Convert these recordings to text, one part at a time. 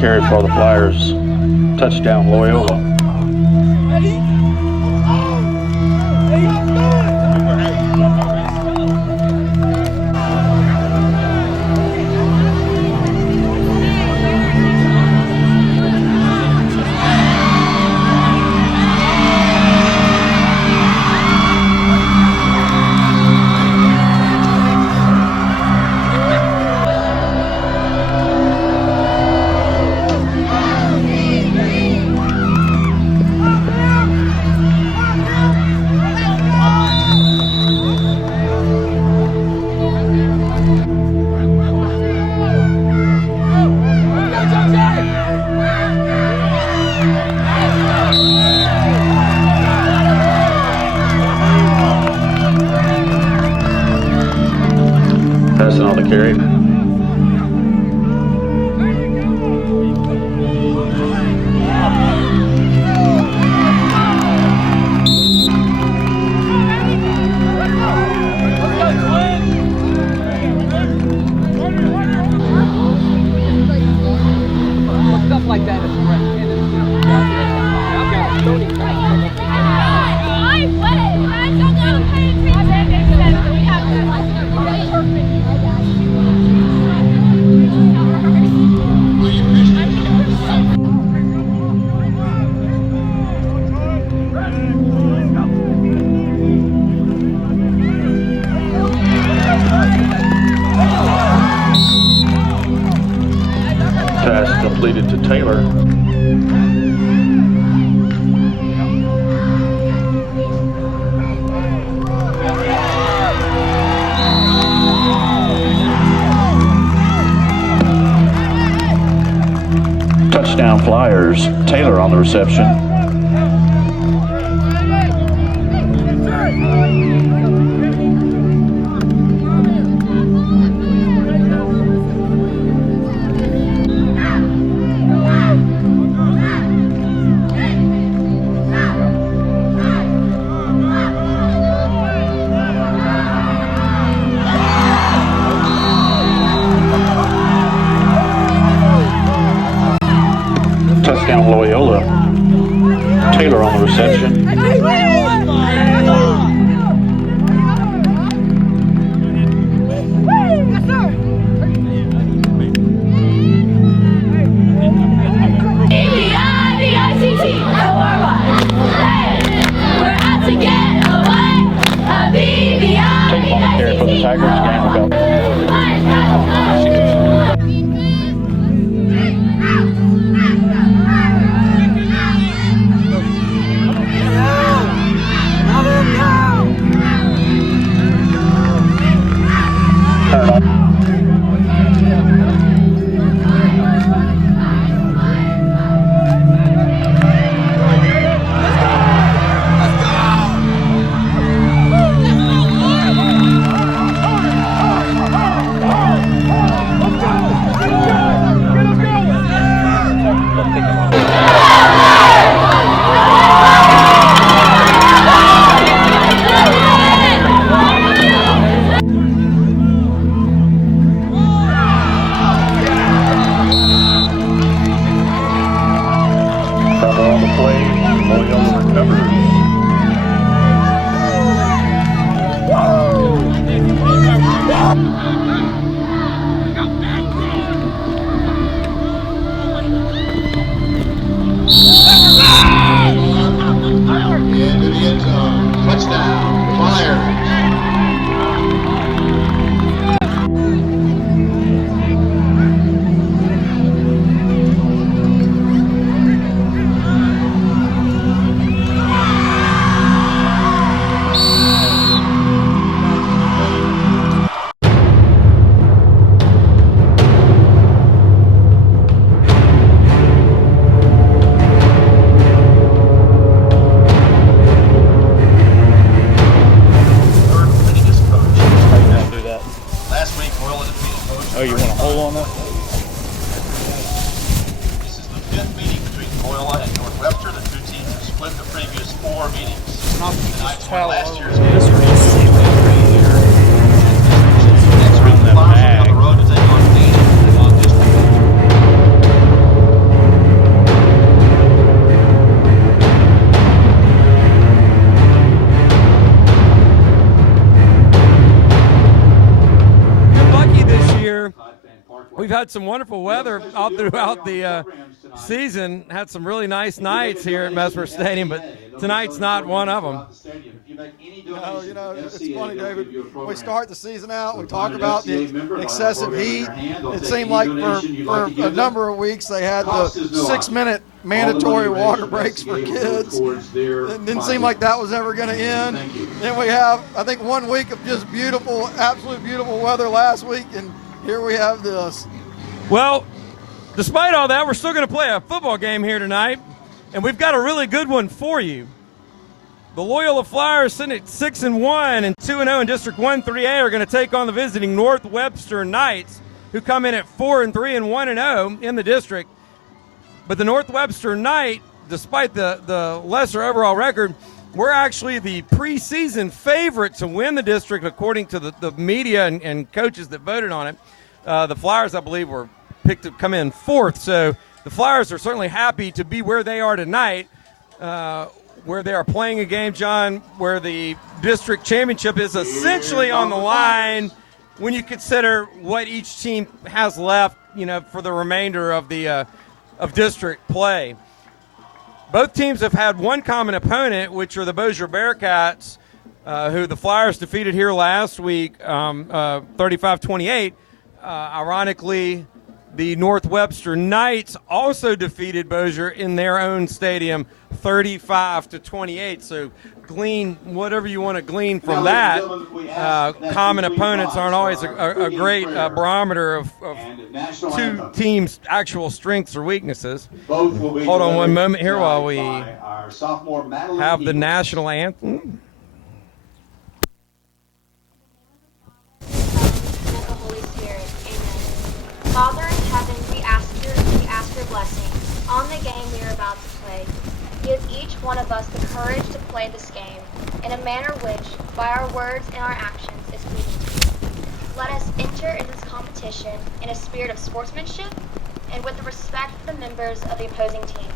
carry for the Flyers. Touchdown, Loyola. Passing on the carry. Stuff like that is Pass completed to Taylor. Touchdown Flyers. Taylor on the reception. Touchdown Loyola. Taylor on the reception. Tape on the carry for the Tigers. Game about. On the play, Loyola recovers. Into the end zone. Touchdown, Flyers. Oh, you want to hold on that? This is the fifth meeting between Loyola and North Webster. The two teams have split the previous 4 meetings. Tonight's won last year's game. Next week, the Flyers will be on the road to take on BODDEN on district. We've had some wonderful weather all throughout the season. Had some really nice nights here at Mesmer Stadium, but tonight's not one of them. No, it's funny, David. We start the season out, we talk about the excessive heat. It seemed like for a number of weeks they had the 6-minute mandatory water breaks for kids. It didn't seem like that was ever going to end. Then we have, I think, 1 week of just beautiful, absolute beautiful weather last week, and here we have this. Well, despite all that, we're still going to play a football game here tonight, and we've got a really good one for you. The Loyola Flyers, sitting at 6-1 and 2-0 in District 1 3A, are going to take on the visiting North Webster Knights, who come in at 4-3 and 1-0 in the district. But the North Webster Knight, despite the lesser overall record, we're actually the preseason favorite to win the district, according to the media and coaches that voted on it. The Flyers, I believe, were picked to come in fourth. So the Flyers are certainly happy to be where they are tonight, where they are playing a game, John, where the district championship is essentially on the line when you consider what each team has left, for the remainder of the of district play. Both teams have had one common opponent, which are the Bossier Bearcats, who the Flyers defeated here last week, 35-28. Ironically, the North Webster Knights also defeated Bossier in their own stadium, 35-28. So glean whatever you want to glean from that. Common opponents aren't always a great barometer of two teams' actual strengths or weaknesses. Hold on one moment here while we have the national anthem. Father in heaven, we ask your blessing on the game we are about to play. Give each one of us the courage to play this game in a manner which, by our words and our actions, is pleasing to you. Let us enter into this competition in a spirit of sportsmanship and with the respect for the members of the opposing team.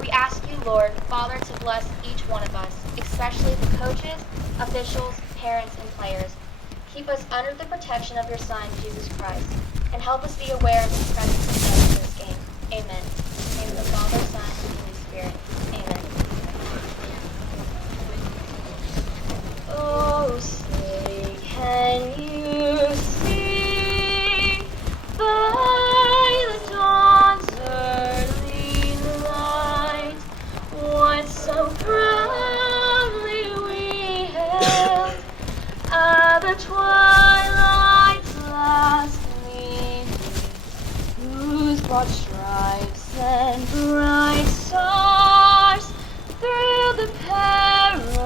We ask you, Lord, Father, to bless each one of us, especially the coaches, officials, parents, and players. Keep us under the protection of your Son, Jesus Christ, and help us be aware of the presence of God in this game. Amen. In the name of the Father, Son, and Holy Spirit. Amen. Oh, say, can you see by the dawn's early light what so proudly we hailed at the twilight's last gleaming, whose broad stripes and bright stars through the perilous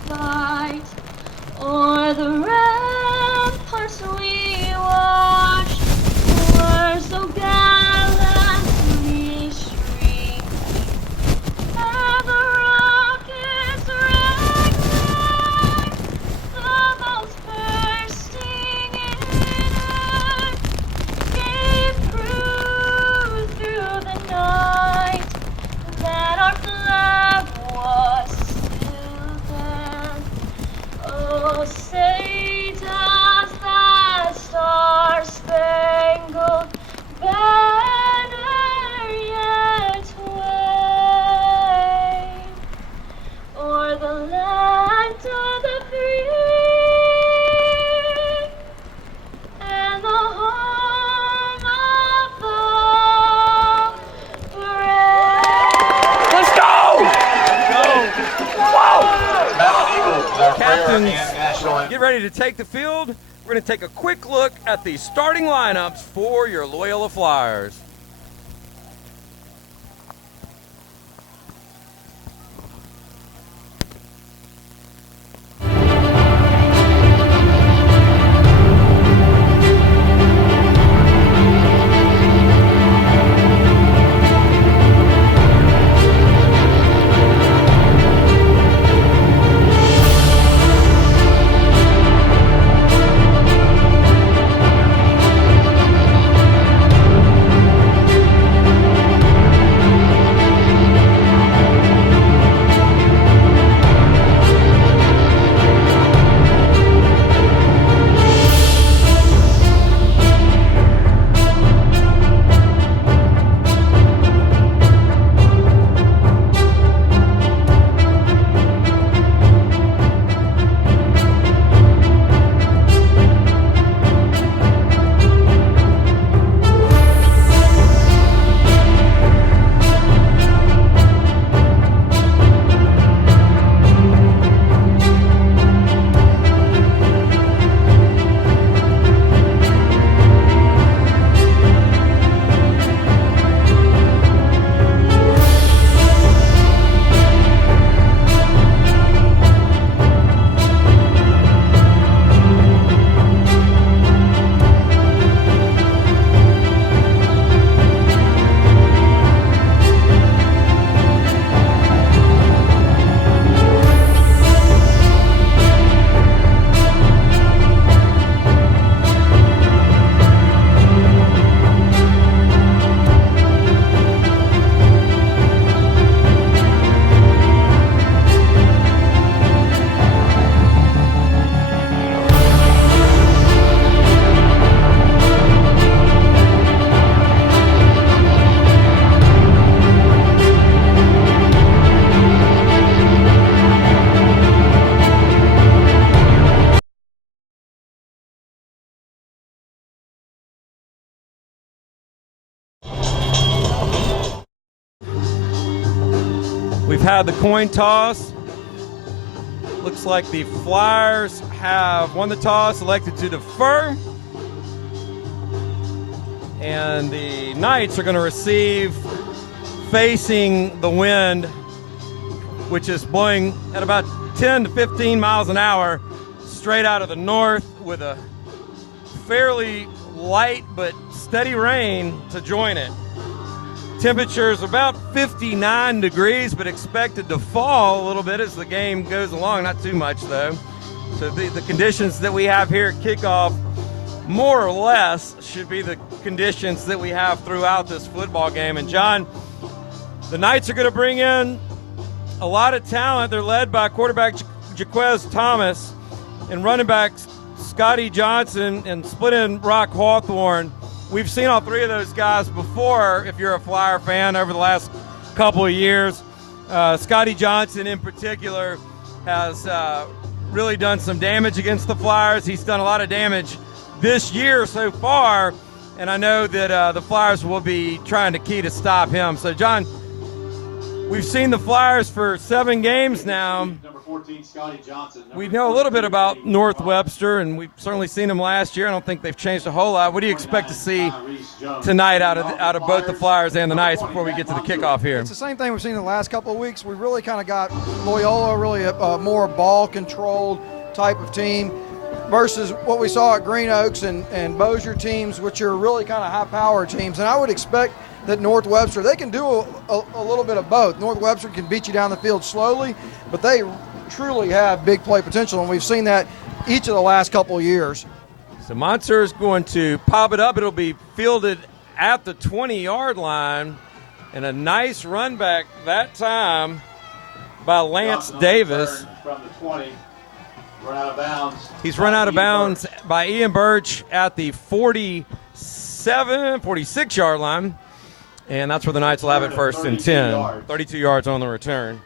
fight o'er the ramparts we watched were so gallantly streaming, and the rockets reckless, the bolts bursting in air, gave proof through the night that our flag was still there. Oh, say does that star-spangled banner yet wave o'er the land of the free and the home of the brave? Let's go! Mountain Eagles is our prayer and Captains, national anthem. get ready to take the field. We're going to take a quick look at the starting lineups for your Loyola Flyers. We've had the coin toss. Looks like the Flyers have won the toss, elected to defer. And the Knights are going to receive facing the wind, which is blowing at about 10 to 15 miles an hour straight out of the north, with a fairly light but steady rain to join it. Temperatures about 59 degrees, but expected to fall a little bit as the game goes along. Not too much, though. So the conditions that we have here at kickoff more or less should be the conditions that we have throughout this football game. And, John, the Knights are going to bring in a lot of talent. They're led by quarterback Jaquez Thomas and running backs Scotty Johnson and split-end Rock Hawthorne. We've seen all three of those guys before, if you're a Flyer fan, over the last couple of years. Scotty Johnson in particular has really done some damage against the Flyers. He's done a lot of damage this year so far, and I know that the Flyers will be trying to key to stop him. So, John, we've seen the Flyers for 7 games now. Number 14, Scotty Johnson. We know a little bit about North Webster, and we've certainly seen them last year. I don't think they've changed a whole lot. What do you expect to see tonight out of both the Flyers and the Knights before we get to the kickoff here? It's the same thing we've seen in the last couple of weeks. We really kind of got Loyola, really a more ball-controlled type of team, versus what we saw at Green Oaks and Bossier teams, which are really kind of high-powered teams. And I would expect that North Webster, they can do a little bit of both. North Webster can beat you down the field slowly, but they truly have big play potential, and we've seen that each of the last couple of years. So Monster is going to pop it up. It'll be fielded at the 20-yard line, and a nice run back that time by Lance Davis. From the 20. Run out of bounds. He's run out of bounds by Ian Birch at the 46-yard line. And that's where the Knights will have it first and 10. 32 yards on the return.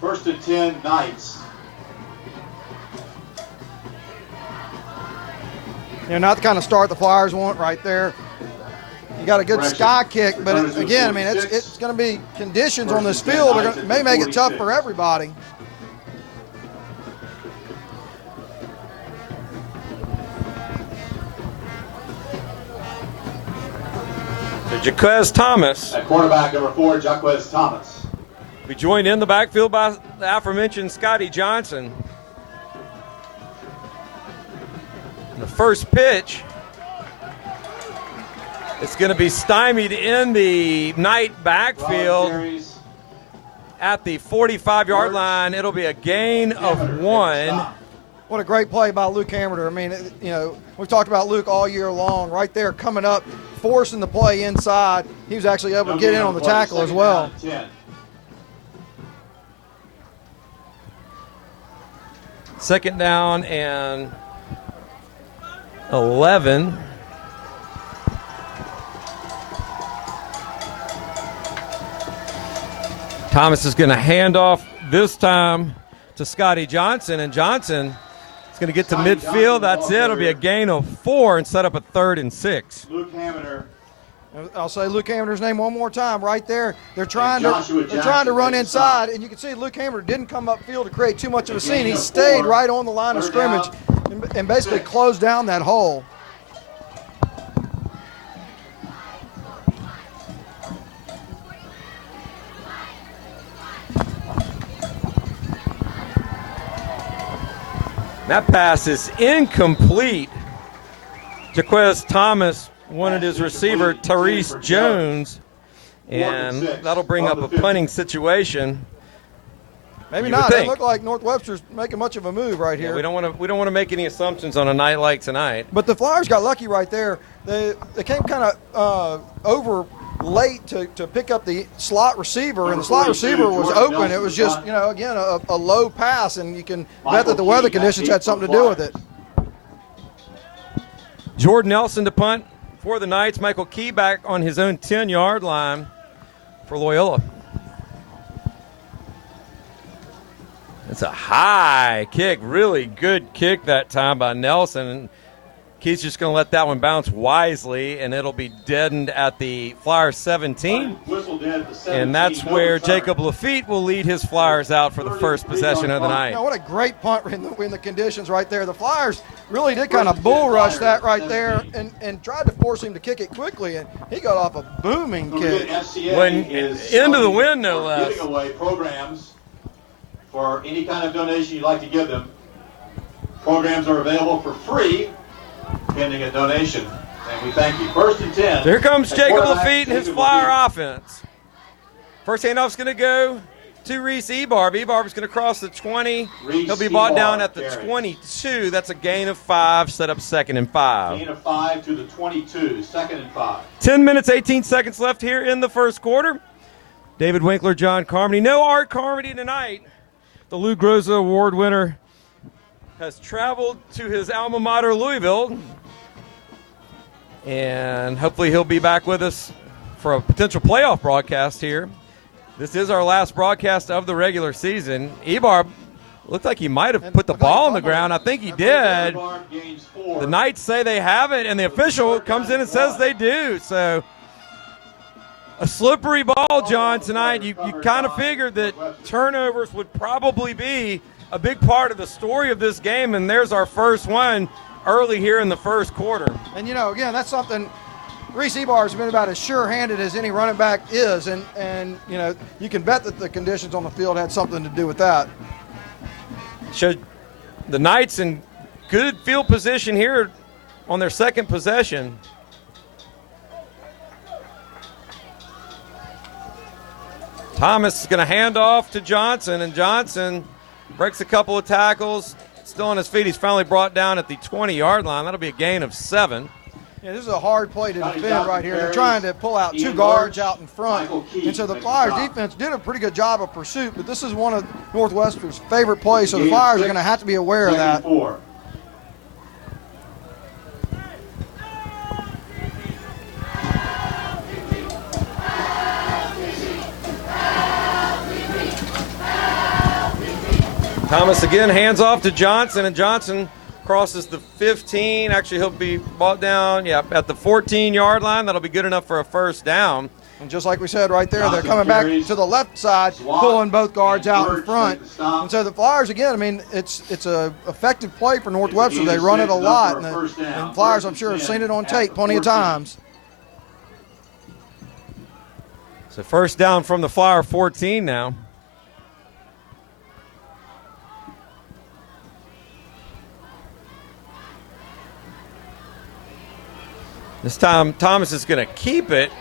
First and 10, Knights. Not the kind of start the Flyers want right there. You got a good sky kick, but again, I mean, it's going to be conditions on this field that may make it tough for everybody. Jaquez Thomas. At quarterback, number 4, Jaquez Thomas. We joined in the backfield by the aforementioned Scotty Johnson. The first pitch, it's going to be stymied in the Knight backfield at the 45-yard line. It'll be a gain of 1. What a great play by Luke Hammerter. I mean, we've talked about Luke all year long. Right there, coming up, forcing the play inside. He was actually able to get in on the tackle as well. Second down and 11. Thomas is going to hand off this time to Scotty Johnson, and Johnson is going to get to midfield. That's it. It'll be a gain of 4 and set up a 3rd and 6. Luke Hammerter. I'll say Luke Hammerter's name one more time right there. They're trying to run inside, and you can see Luke Hammerter didn't come upfield to create too much of a scene. He stayed right on the line of scrimmage and basically closed down that hole. That pass is incomplete. Jaquez Thomas wanted his receiver, Tyrese Jones, and that'll bring up a punting situation. Maybe not. It looked like North Webster's making much of a move right here. Yeah, we don't want to make any assumptions on a night like tonight. But the Flyers got lucky right there. They came kind of over late to pick up the slot receiver, and the slot receiver was open. It was just, again, a low pass, and you can bet that the weather conditions had something to do with it. Jordan Nelson to punt for the Knights. Michael Key back on his own 10-yard line for Loyola. It's a high kick, really good kick that time by Nelson. And Keith's just going to let that one bounce wisely, and it'll be deadened at the Flyers 17. Whistle dead at the 17. And that's where Jacob Lafitte will lead his Flyers out for the first possession of the night. You know, what a great punt in the conditions right there. The Flyers really did kind of bull rush that right there and tried to force him to kick it quickly, and he got off a booming kick. When into the wind, no less. Giving away programs for any kind of donation you'd like to give them. Programs are available for free, pending a donation. And we thank you. 1st and 10. Here comes Jacob Lafitte and his Flyer offense. First handoff's going to go to Reese Ebarb. Ebarb going to cross the 20. He'll be brought down at the 22. That's a gain of 5, set up 2nd and 5. Gain of 5 to the 22, 2nd and 5. 10 minutes, 18 seconds left here in the first quarter. David Winkler, John Carmody. No Art Carmody tonight. The Lou Groza Award winner has traveled to his alma mater, Louisville, and hopefully he'll be back with us for a potential playoff broadcast here. This is our last broadcast of the regular season. Ebarb looked like he might have put the ball on the ground. I think he did. The Knights say they have it, and the official comes in and says they do. So a slippery ball, John, tonight. You kind of figured that turnovers would probably be a big part of the story of this game, and there's our first one early here in the first quarter. And, you know, again, that's something Reese Ebar has been about as sure-handed as any running back is, and you know, you can bet that the conditions on the field had something to do with that. Showed the Knights in good field position here on their second possession. Thomas is going to hand off to Johnson, and Johnson breaks a couple of tackles. Still on his feet. He's finally brought down at the 20-yard line. That'll be a gain of 7. Yeah, this is a hard play to defend right here. They're trying to pull out 2 guards out in front. And so the Flyers defense did a pretty good job of pursuit, but this is one of Northwestern's favorite plays, so the Flyers are going to have to be aware of that. Thomas again hands off to Johnson, and Johnson crosses the 15. Actually, he'll be brought down, at the 14-yard line. That'll be good enough for a first down. And just like we said right there, they're coming back to the left side, pulling both guards out in front. And so the Flyers, again, I mean, it's a effective play for Northwestern. They run it a lot, and the Flyers, I'm sure, have seen it on tape plenty of times. So first down from the Flyer 14 now. This time, Thomas is going to keep it.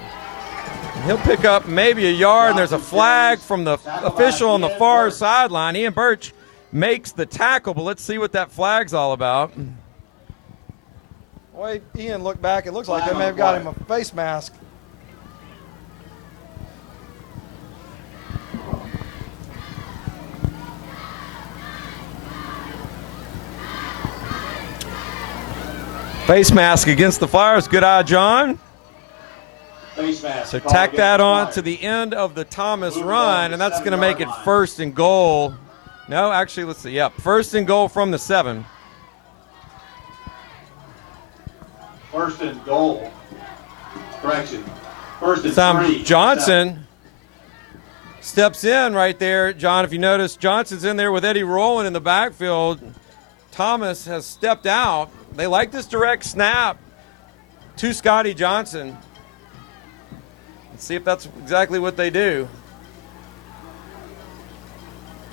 He'll pick up maybe a yard, and there's a flag from the official on the far sideline. Ian Birch makes the tackle, but let's see what that flag's all about. The way Ian looked back, it looks like they may have got him a face mask. Face mask against the Flyers. Good eye, John. Face mask. So tack that on to the end of the Thomas run, and that's going to make it 1st and goal. No, actually, let's see. Yep, 1st and goal from the 7. 1st and goal. Correction. 1st and 3. Johnson steps in right there. John, if you notice, Johnson's in there with Eddie Rowland in the backfield. Thomas has stepped out. They like this direct snap to Scotty Johnson. Let's see if that's exactly what they do.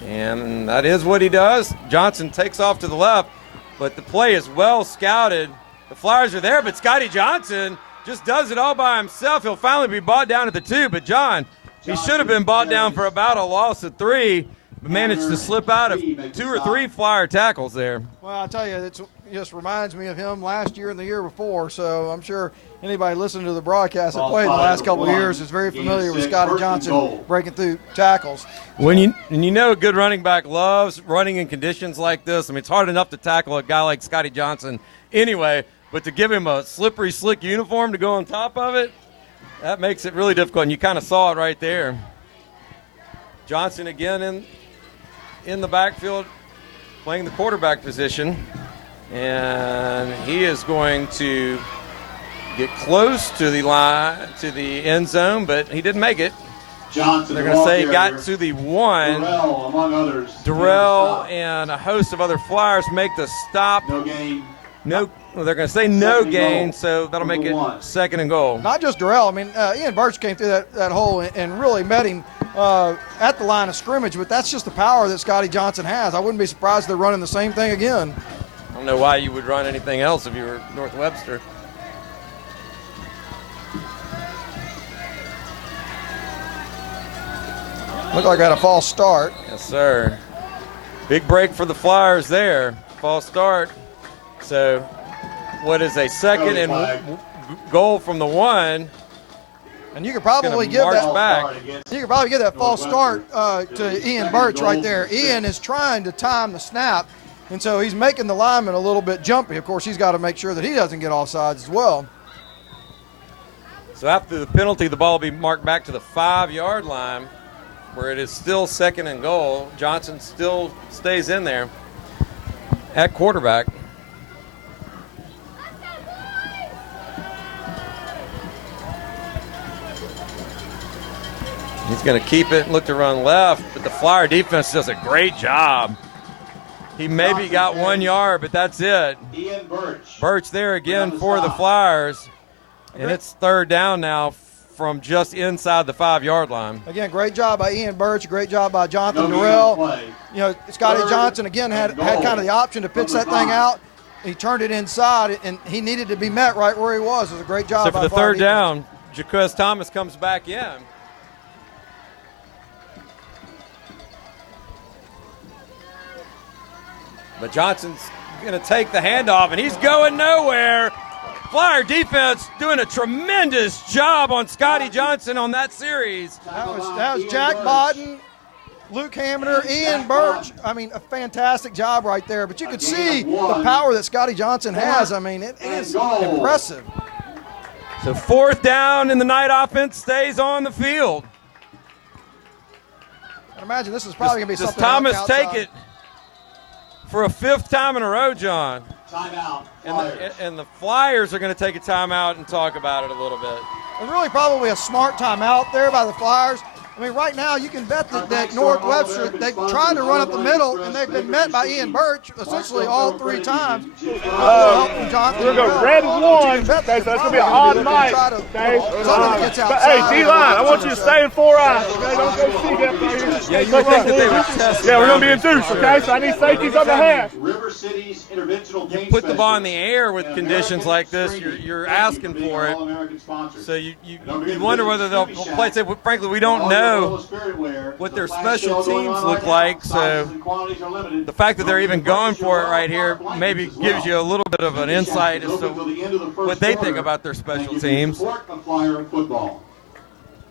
And that is what he does. Johnson takes off to the left, but the play is well scouted. The Flyers are there, but Scotty Johnson just does it all by himself. He'll finally be brought down at the 2, but John, he should have been brought down for about a loss of 3, but managed to slip out of 2 or 3 Flyer tackles there. Well, I'll tell you, it just reminds me of him last year and the year before, so I'm sure anybody listening to the broadcast that played the last couple of years is very familiar with Scotty Johnson breaking through tackles. When you know a good running back loves running in conditions like this, I mean, it's hard enough to tackle a guy like Scotty Johnson anyway, but to give him a slippery, slick uniform to go on top of it, that makes it really difficult, and you kind of saw it right there. Johnson again in the backfield playing the quarterback position. And he is going to get close to the line, to the end zone, but he didn't make it. Johnson, they're going to say he got to the one. Durrell, among others. Durrell and a host of other Flyers make the stop. No gain. No, well, they're going to say no gain, so that'll make it 2nd and goal. Not just Durrell. I mean, Ian Birch came through that hole and really met him at the line of scrimmage, but that's just the power that Scotty Johnson has. I wouldn't be surprised if they're running the same thing again. I don't know why you would run anything else if you were North Webster. Looked like I had a false start. Yes, sir. Big break for the Flyers there. False start. So, what is a 2nd and goal from the 1? And you could probably give that back. You could probably give that false start to Ian Birch right there. Ian is trying to time the snap, and so he's making the lineman a little bit jumpy. Of course, he's got to make sure that he doesn't get offsides as well. So after the penalty, the ball will be marked back to the 5-yard line, where it is still 2nd and goal. Johnson still stays in there at quarterback. He's going to keep it and look to run left, but the Flyer defense does a great job. He maybe got 1 yard, but that's it. Ian Birch. Birch there again for the Flyers, and it's 3rd down now from just inside the 5-yard line. Again, great job by Ian Birch, great job by Jonathan Durrell. You know, Scotty Johnson again had kind of the option to pitch that thing out. He turned it inside, and he needed to be met right where he was. It was a great job. So for the 3rd down, Jaquez Thomas comes back in. But Johnson's going to take the handoff, and he's going nowhere. Flyer defense doing a tremendous job on Scotty Johnson on that series. That was Jack Bodden, Luke Hamner, Ian Birch. I mean, a fantastic job right there. But you could see the power that Scotty Johnson has. I mean, it is impressive. So 4th down, and the Knight offense stays on the field. I imagine this is probably going to be something. Does Thomas take it for a 5th time in a row, John? Timeout. And the Flyers are going to take a timeout and talk about it a little bit. It's really probably a smart timeout there by the Flyers. I mean, right now you can bet that North Webster, they've tried to run up the middle, and they've been met by Ian Birch essentially all 3 times. We're going to go red 1. Okay, so it's going to be an odd night. Okay? But, hey, D-line, I want you to stay in 4 eyes. Okay, don't go see that. Yeah, you would think that they would test. Yeah, we're going to be induced, okay? So I need safeties on the half. River City's interventional game Put the ball in the air with conditions like this, you're asking for it. So you wonder whether they'll play. Frankly, we don't know what their special teams look like, so the fact that they're even going for it right here maybe gives you a little bit of an insight as to what they think about their special teams.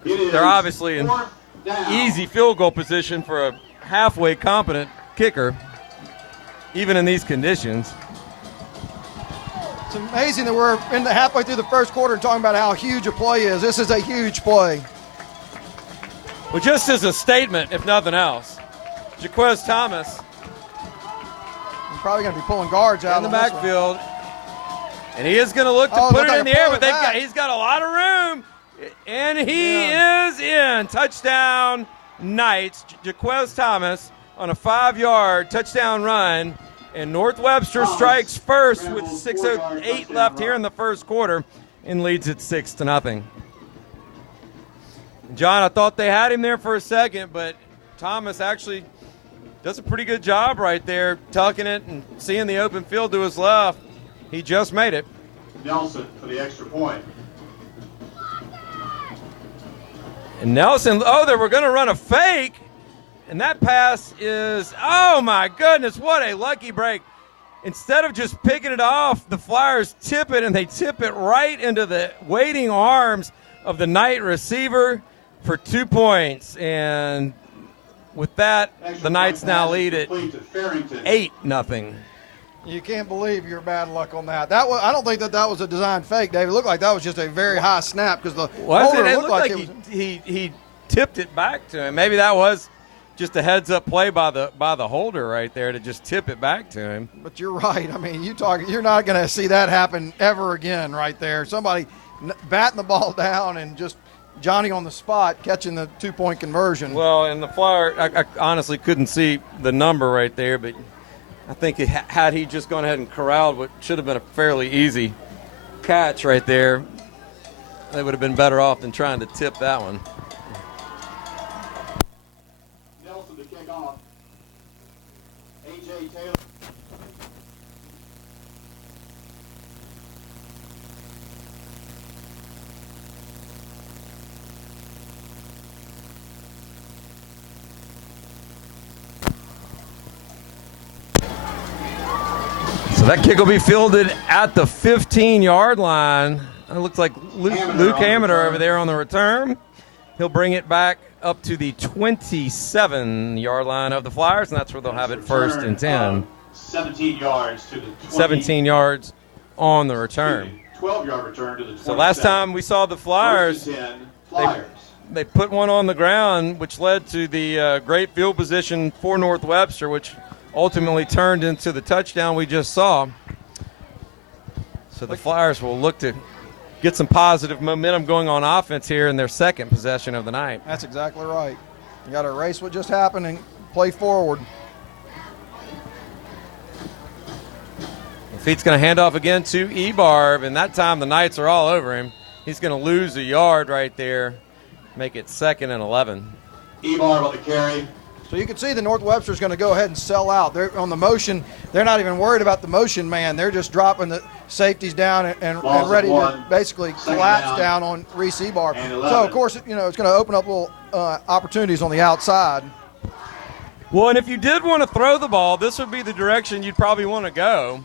They're obviously in easy field goal position for a halfway competent kicker, even in these conditions. It's amazing that we're halfway through the first quarter and talking about how huge a play is. This is a huge play. Well, just as a statement, if nothing else, Jaquez Thomas He's probably going to be pulling guards out in the backfield, and he is going to look to put it in the air, but he's got a lot of room, and he is in. Touchdown, Knights. Jaquez Thomas on a 5-yard touchdown run, and North Webster strikes first with 6:08 left here in the first quarter and leads it 6-0. John, I thought they had him there for a second, but Thomas actually does a pretty good job right there, tucking it and seeing the open field to his left. He just made it. Nelson for the extra point. And Nelson, they were going to run a fake, and that pass is, oh my goodness, what a lucky break. Instead of just picking it off, the Flyers tip it, and they tip it right into the waiting arms of the Knight receiver for 2 points. And with that, the Knights now lead it 8-0. You can't believe your bad luck on that. I don't think that was a designed fake, Dave. It looked like that was just a very high snap because the holder it looked like he tipped it back to him. Maybe that was just a heads-up play by the holder right there to just tip it back to him. But you're right. I mean, you're not going to see that happen ever again right there. Somebody batting the ball down and just Johnny on the spot catching the 2-point conversion. Well, and the Flyer, I honestly couldn't see the number right there, but I think had he just gone ahead and corralled what should have been a fairly easy catch right there, they would have been better off than trying to tip that one. Nelson to kick off. A.J. Taylor. So that kick will be fielded at the 15-yard line. It looks like Luke Hamiter over there on the return. He'll bring it back up to the 27-yard line of the Flyers, and that's where they'll have it first and 10. 17 yards to the 20. 17 yards on the return. 12-yard return to the 27. So last time we saw the Flyers, they put one on the ground, which led to the great field position for North Webster, which ultimately turned into the touchdown we just saw. So the Flyers will look to get some positive momentum going on offense here in their second possession of the night. That's exactly right. You got to erase what just happened and play forward. Feet's going to hand off again to Ebarb, and that time the Knights are all over him. He's going to lose a yard right there, make it 2nd and 11. Ebarb on the carry. So you can see the North Webster's going to go ahead and sell out. They're on the motion. They're not even worried about the motion man. They're just dropping the safeties down and ready to basically collapse down on Reese Ebarb. So, of course, it's going to open up little opportunities on the outside. Well, and if you did want to throw the ball, this would be the direction you'd probably want to go.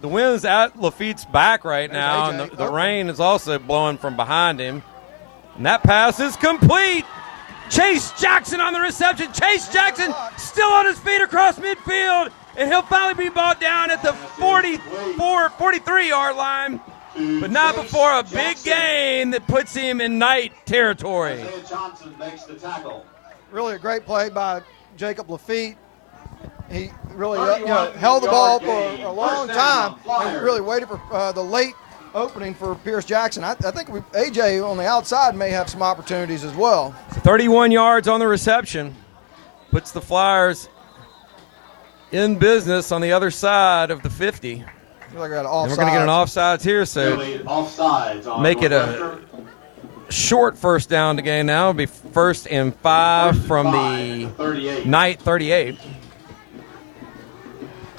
The wind's at Lafitte's back right now, and the rain is also blowing from behind him. And that pass is complete. Chase Jackson on the reception. Chase Jackson still on his feet across midfield, and he'll finally be brought down at the 43-yard line, but not before a big gain that puts him in Knight territory. Johnson makes the tackle. Really a great play by Jacob Lafitte. He really held the ball for a long time and really waited for the late opening for Pierce Jackson. I think AJ on the outside may have some opportunities as well. 31 yards on the reception. Puts the Flyers in business on the other side of the 50. Like we're going to get an offsides here, so make it a short first down to gain now. It'll be 1st and 5 from the Knight 38.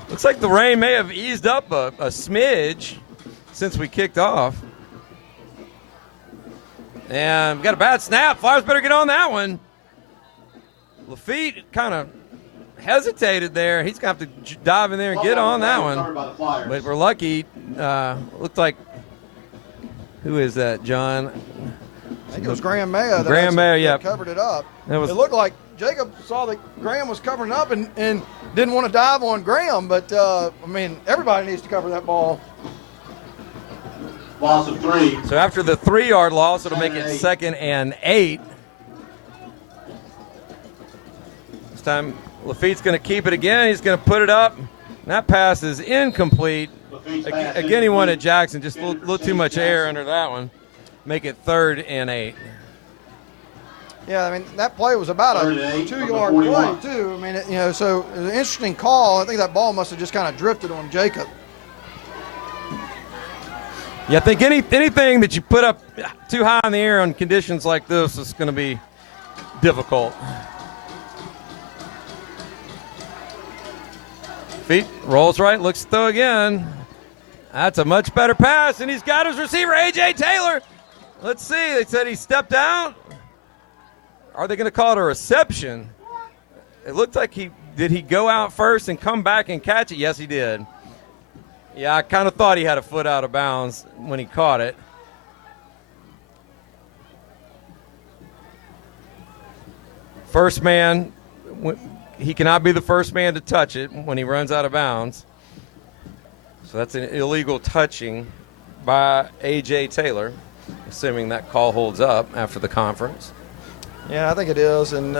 Looks like the rain may have eased up a smidge since we kicked off. And we got a bad snap. Flyers better get on that one. Lafitte kind of hesitated there. He's going to have to dive in there and get on that one. But we're lucky. Looked like, who is that, John? I think it was Graham Mayo. Graham Mayo, yeah. Covered it up. It looked like Jacob saw that Graham was covering up and didn't want to dive on Graham. But, everybody needs to cover that ball. Loss of 3. So after the 3-yard loss, it'll make it 2nd and 8. This time, Lafitte's going to keep it again. He's going to put it up. And that pass is incomplete. Again, he wanted Jackson. Just a little too much air under that one. Make it 3rd and 8. Yeah, that play was about a 2-yard play, too. So it was an interesting call. I think that ball must have just kind of drifted on Jacob. Yeah, I think anything that you put up too high in the air on conditions like this is going to be difficult. Feet rolls right, looks to throw again. That's a much better pass, and he's got his receiver, A.J. Taylor. Let's see. They said he stepped out. Are they going to call it a reception? It looked like did he go out first and come back and catch it? Yes, he did. Yeah, I kind of thought he had a foot out of bounds when he caught it. First man, he cannot be the first man to touch it when he runs out of bounds. So that's an illegal touching by A.J. Taylor, assuming that call holds up after the conference. Yeah, I think it is. And,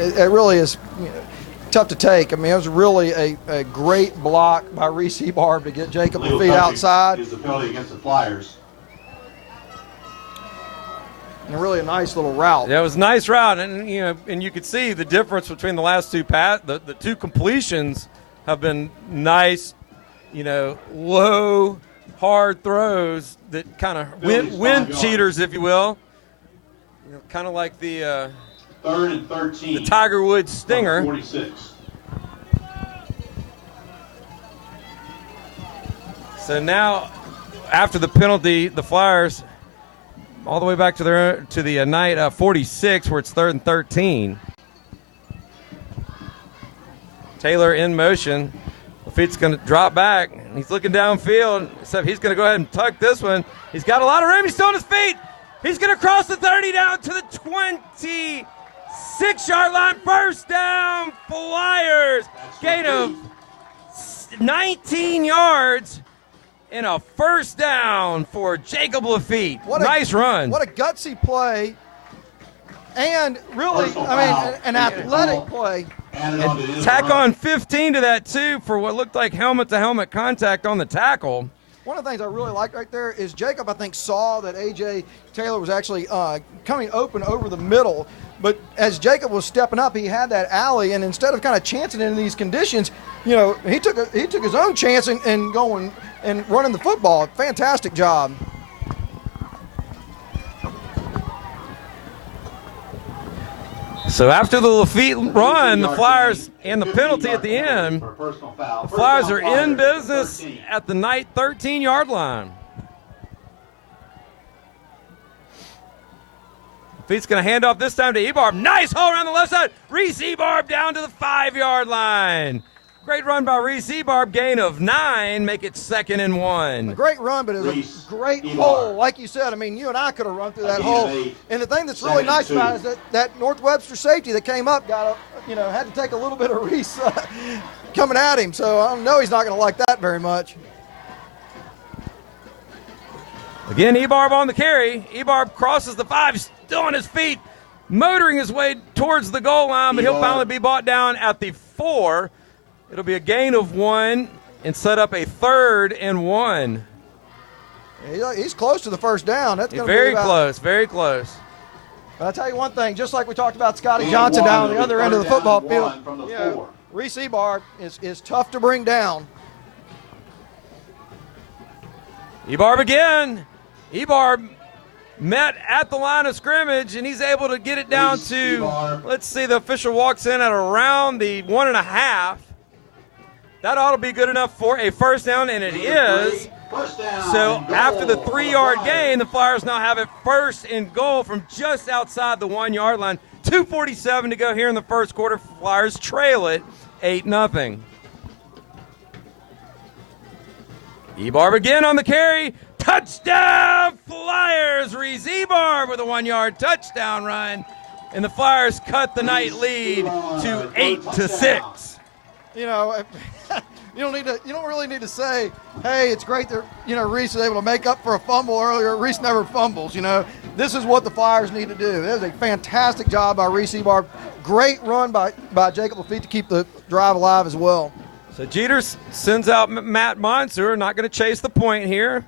it really is tough to take. I mean, it was really a great block by Reese Ebarb to get Jacob Lafitte outside. Is the penalty against the Flyers. And really a nice little route. Yeah, it was a nice route, and you could see the difference between the last two the two completions have been nice, low, hard throws that kind of wind cheaters, if you will. Kind of like the 3rd and 13. The Tiger Woods Stinger. 46. So now, after the penalty, the Flyers all the way back to the night 46, where it's 3rd and 13. Taylor in motion. Lafitte's going to drop back. He's looking downfield, except he's going to go ahead and tuck this one. He's got a lot of room. He's still on his feet. He's going to cross the 30 down to the 26-yard line. First down, Flyers. Gain of 19 yards. And a first down for Jacob Lafitte. Nice run. What a gutsy play. And really, an athletic play. And tack on 15 to that, too, for what looked like helmet-to-helmet contact on the tackle. One of the things I really like right there is Jacob, I think, saw that A.J. Taylor was actually coming open over the middle. But as Jacob was stepping up, he had that alley, and instead of kind of chancing in these conditions, he took his own chance and going and running the football. Fantastic job. So after the Lafitte run, the Flyers and the penalty at the end, the Flyers are in business at the night 13-yard line. Lafitte's going to hand off this time to Ebarb. Nice haul around the left side. Reese Ebarb down to the 5-yard line. Great run by Reese Ebarb, gain of 9, make it 2nd and 1. A great run, but it's a great hole. Like you said, you and I could have run through that hole. And the thing that's really nice about it is that North Webster safety that came up had to take a little bit of Reese coming at him. So I know he's not going to like that very much. Again, Ebarb on the carry. Ebarb crosses the 5, still on his feet, motoring his way towards the goal line, but he'll finally be brought down at the 4. It'll be a gain of 1 and set up a 3rd and 1. He's close to the first down. That's going to be very close, very close. But I'll tell you one thing, just like we talked about Scotty Johnson down on the other end of the football field, Reese Ebarb is tough to bring down. Ebarb again. Ebarb met at the line of scrimmage, and he's able to get it down to, let's see, the official walks in at around the 1.5. That ought to be good enough for a first down, and it is. So after the 3-yard gain, the Flyers now have it 1st and goal from just outside the 1-yard line. 2:47 to go here in the first quarter. Flyers trail it 8-0. Ebarb again on the carry. Touchdown, Flyers! Reese Ebarb with a 1-yard touchdown run. And the Flyers cut the night lead to 8-6. You don't really need to say, hey, it's great that Reese is able to make up for a fumble earlier. Reese never fumbles. This is what the Flyers need to do. That was a fantastic job by Reese Ebarb. Great run by Jacob Lafitte to keep the drive alive as well. So Jeter sends out Matt Monsour, not going to chase the point here.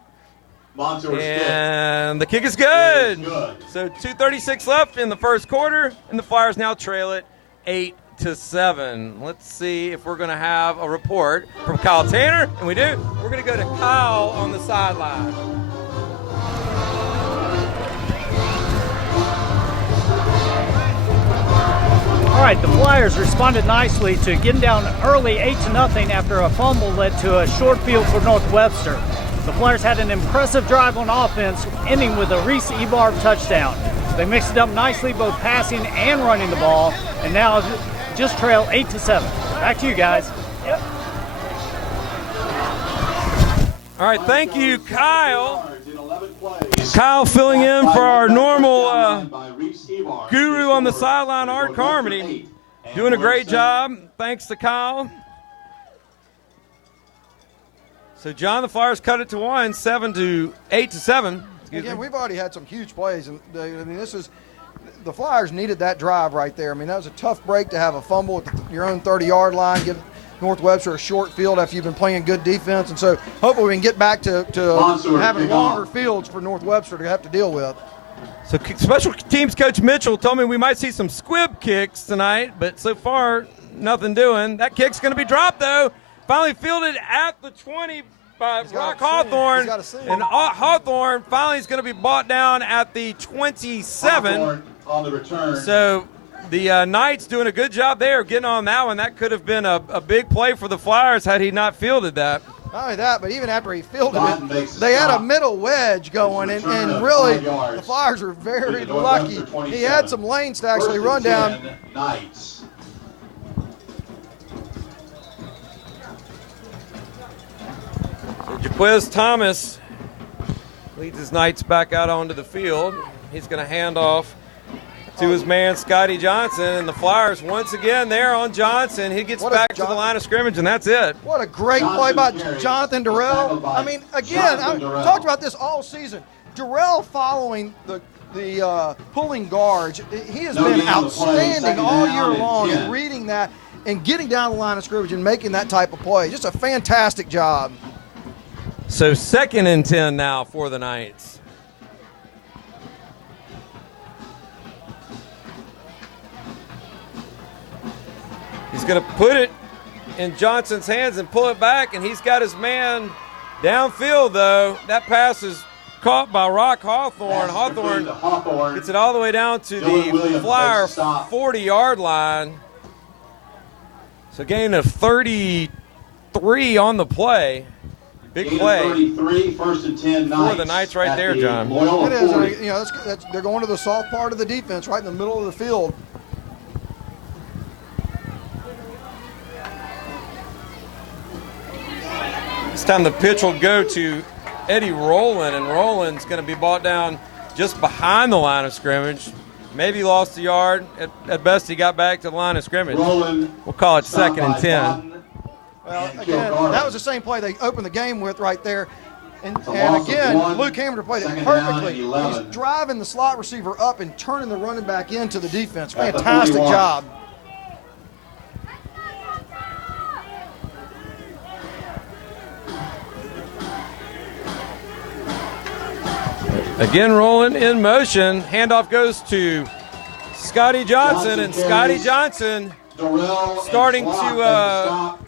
And the kick is good. So 2:36 left in the first quarter, and the Flyers now trail it 8-7. Let's see if we're going to have a report from Kyle Tanner, and we do. We're going to go to Kyle on the sideline. All right, the Flyers responded nicely to getting down early 8-0 after a fumble led to a short field for North Webster. The Flyers had an impressive drive on offense, ending with a Reese Ebarb touchdown. They mixed it up nicely, both passing and running the ball, and now just trail 8-7. Back to you guys. Yep. All right, thank you, Kyle. Kyle filling in for our normal guru on the sideline, Art Carmody. Doing a great job. Thanks to Kyle. So, John, the Flyers cut it to 8-7. Again, we've already had some huge plays, and this is the Flyers needed that drive right there. I mean, that was a tough break to have a fumble at your own 30-yard line, give North Webster a short field after you've been playing good defense. And so hopefully we can get back to having longer fields for North Webster to have to deal with. So special teams coach Mitchell told me we might see some squib kicks tonight, but so far nothing doing. That kick's going to be dropped, though. Finally fielded at the 20 by Rock Hawthorne. And Hawthorne finally is going to be brought down at the 27. Hawthorne on the return. So the Knights doing a good job there getting on that one. That could have been a big play for the Flyers had he not fielded that. Not only that, but even after he fielded it, they had a middle wedge going, and really the Flyers were very lucky. He had some lanes to actually run down. Knights. So Jaquiz Thomas leads his Knights back out onto the field. He's going to hand off to his man Scotty Johnson, and the Flyers once again there on Johnson. He gets back to the line of scrimmage, and that's it. What a great play by Jonathan Durrell. I mean, again, I talked about this all season. Durrell following the pulling guards, he has been outstanding all year long in reading that and getting down the line of scrimmage and making that type of play. Just a fantastic job. So 2nd and 10 now for the Knights. He's going to put it in Johnson's hands and pull it back, and he's got his man downfield, though. That pass is caught by Rock Hawthorne. Hawthorne gets it all the way down to the Flyer 40-yard line. So gain of 33 on the play. Big play. 33, 1st and 10 Knights for the Knights right there, John. It is. You know, they're going to the soft part of the defense, right in the middle of the field. This time the pitch will go to Eddie Rowland, and Rowland's going to be brought down just behind the line of scrimmage. Maybe lost a yard. At best, he got back to the line of scrimmage. We'll call it 2nd and 10. Well, again, that was the same play they opened the game with right there. And again, Luke Hammer played it perfectly. He's driving the slot receiver up and turning the running back into the defense. Fantastic job. Again, rolling in motion. Handoff goes to Scotty Johnson, and Scotty Johnson starting to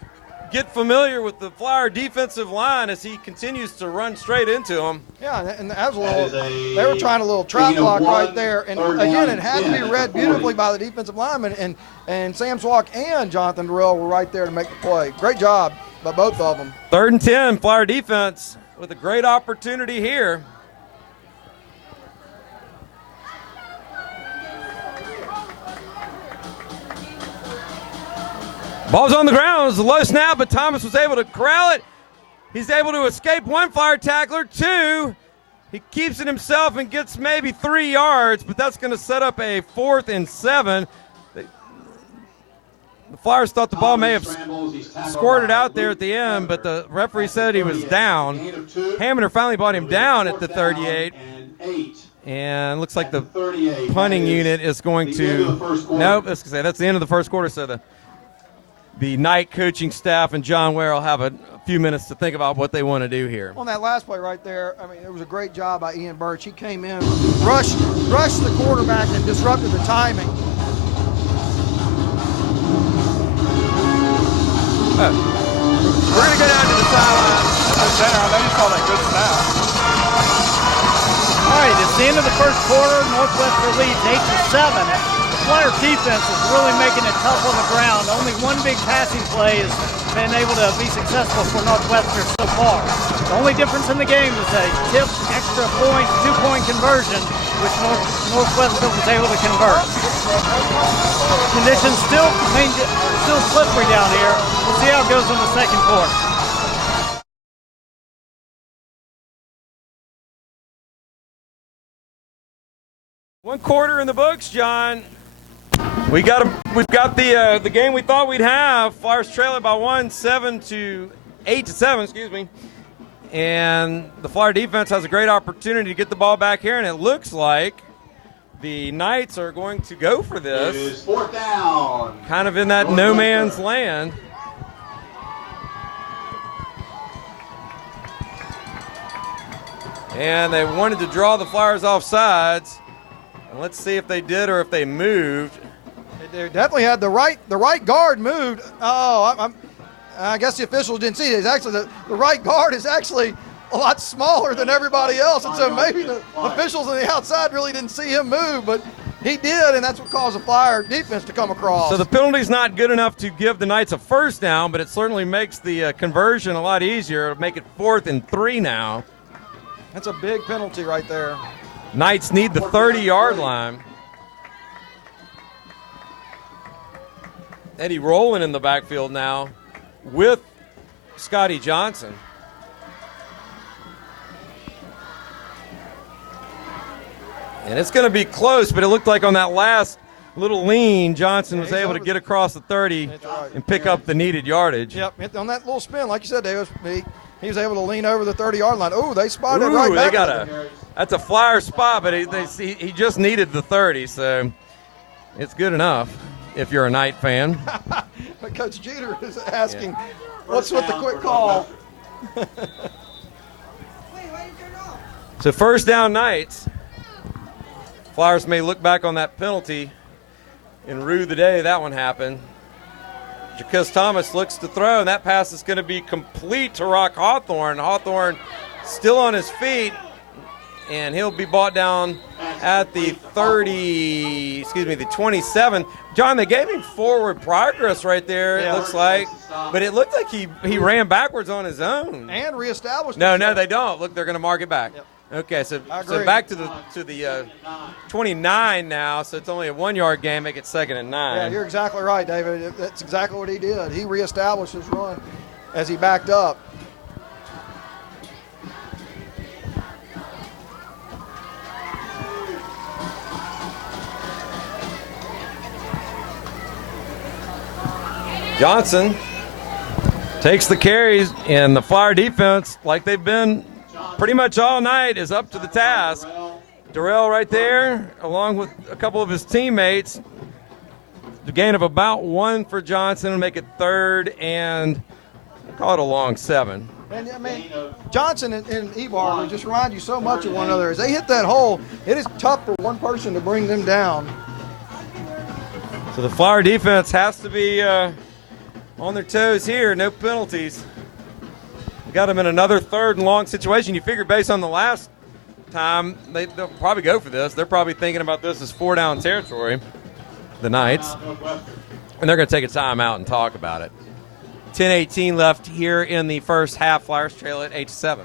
get familiar with the Flyer defensive line as he continues to run straight into him. Yeah, and that was they were trying a little trap block right there. And again, it had to be read beautifully by the defensive lineman, and Sam Swalk and Jonathan Durrell were right there to make the play. Great job by both of them. 3rd and 10, Flyer defense with a great opportunity here. Ball's on the ground. It was a low snap, but Thomas was able to corral it. He's able to escape one Flyer tackler. 2, he keeps it himself and gets maybe 3 yards, but that's going to set up a 4th and 7. The Flyers thought the ball may have squirted out there at the end, but the referee said he was down. Hamner finally brought him down at the 38. And looks like the punting unit is going to – nope, that's the end of the first quarter, so the Knight coaching staff and John Ware will have a few minutes to think about what they want to do here. On that last play right there, I mean, it was a great job by Ian Birch. He came in, rushed the quarterback and disrupted the timing. We're going to go down to the sideline. I know you saw that good snap. All right, it's the end of the first quarter. Northwestern leads 8-7. Flyer defense is really making it tough on the ground. Only one big passing play has been able to be successful for Northwestern so far. The only difference in the game is a tip, extra point, 2-point conversion, which Northwestern was able to convert. Conditions still slippery down here. We'll see how it goes in the second quarter. One quarter in the books, John. We've got the game we thought we'd have. Flyers trailing by 8-7, excuse me. And the Flyer defense has a great opportunity to get the ball back here, and it looks like the Knights are going to go for this. It is fourth down. Kind of in that no man's land. And they wanted to draw the Flyers off sides. And let's see if they did or if they moved. They definitely had the right guard moved. Oh, I guess the officials didn't see it. It's actually the right guard is actually a lot smaller than everybody else, and so maybe the officials on the outside really didn't see him move, but he did, and that's what caused the Flyer defense to come across. So the penalty's not good enough to give the Knights a first down, but it certainly makes the conversion a lot easier. It'll make it 4th and 3 now. That's a big penalty right there. Knights need the 30-yard line. Eddie Rowland in the backfield now with Scotty Johnson. And it's going to be close, but it looked like on that last little lean, Johnson was able to get across the 30 and pick up the needed yardage. Yep, on that little spin, like you said, Davis, he was able to lean over the 30-yard line. Oh, they spotted right back. That's a Flyer spot, but he just needed the 30, so it's good enough if you're a Knight fan. But Coach Jeter is asking, what's with the quick call? So first down, Knights. Flyers may look back on that penalty and rue the day that one happened. Jaquez Thomas looks to throw, and that pass is going to be complete to Rock Hawthorne. Hawthorne still on his feet, and he'll be brought down at the 27. John, they gave him forward progress right there, it looks like. But it looked like he ran backwards on his own. And reestablished No, they don't. Look, they're going to mark it back. Yep. Okay, so back to the 29 now, so it's only a 1-yard game, make it 2nd and 9. Yeah, you're exactly right, David. That's exactly what he did. He reestablished his run as he backed up. Johnson takes the carries, and the Flyer defense, like they've been pretty much all night, is up to the task. Darrell right there, along with a couple of his teammates. The gain of about 1 for Johnson will make it 3rd and call it a long 7. And I mean, Johnson and Ebar just remind you so much of one another. As they hit that hole, it is tough for one person to bring them down. So the Flyer defense has to be on their toes here. No penalties. Got them in another 3rd and long situation. You figure based on the last time, they'll probably go for this. They're probably thinking about this as 4-down territory, the Knights. And they're going to take a timeout and talk about it. 10:18 left here in the first half. Flyers trail at 8-7.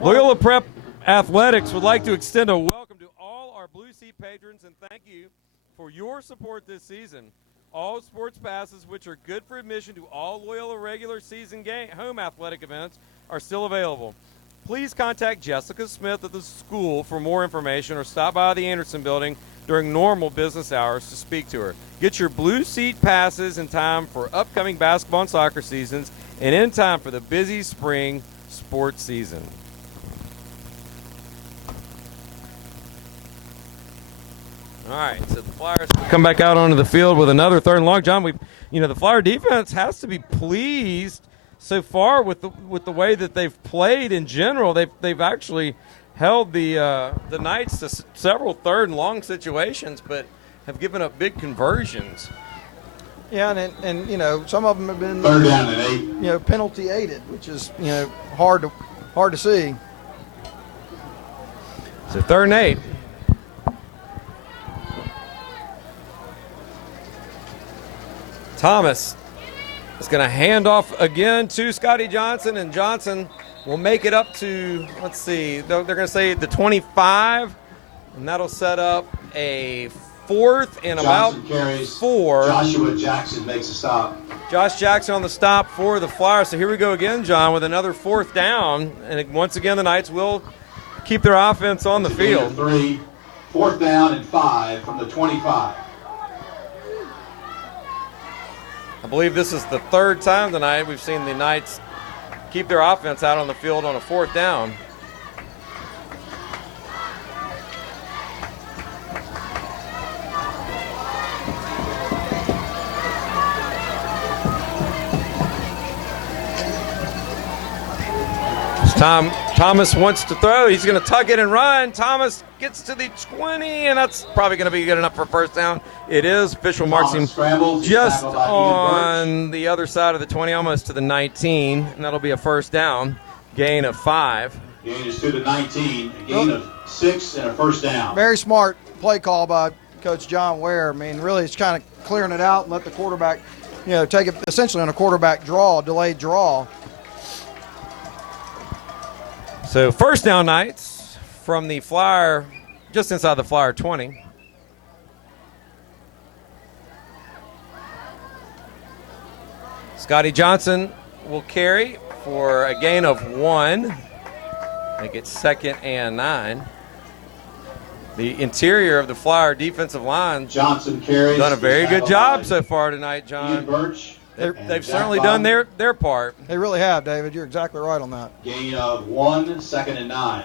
Loyola Prep Athletics would like to extend a welcome to all our Blue Seat patrons and thank you for your support this season. All sports passes, which are good for admission to all Loyola regular season home athletic events, are still available. Please contact Jessica Smith at the school for more information or stop by the Anderson building during normal business hours to speak to her. Get your Blue Seat passes in time for upcoming basketball and soccer seasons and in time for the busy spring sports season. All right, so the Flyers come back out onto the field with another 3rd and long. John, the Flyer defense has to be pleased so far with the way that they've played in general. They've actually held the Knights to several 3rd and long situations, but have given up big conversions. Yeah, and some of them have been 3rd down and 8. Penalty aided, which is hard to see. So 3rd and 8. Thomas is going to hand off again to Scotty Johnson, and Johnson will make it up to, let's see, they're going to say the 25, and that'll set up a 4th and about 4. Joshua Jackson makes a stop. Josh Jackson on the stop for the Flyers. So here we go again, John, with another 4th down, and once again the Knights will keep their offense on the field. 3, 4th down and 5 from the 25. I believe this is the 3rd time tonight we've seen the Knights keep their offense out on the field on a 4th down. Thomas wants to throw. He's going to tuck it and run. Thomas gets to the 20, and that's probably going to be good enough for first down. It is. Official marks him just on the other side of the 20, almost to the 19, and that'll be a first down. Gain of 5. Gain is to the 19, a gain of 6 and a first down. Very smart play call by Coach John Ware. I mean, really, it's kind of clearing it out and let the quarterback, take it essentially on a quarterback draw, delayed draw. So first down, Knights from the Flyer, just inside the Flyer 20. Scotty Johnson will carry for a gain of 1. Make it 2nd and 9. The interior of the Flyer defensive line Johnson carries. Done a very good job so far tonight, John. Birch. They've certainly done their part. They really have, David. You're exactly right on that. Gain of 1, 2nd and 9.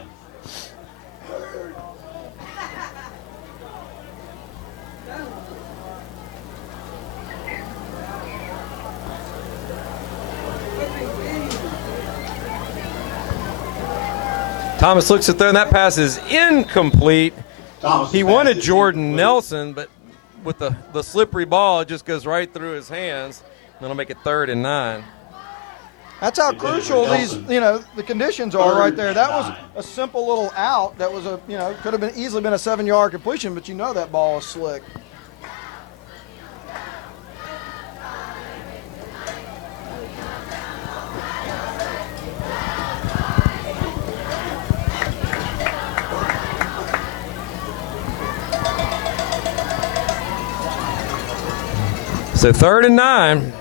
Thomas looks at there, and that pass is incomplete. He wanted Jordan incomplete. Nelson, but with the slippery ball, it just goes right through his hands. That'll make it 3rd and 9. That's how crucial these, the conditions are right there. That was a simple little out. That was could have easily been a 7-yard completion, but that ball is slick. So 3rd and 9.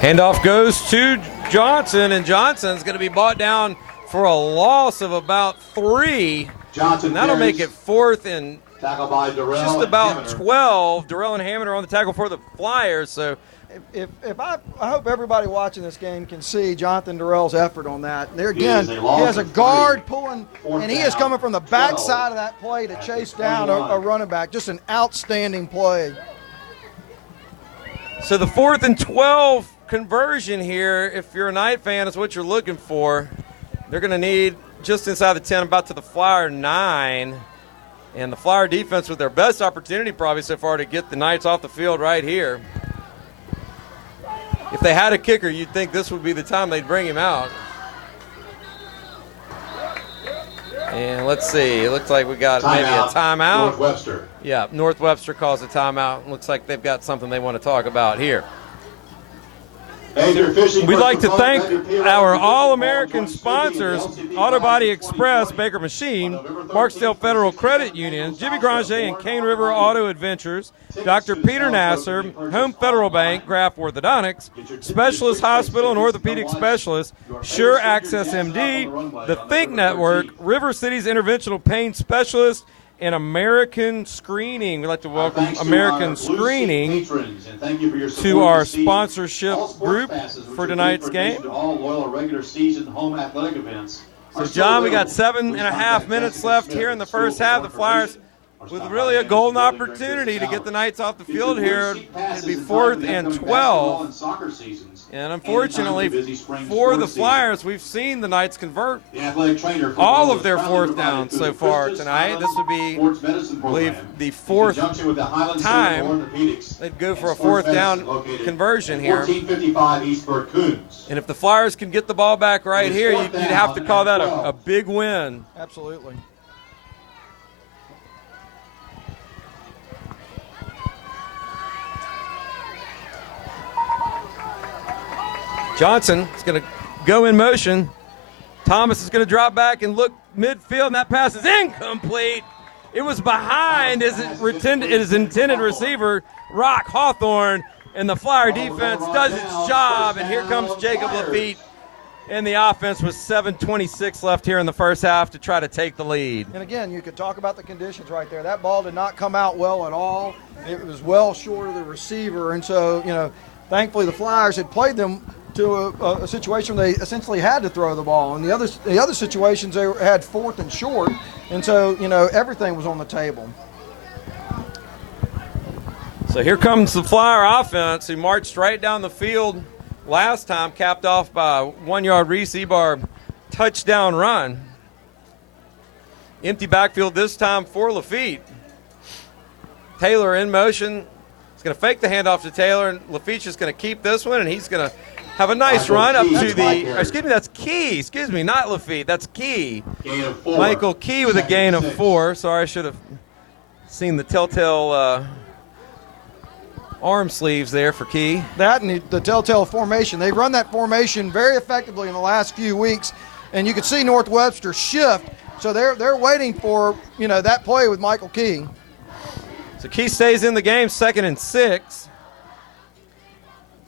Handoff goes to Johnson, and Johnson's going to be brought down for a loss of about 3. Johnson. That'll make it 4th and tackle by Durrell just about 12. Durrell and Hammond are on the tackle for the Flyers. So if I hope everybody watching this game can see Jonathan Durrell's effort on that. There again, he has a guard pulling, and he is coming from the backside of that play to chase down a running back. Just an outstanding play. So the 4th and 12 conversion here, if you're a Knight fan, is what you're looking for. They're going to need just inside the 10, about to the Flyer 9. And the Flyer defense with their best opportunity probably so far to get the Knights off the field right here. If they had a kicker, you'd think this would be the time they'd bring him out. And let's see. It looks like we got maybe a timeout. North Webster. Yeah, North Webster calls a timeout. Looks like they've got something they want to talk about here. We'd like to thank our All-American sponsors, Auto Body Express, Baker Machine, Marksdale Federal Credit Union, Jimmy Granger and Cane River Auto Adventures, Dr. Peter Nasser, Home Federal Bank, Graf Orthodontics, Specialist Hospital and Orthopedic Specialist, Sure Access MD, the Think Network, River City's Interventional Pain Specialist, and American Screening. We'd like to welcome American Screening to our sponsorship group for tonight's game. All Loyola regular season home athletic events. So, John, we got 7.5 minutes left here in the first half. The Flyers with really a golden opportunity to get the Knights off the field here. It'd be 4th and 12. And unfortunately for the Flyers, we've seen the Knights convert all of their 4th downs so far tonight. This would be, I believe, the 4th time they'd go for a 4th down conversion here. And if the Flyers can get the ball back right here, you'd have to call that a big win. Absolutely. Johnson is going to go in motion. Thomas is going to drop back and look midfield, and that pass is incomplete. It was behind his intended receiver, Rock Hawthorne, and the Flyer defense does its job, and here comes Jacob Lafitte in the offense with 7:26 left here in the first half to try to take the lead. And again, you could talk about the conditions right there. That ball did not come out well at all. It was well short of the receiver, and so, thankfully the Flyers had played them to a situation where they essentially had to throw the ball. And the other situations, they had 4th and short, and so, everything was on the table. So here comes the Flyer offense, who marched right down the field last time, capped off by a 1-yard Reese Ebarb touchdown run. Empty backfield this time for Lafitte. Taylor in motion. He's going to fake the handoff to Taylor, and Lafitte's just going to keep this one, and he's going to have a nice run up to the, excuse me, that's Key. Excuse me, not Lafitte. That's Key. Gain of 4. Michael Key with a gain of 4. Sorry, I should have seen the telltale arm sleeves there for Key. That and the telltale formation. They've run that formation very effectively in the last few weeks, and you can see North Webster shift. So they're waiting for, you know, that play with Michael Key. So Key stays in the game, 2nd and 6.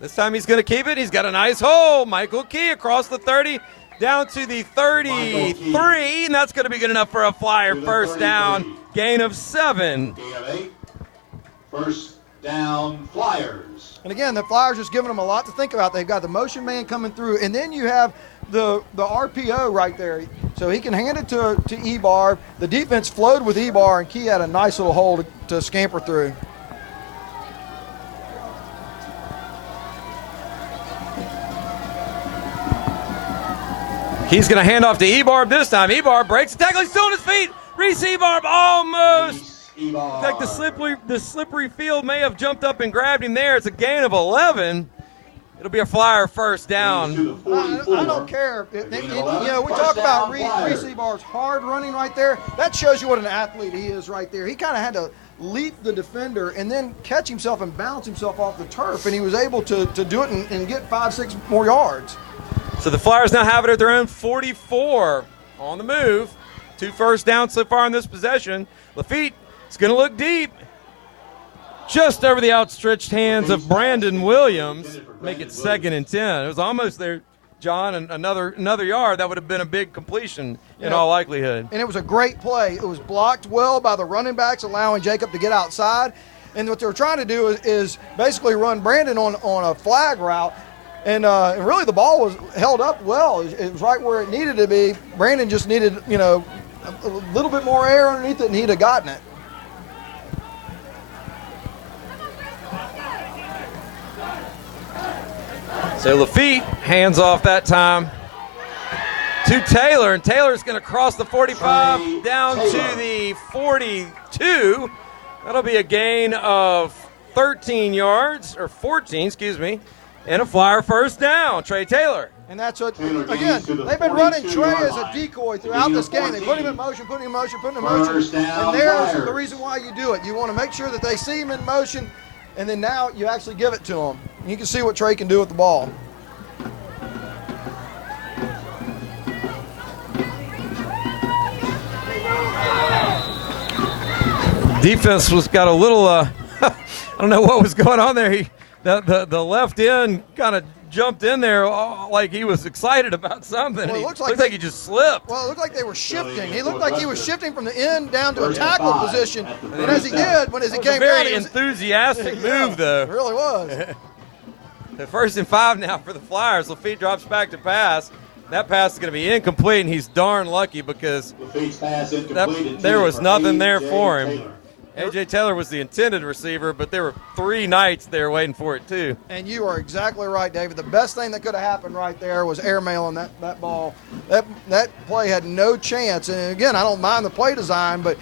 This time he's going to keep it. He's got a nice hole. Michael Key across the 30, down to the 33, and that's going to be good enough for a Flyer first down. Gain of 7. Gain of 8. First down, Flyers. And again, the Flyers just giving them a lot to think about. They've got the motion man coming through, and then you have the RPO right there. So he can hand it to Ebarb. The defense flowed with Ebarb, and Key had a nice little hole to scamper through. He's going to hand off to Ebarb this time. Ebarb breaks the tackle. He's still on his feet. Reese Ebarb almost. In fact, the slippery field may have jumped up and grabbed him there. It's a gain of 11. It'll be a Flyer first down. I don't care. You know, we talk about Reese Ebarb's hard running right there. That shows you what an athlete he is right there. He kind of had to leap the defender and then catch himself and bounce himself off the turf, and he was able to do it and get 5-6 more yards. So the Flyers now have it at their own 44 on the move. 2 first downs so far in this possession. Lafitte is going to look deep. Just over the outstretched hands of Brandon Williams. Make it 2nd and 10. It was almost there, John, and another yard. That would have been a big completion in all likelihood. And it was a great play. It was blocked well by the running backs, allowing Jacob to get outside. And what they were trying to do is basically run Brandon on a flag route. And really the ball was held up well. It was right where it needed to be. Brandon just needed, you know, a little bit more air underneath it, and he'd have gotten it. So Lafitte hands off that time to Taylor, and Taylor's going to cross the 45 down to the 42. That'll be a gain of 13 yards, or 14, excuse me, and a Flyer first down. Trey Taylor. And that's what, again, they've been running Trey as a decoy throughout this game. They put him in motion, put him in motion, put him in motion. And there's the reason why you do it. You want to make sure that they see him in motion, and then now you actually give it to him. You can see what Trey can do with the ball. Defense was got a little, I don't know what was going on there. The left end kind of jumped in there like he was excited about something. Well, It looks like he just slipped. Well, it looked like they were shifting. He looked like he was shifting from the end down to a tackle position. And as he did, as he came down, very enthusiastic move, though. It really was. The 1st and 5 now for the Flyers. Lafitte drops back to pass. That pass is going to be incomplete, and he's darn lucky because there was nothing there for him. A.J. Taylor was the intended receiver, but there were 3 Knights there waiting for it, too. And you are exactly right, David. The best thing that could have happened right there was airmailing that ball. That play had no chance. And, again, I don't mind the play design, but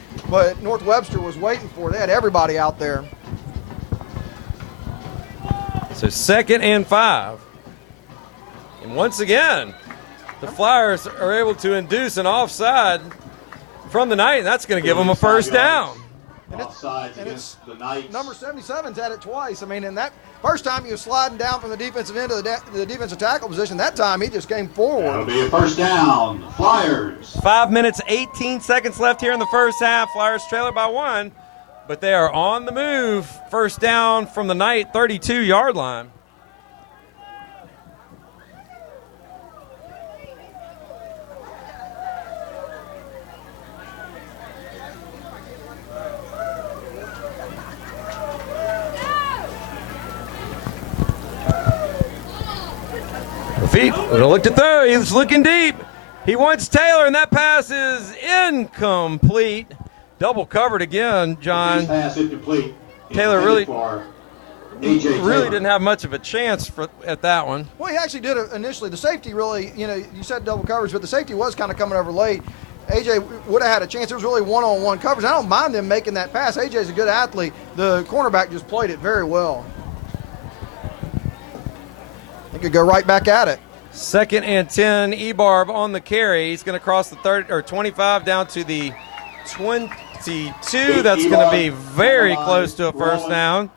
North Webster was waiting for it. They had everybody out there. So 2nd and 5. And once again, the Flyers are able to induce an offside from the Knight, and that's going to give them a first down. Offsides against the Knights. Number 77's had it twice. I mean, in that first time he was sliding down from the defensive end to the defensive tackle position. That time he just came forward. That'll be a first down. Flyers. 5 minutes, 18 seconds left here in the first half. Flyers trailer by 1, but they are on the move. First down from the Knight 32-yard line. Lafitte would have looked at throw. He's looking deep. He wants Taylor, and that pass is incomplete. Double covered again, John. Pass incomplete. Taylor really A.J. didn't have much of a chance at that one. Well, he actually did it initially. The safety really, you said double coverage, but the safety was kind of coming over late. AJ would have had a chance. It was really one-on-one coverage. I don't mind them making that pass. AJ's a good athlete. The cornerback just played it very well. He could go right back at it. 2nd and 10, Ebarb on the carry. He's going to cross the 25 down to the 22. That's going to be very close to a first down.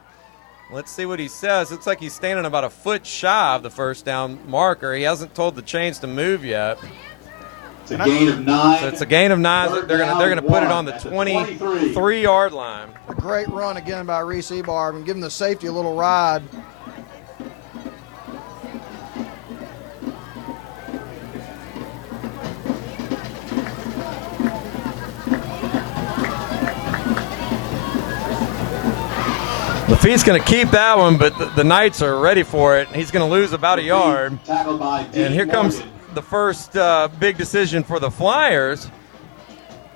Let's see what he says. Looks like he's standing about a foot shy of the first down marker. He hasn't told the chains to move yet. It's a gain of 9. So it's a gain of 9. They're going to put it on the 23-yard line. A great run again by Reese Ebarb and giving the safety a little ride. Lafitte's going to keep that one, but the Knights are ready for it. He's going to lose about a yard. And here comes the first big decision for the Flyers.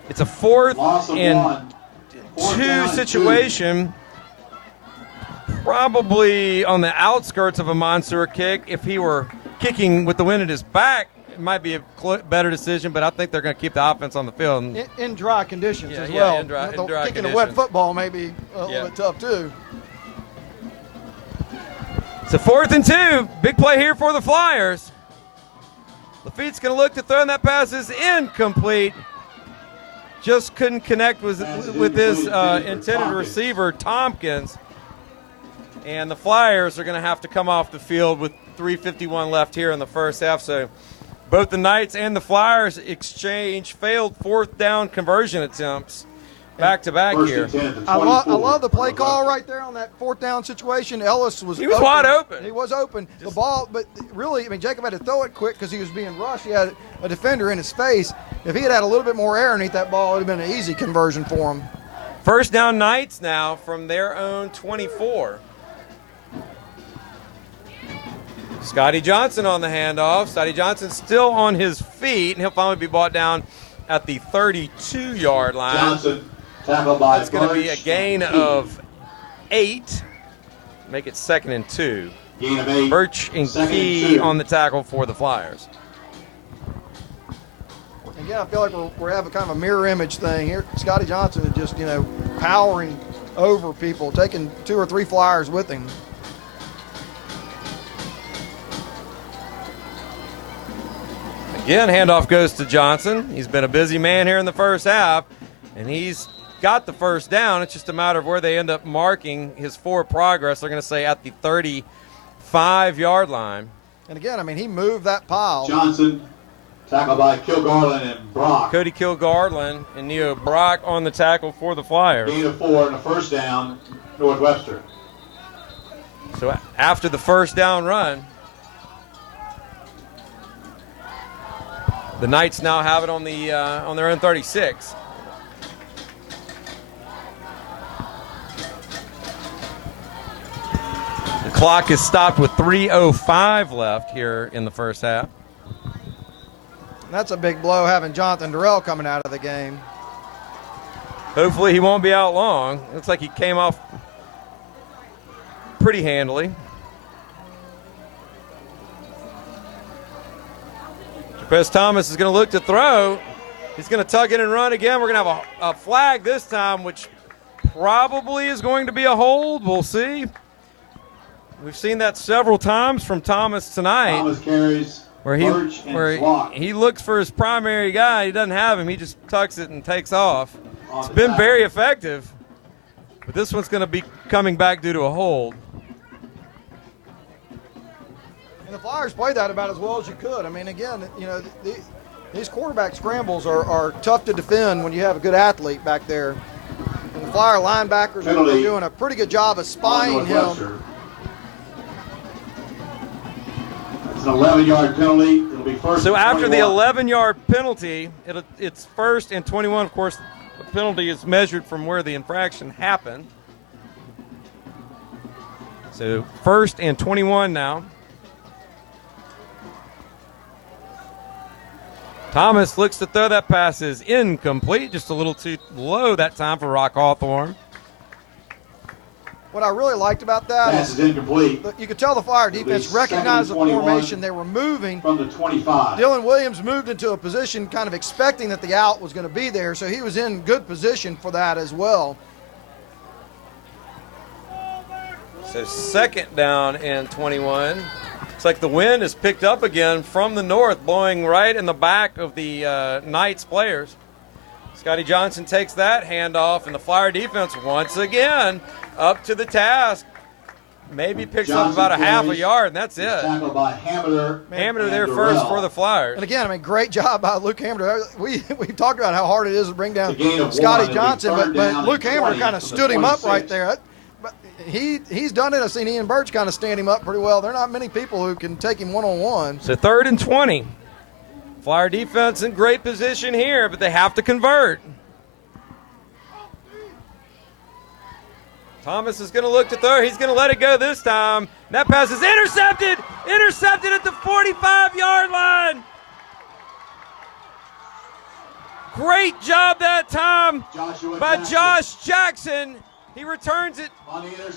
It's a 4th and 2 situation, probably on the outskirts of a Mansour kick. If he were kicking with the wind at his back, it might be a better decision, but I think they're going to keep the offense on the field. In dry conditions as well. In dry kicking conditions. a wet football may be a little bit tough too. It's a 4th and 2. Big play here for the Flyers. Lafitte's going to look to throw, and that pass is incomplete. Just couldn't connect with his intended receiver, Tompkins. And the Flyers are going to have to come off the field with 3:51 left here in the first half. So both the Knights and the Flyers exchange failed 4th down conversion attempts back-to-back here. I love the play call right there on that 4th down situation. Ellis was open. Wide open. He was open. The ball, but really, Jacob had to throw it quick because he was being rushed. He had a defender in his face. If he had had a little bit more air underneath that ball, it would have been an easy conversion for him. First down Knights now from their own 24. Scotty Johnson on the handoff. Scotty Johnson still on his feet, and he'll finally be brought down at the 32-yard line. Johnson, tackled by It's going to be a gain of 8. Make it 2nd and 2. Gain of 8. Birch and Key on the tackle for the Flyers. Again, I feel like we're having kind of a mirror image thing here. Scotty Johnson is just, powering over people, taking 2 or 3 Flyers with him. Again, handoff goes to Johnson. He's been a busy man here in the first half, and he's got the first down. It's just a matter of where they end up marking his forward progress. They're going to say at the 35-yard line. And again, he moved that pile. Johnson, tackled by Kilgarlin and Brock. Cody Kilgarlin and Neo Brock on the tackle for the Flyers. Gain of 4 and a first down, North Webster. So after the first down run, the Knights now have it on their own 36. The clock is stopped with 3:05 left here in the first half. That's a big blow having Jonathan Durrell coming out of the game. Hopefully he won't be out long. Looks like he came off pretty handily. Chris Thomas is going to look to throw. He's going to tuck it and run again. We're going to have a flag this time, which probably is going to be a hold. We'll see. We've seen that several times from Thomas tonight. Thomas carries where he looks for his primary guy. He doesn't have him. He just tucks it and takes off. It's been very effective. But this one's going to be coming back due to a hold. And the Flyers played that about as well as you could. Again, these quarterback scrambles are tough to defend when you have a good athlete back there. And the Flyer linebackers are doing a pretty good job of spying him. It's an 11-yard penalty. It'll be first. So after the 11-yard penalty, it's 1st and 21. Of course, the penalty is measured from where the infraction happened. So 1st and 21 now. Thomas looks to throw. That pass is incomplete. Just a little too low that time for Rock Hawthorne. what I really liked about that Pass is incomplete. you could tell the Flyer defense recognized the formation. They were moving. From the 25. Dylan Williams moved into a position kind of expecting that the out was going to be there, so he was in good position for that as well. So second down and 21. It's like the wind is picked up again from the north, blowing right in the back of the Knights players. Scotty Johnson takes that handoff, and the Flyer defense once again up to the task. Maybe picks up about a half a yard, and that's it. Tackled by Hammer there first for the Flyers. And again, I mean, great job by Luke Hammer. We've talked about how hard it is to bring down Scotty Johnson, but Luke Hammer kind of stood him up right there. But he's done it. I've seen Ian Birch kind of stand him up pretty well. There are not many people who can take him one-on-one. So 3rd and 20. Flyer defense in great position here, but they have to convert. Thomas is going to look to throw. He's going to let it go this time. That pass is intercepted. Intercepted at the 45-yard line. Great job that time by Josh Jackson. He returns it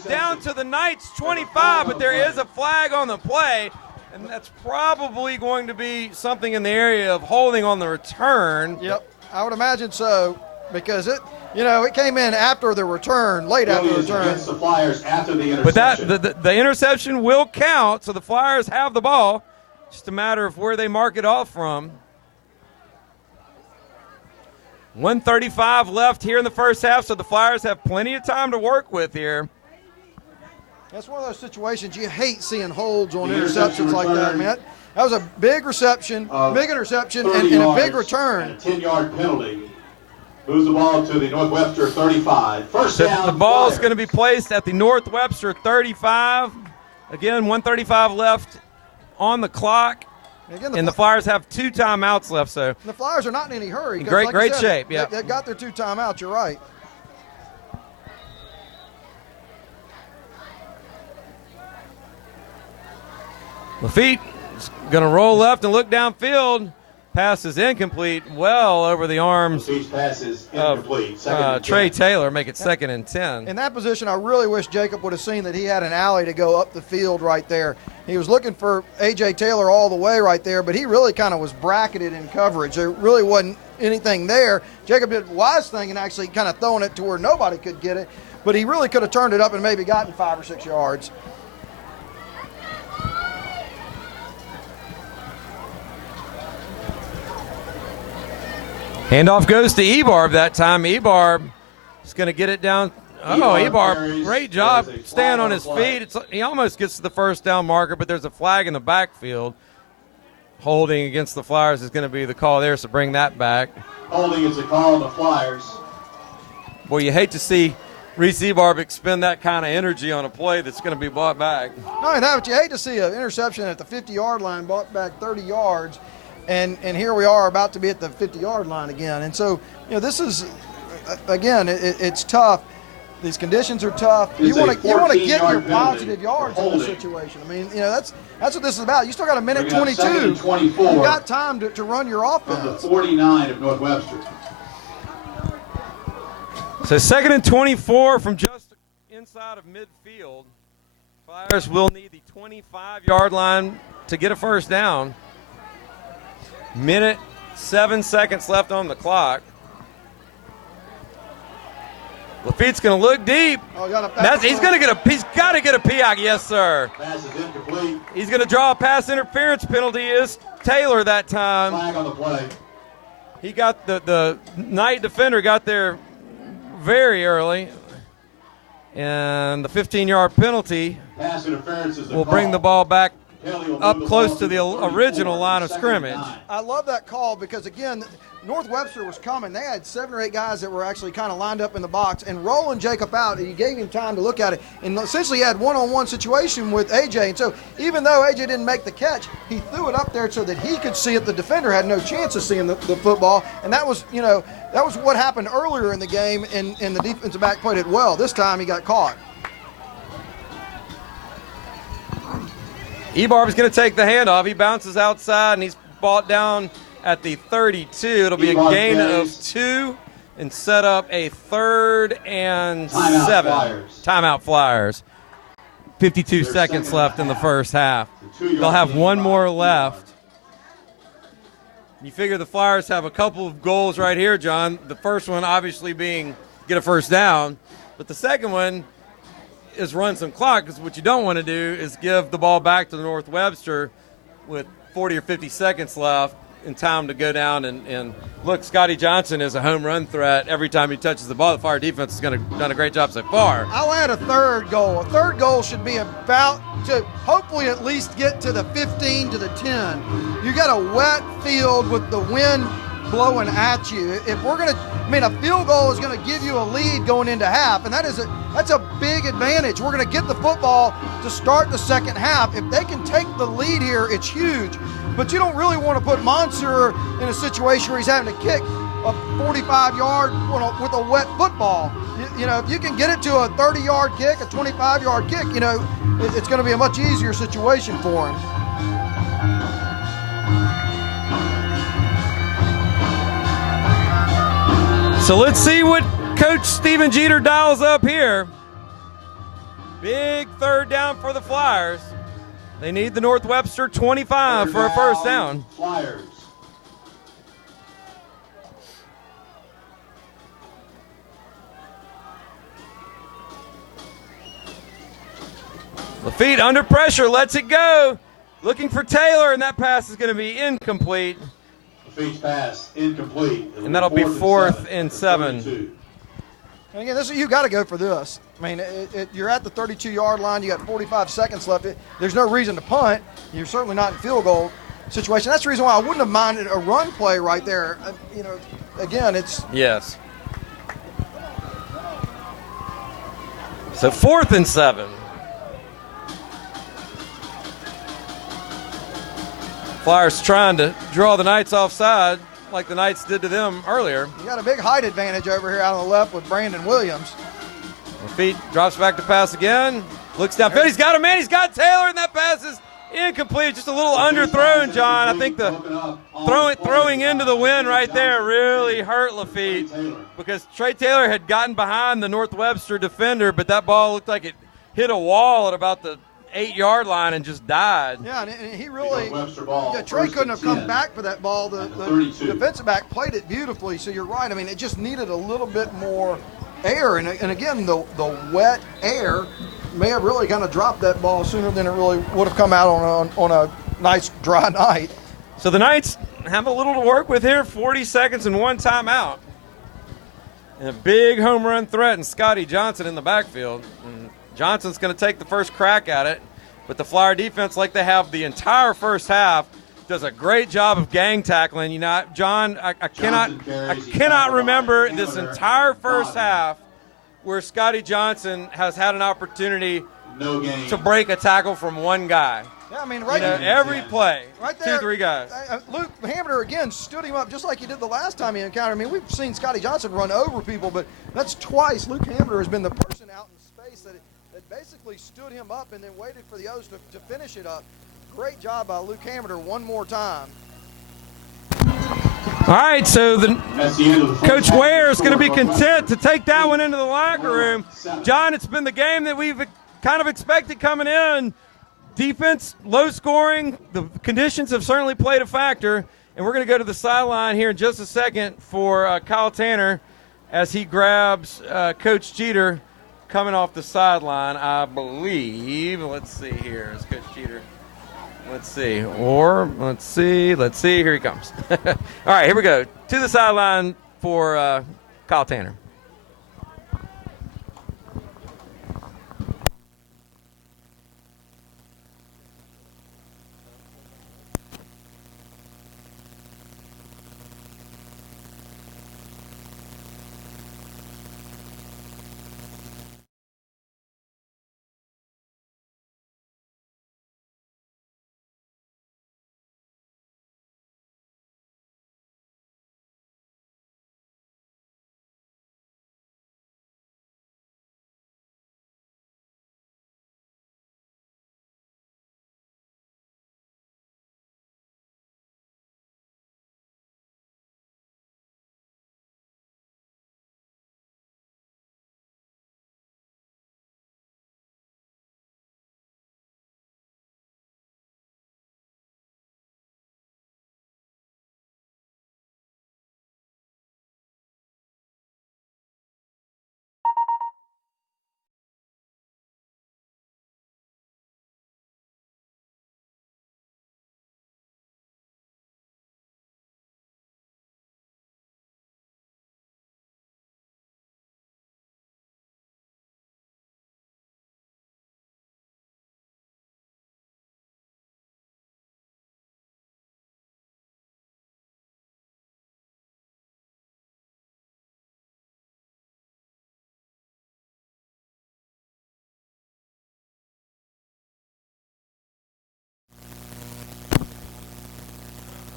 down to the Knights 25, but there is a flag on the play, and that's probably going to be something in the area of holding on the return. Yep, I would imagine so, because it came in after the return, late after the return. Against the Flyers after the But interception. the interception will count, so the Flyers have the ball. Just a matter of where they mark it off from. 1:35 left here in the first half, so the Flyers have plenty of time to work with here. That's one of those situations you hate seeing holds on interceptions like that, man. That was a big reception, big interception, and a big return. And a 10-yard penalty. Moves the ball to the North Webster 35. First down. The ball is going to be placed at the North Webster 35. Again, 1:35 left on the clock. And the Flyers have 2 timeouts left. So the Flyers are not in any hurry. Great shape, yeah. They got their 2 timeouts, you're right. Lafitte is going to roll left and look downfield. Pass is incomplete, well over the arms of Trey Taylor, make it 2nd and 10. In that position, I really wish Jacob would have seen that he had an alley to go up the field right there. He was looking for A.J. Taylor all the way right there, but he really kind of was bracketed in coverage. There really wasn't anything there. Jacob did a wise thing and actually kind of throwing it to where nobody could get it, but he really could have turned it up and maybe gotten 5 or 6 yards. Handoff goes to Ebarb that time. Ebarb is going to get it down. Ebarb, great job staying on his feet. He almost gets to the first down marker, but there's a flag in the backfield. Holding against the Flyers is going to be the call there, so bring that back. Holding is a call on the Flyers. Boy, you hate to see Reese Ebarb expend that kind of energy on a play that's going to be bought back. No, but you hate to see an interception at the 50-yard line bought back 30 yards. And here we are about to be at the 50-yard line again. And so, this is, again, it's tough. These conditions are tough. You want to get your positive yards in this situation. I mean, that's what this is about. You still got a minute 22. You've got time to run your offense. From the 49 of North Webster. So 2nd and 24 from just inside of midfield. Flyers will need the 25-yard line to get a first down. Minute, 7 seconds left on the clock. Lafitte's going to look deep. He's got to get a PI. Yes, sir. Pass is incomplete. He's going to draw a pass interference penalty. Is Taylor that time? Flag on the play. He got the Knight defender got there very early, and the 15-yard penalty Pass interference is will bring the ball back up close to the original line of scrimmage. I love that call because, again, North Webster was coming. They had 7 or 8 guys that were actually kind of lined up in the box, and rolling Jacob out, he gave him time to look at it, and essentially he had one-on-one situation with A.J. And so even though A.J. didn't make the catch, he threw it up there so that he could see it. The defender had no chance of seeing the football, and that was what happened earlier in the game, and the defensive back played it well. This time he got caught. Ebarb is going to take the handoff. He bounces outside, and he's brought down at the 32. It'll be a gain of 2, and set up a 3rd and Timeout 7. Flyers. Timeout Flyers. 52 Their seconds second left in the half. first half. The 2-yard They'll have gain one by more 2 left. yards. You figure the Flyers have a couple of goals right here, John. The first one obviously being get a first down, but the second one is run some clock, because what you don't want to do is give the ball back to the North Webster with 40 or 50 seconds left in time to go down and look, Scotty Johnson is a home run threat every time he touches the ball. The Flyer defense has done a great job so far. I'll add a third goal. A third goal should be about to hopefully at least get to the 15 to the 10. You got a wet field with the wind blowing at you. If we're gonna, a field goal is gonna give you a lead going into half, and that's a big advantage. We're gonna get the football to start the second half. If they can take the lead here, it's huge. But you don't really want to put Monsieur in a situation where he's having to kick a 45-yard with a wet football. If you can get it to a 30-yard kick, a 25-yard kick, it's going to be a much easier situation for him. So let's see what Coach Steven Jeter dials up here. Big 3rd down for the Flyers. They need the North Webster 25 for a first down. Flyers. Lafitte under pressure, lets it go. Looking for Taylor, and that pass is going to be incomplete. Lafitte's pass incomplete. And that'll be 4th and 7. 32. And again, you got to go for this. You're at the 32-yard line. You got 45 seconds left. There's no reason to punt. You're certainly not in field goal situation. That's the reason why I wouldn't have minded a run play right there. Again, it's yes. So 4th and 7. Flyers trying to draw the Knights offside like the Knights did to them earlier. You got a big height advantage over here out on the left with Brandon Williams. Feet drops back to pass again. Looks downfield. He's got a man. He's got Taylor, and that pass is incomplete. Just a little underthrown, John. I think the throwing into the wind right there really hurt Lafitte, because Trey Taylor had gotten behind the North Webster defender, but that ball looked like it hit a wall at about the 8-yard line and just died. Yeah, and he really, Trey couldn't have come back for that ball. The defensive back played it beautifully, so you're right. It just needed a little bit more air, and again, the wet air may have really kind of dropped that ball sooner than it really would have come out on a nice dry night. So the Knights have a little to work with here, 40 seconds and 1 timeout. And a big home run threat, and Scotty Johnson in the backfield. And Johnson's going to take the first crack at it, but the Flyer defense, like they have the entire first half, does a great job of gang tackling. John, I cannot remember this entire first half where Scotty Johnson has had an opportunity to break a tackle from one guy. Yeah, right every play, right there, 2-3 guys. Luke Hamner again stood him up just like he did the last time he encountered. We've seen Scotty Johnson run over people, but that's twice Luke Hamner has been the person out in space that basically stood him up and then waited for the O's to finish it up. Great job by Luke Hamner one more time. All right, so Coach Ware is going to be content to take that one into the locker room. John, it's been the game that we've kind of expected coming in. Defense, low scoring. The conditions have certainly played a factor. And we're going to go to the sideline here in just a second for Kyle Tanner as he grabs Coach Jeter coming off the sideline, I believe. Let's see here. Is Coach Jeter? Let's see. Here he comes. All right, here we go. To the sideline for Kyle Tanner.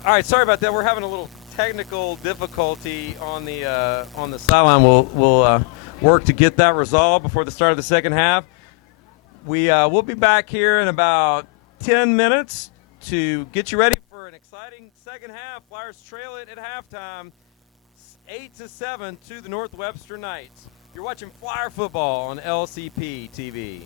All right, sorry about that. We're having a little technical difficulty on the sideline. We'll work to get that resolved before the start of the second half. We'll be back here in about 10 minutes to get you ready for an exciting second half. Flyers trail it at halftime, 8-7 to the North Webster Knights. You're watching Flyer football on LCP TV.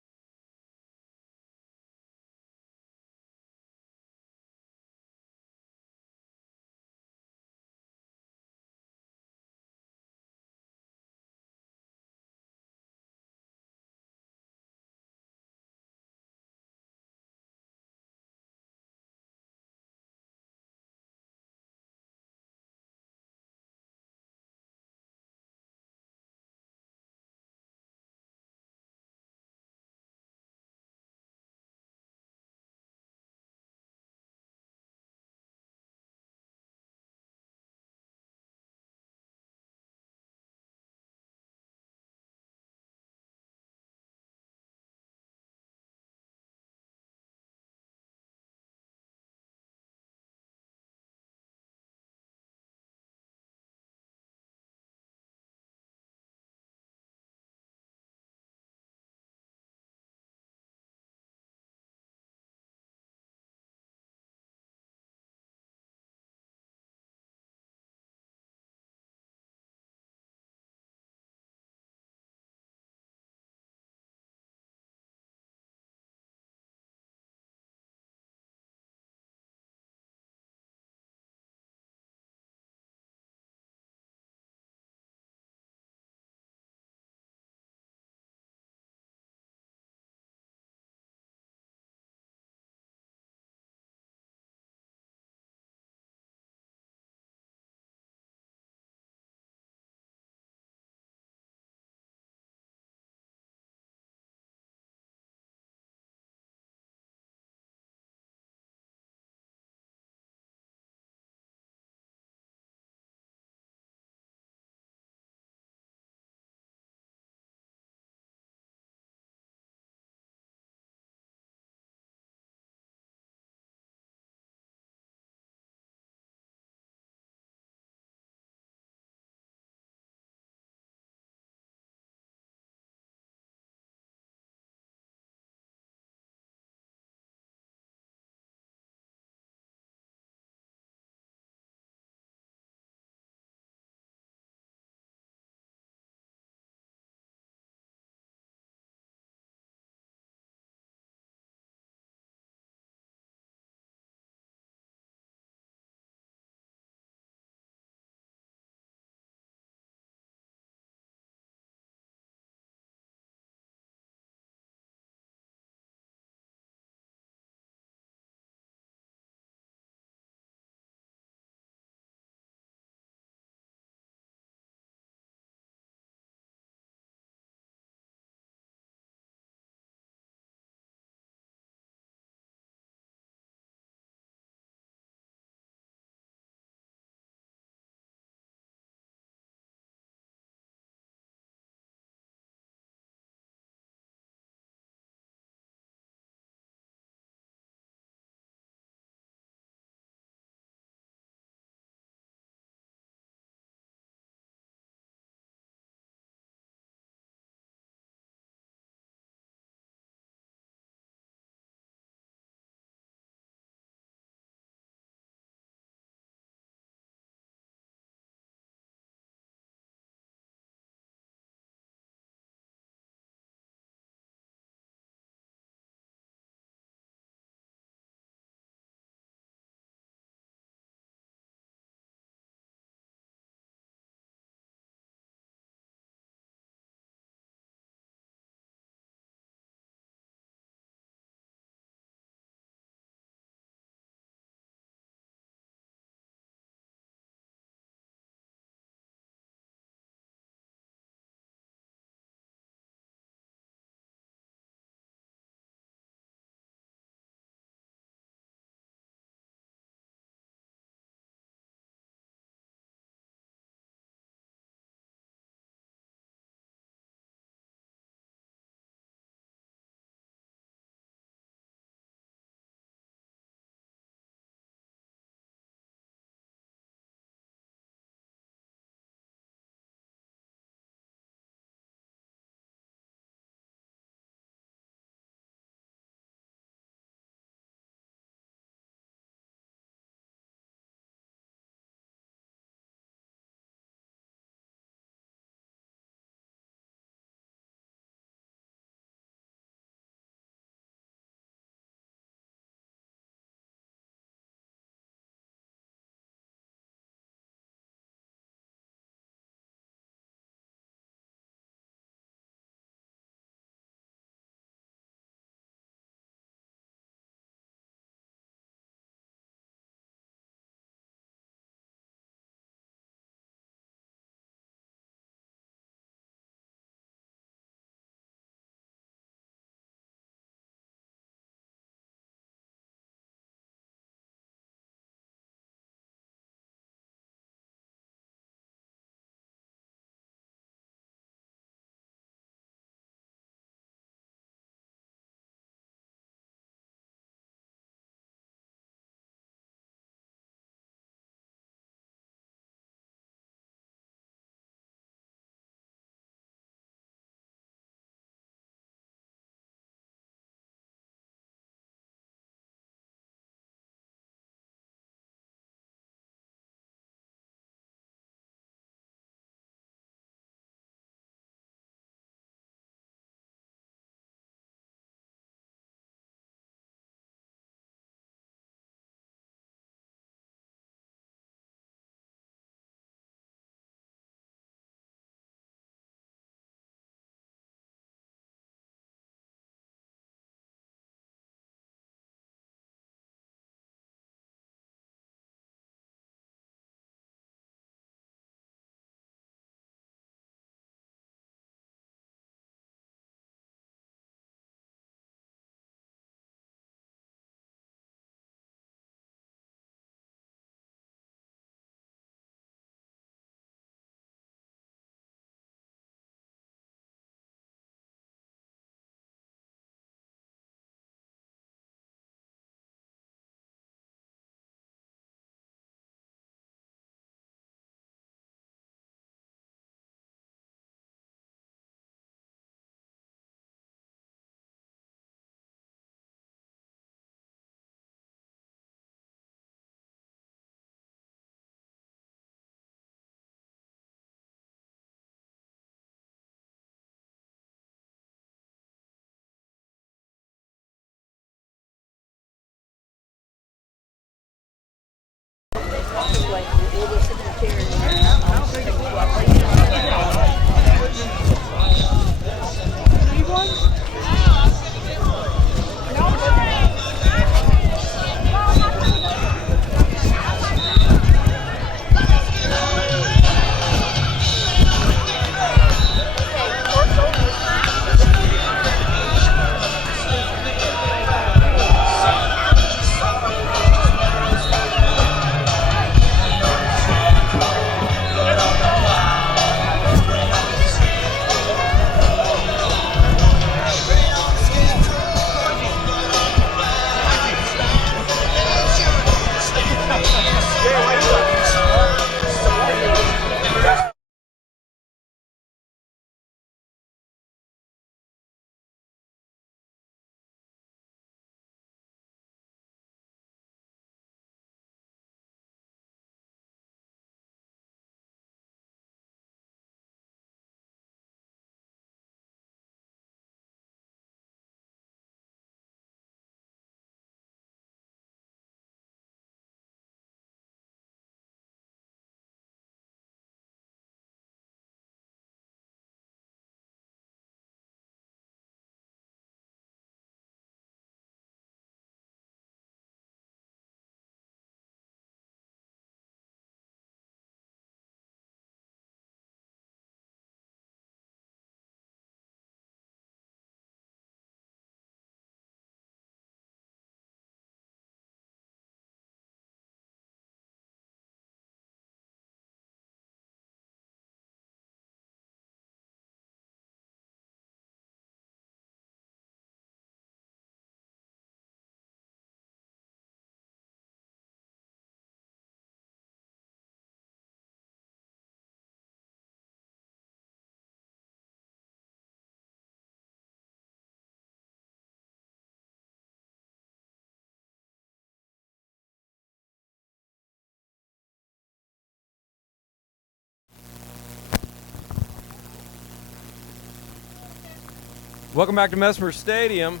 Welcome back to Mesmer Stadium.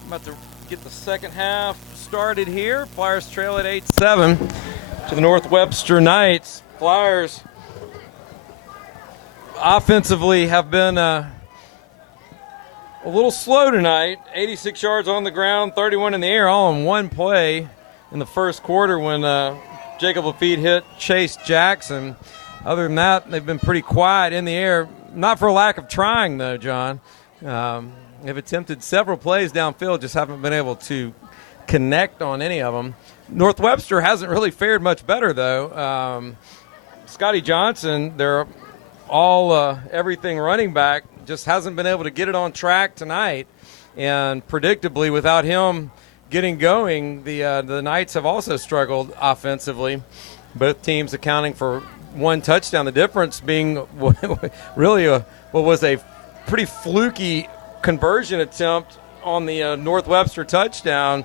I'm about to get the second half started here. Flyers trail at 8-7 to the North Webster Knights. Flyers offensively have been a little slow tonight. 86 yards on the ground, 31 in the air, all in one play in the first quarter when Jacob Lafitte hit Chase Jackson. Other than that, they've been pretty quiet in the air. Not for lack of trying, though, John. They've attempted several plays downfield, just haven't been able to connect on any of them. North Webster hasn't really fared much better, though. Scotty Johnson, their everything running back, just hasn't been able to get it on track tonight. And predictably, without him getting going, the Knights have also struggled offensively. Both teams accounting for one touchdown. The difference being really what was a pretty fluky conversion attempt on the North Webster touchdown,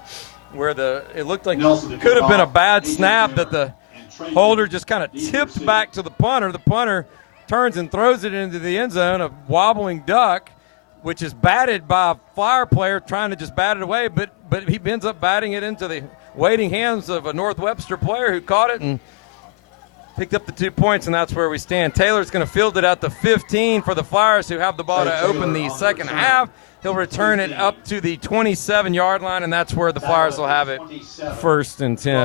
where it looked like it could have been a bad snap that the holder just kind of tipped back to the punter. The punter turns and throws it into the end zone, a wobbling duck, which is batted by a Flyer player trying to just bat it away, but he ends up batting it into the waiting hands of a North Webster player who caught it and picked up the 2 points, and that's where we stand. Taylor's going to field it at the 15 for the Flyers, who have the ball to open the second half. He'll return it up to the 27-yard line, and that's where the Flyers will have it, 1st and 10.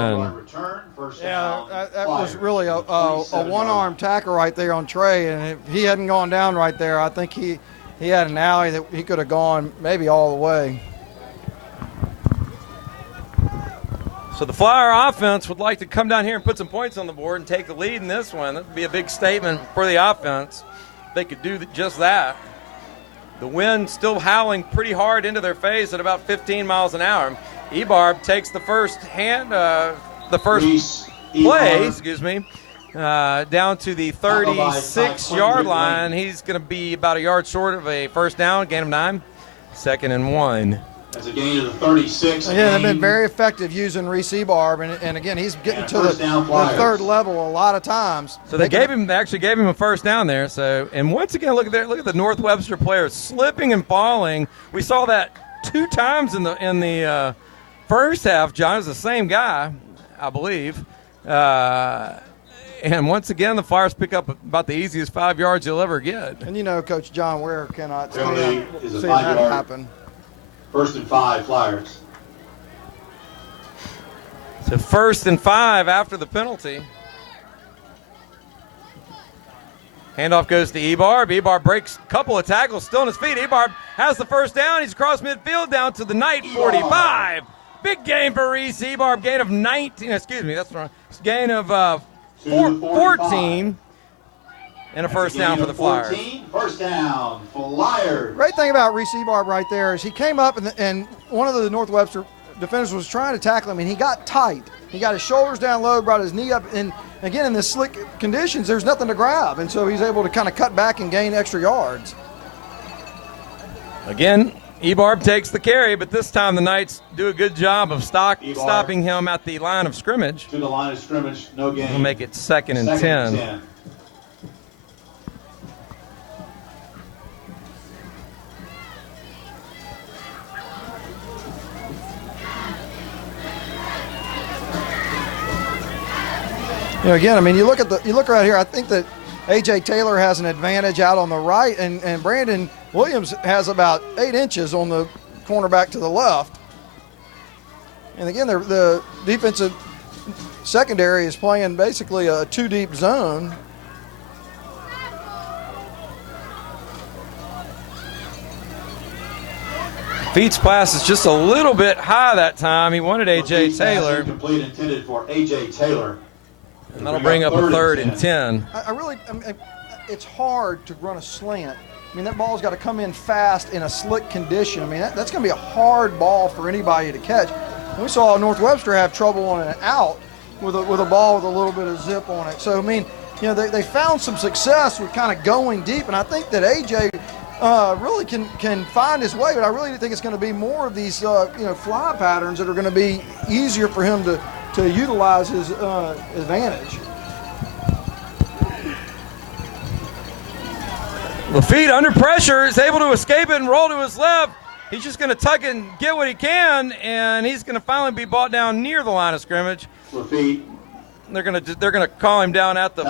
Yeah, that was really a one-arm tackle right there on Trey, and if he hadn't gone down right there, I think he had an alley that he could have gone maybe all the way. So the Flyer offense would like to come down here and put some points on the board and take the lead in this one. That would be a big statement for the offense. They could do just that. The wind still howling pretty hard into their face at about 15 miles an hour. Ebarb takes the first play, down to the 36-yard line. He's going to be about a yard short of a first down, gain of 9, 2nd and 1. As a gain of the 36. Yeah, they've been very effective using Reese Ebarb, and again, he's getting to the third level a lot of times. So they actually gave him a first down there. So, and once again, look at the North Webster players slipping and falling. We saw that 2 times in the first half. John is the same guy, I believe. And once again, the Flyers pick up about the easiest 5 yards you'll ever get. And you know, Coach John Ware cannot see is a that happen. 1st and 5, Flyers. So 1st and 5 after the penalty. Handoff goes to Ebarb. Ebarb breaks a couple of tackles, still on his feet. Ebarb has the first down. He's across midfield down to the Knight 45. Big gain for Reese Ebarb. Gain of 19. Excuse me, that's wrong. Gain of 14. And a first down for the Flyers. 14, first down, Flyers. Great thing about Reese Ebarb right there is he came up and one of the North Webster defenders was trying to tackle him, and he got tight. He got his shoulders down low, brought his knee up, and again, in the slick conditions, there's nothing to grab, and so he's able to kind of cut back and gain extra yards. Again, Ebarb takes the carry, but this time the Knights do a good job of stopping him at the line of scrimmage. To the line of scrimmage, no gain. We'll make it 2nd and 10. You know, again, I mean, you look right here. I think that A.J. Taylor has an advantage out on the right, and Brandon Williams has about 8 inches on the cornerback to the left. And again, the defensive secondary is playing basically a 2-deep zone. Feet's pass is just a little bit high that time. He wanted A.J. Taylor. Incomplete, intended for A.J. Taylor. And that'll bring up a 3rd and 10. I mean, it's hard to run a slant. I mean, that ball's got to come in fast in a slick condition. I mean, that's going to be a hard ball for anybody to catch. We saw North Webster have trouble on an out with a ball with a little bit of zip on it. So, I mean, you know, they found some success with kind of going deep, and I think that A.J. really can find his way, but I really think it's going to be more of these, fly patterns that are going to be easier for him to utilize his advantage. Lafitte under pressure is able to escape it and roll to his left. He's just going to tuck it and get what he can, and he's going to finally be brought down near the line of scrimmage. Lafitte. They're going to call him down at the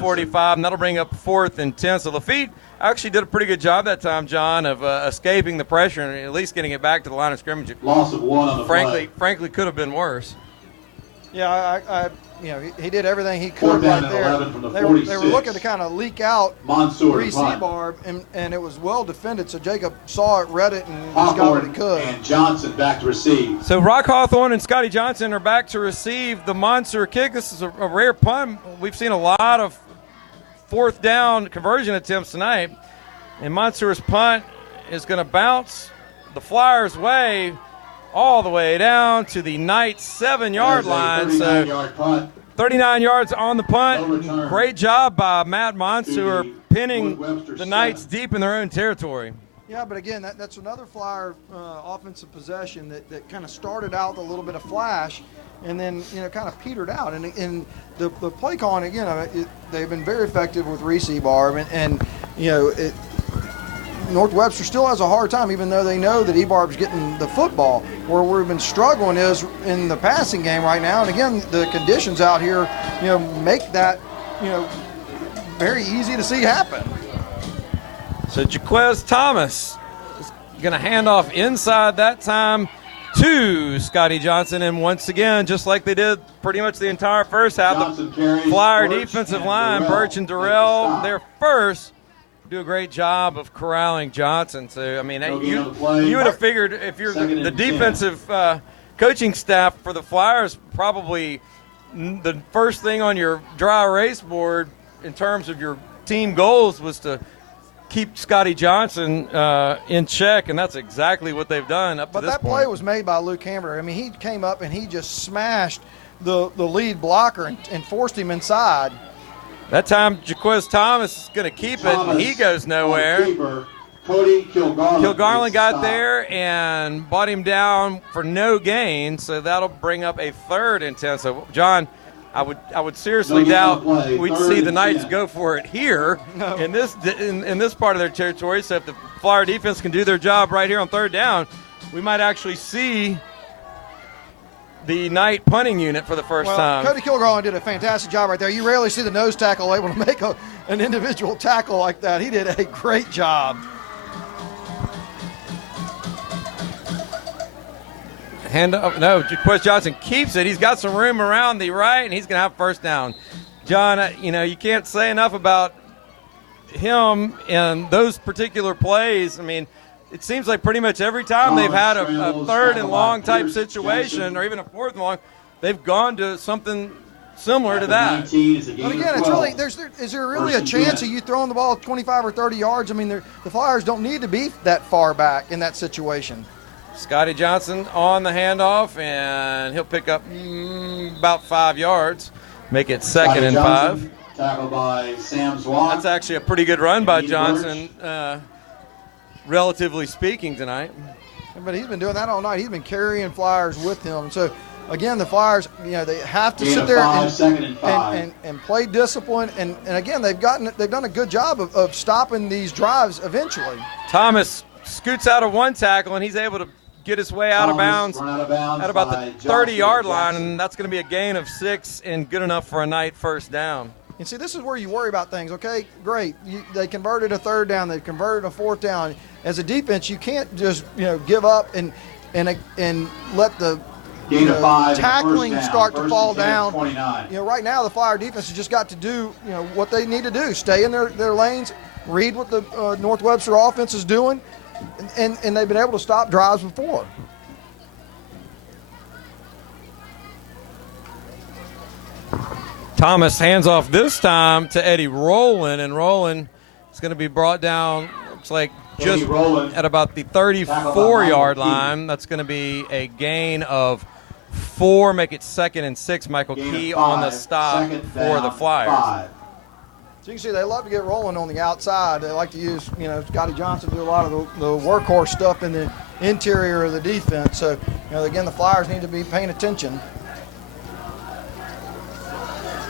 45, and that'll bring up 4th and 10. So Lafitte actually did a pretty good job that time, John, of escaping the pressure and at least getting it back to the line of scrimmage. Loss of 1 on the play. Frankly, could have been worse. Yeah, he did everything he could right there. They were looking to kind of leak out Reese Barb, and it was well defended. So Jacob saw it, read it, and just got what he could. And Johnson back to receive. So Rock Hawthorne and Scotty Johnson are back to receive the monster kick. This is a rare punt. We've seen a lot of 4th down conversion attempts tonight, and Monster's punt is going to bounce the Flyers' way all the way down to the Knights' 7-yard line. So 39 yards on the punt. Great job by Matt Monsoor pinning the Knights deep in their own territory. Yeah, but again, that's another Flyer offensive possession that kind of started out with a little bit of flash and then, kind of petered out. And the play calling, again, they've been very effective with Reese Barb. And North Webster still has a hard time, even though they know that Ebarb's getting the football. Where we've been struggling is in the passing game right now. And again, the conditions out here, make that, very easy to see happen. So Jaquez Thomas is going to hand off inside that time to Scotty Johnson. And once again, just like they did pretty much the entire first half, the Flyer defensive line, Birch and Durrell, their first, do a great job of corralling Johnson. So, I mean, you would have figured if you're the defensive coaching staff for the Flyers, probably the first thing on your dry erase board in terms of your team goals was to keep Scotty Johnson in check, and that's exactly what they've done up to this point. But that play was made by Luke Hammer. I mean, he came up and he just smashed the lead blocker and forced him inside. That time, Jaquez Thomas is going to keep it, and he goes nowhere. Kilgarlin got there and brought him down for no gain, so that'll bring up a 3rd and 10. So, John, I would seriously doubt we'd see the Knights go for it here in this part of their territory. So if the Flyer defense can do their job right here on 3rd down, we might actually see the Knight punting unit for the first time. Cody Kilgarlin did a fantastic job right there. You rarely see the nose tackle able to make an individual tackle like that. He did a great job. Jaquez Johnson keeps it. He's got some room around the right, and he's going to have 1st down. John, you can't say enough about him in those particular plays. I mean, it seems like pretty much every time they've had a 3rd and long type situation or even a 4th and long, they've gone to something similar to that. But again, it's really is there really a chance of you throwing the ball 25 or 30 yards? I mean, the Flyers don't need to be that far back in that situation. Scotty Johnson on the handoff, and he'll pick up about 5 yards, make it 2nd and 5. Tackled by Sam Swan. That's actually a pretty good run by Johnson, relatively speaking, tonight. But he's been doing that all night. He's been carrying Flyers with him. So, again, the Flyers, they have to sit there and play discipline. And again, they've done a good job of stopping these drives eventually. Thomas scoots out of one tackle, and he's able to get his way out of bounds at about the 30-yard line, and that's going to be a gain of 6 and good enough for a Knight 1st down. And see, this is where you worry about things. Okay, great. They converted a 3rd down. They converted a 4th down. As a defense, you can't just give up and let the tackling start to fall down. Right now the Flyer defense has just got to do what they need to do: stay in their lanes, read what the North Webster offense is doing, and they've been able to stop drives before. Thomas hands off this time to Eddie Rowland, and Rowland is going to be brought down, looks like just at about the 34-yard line. That's going to be a gain of 4, make it 2nd and 6. Michael Key on the stop for the Flyers. So you can see they love to get rolling on the outside. They like to use, Scotty Johnson do a lot of the workhorse stuff in the interior of the defense. So, again, the Flyers need to be paying attention.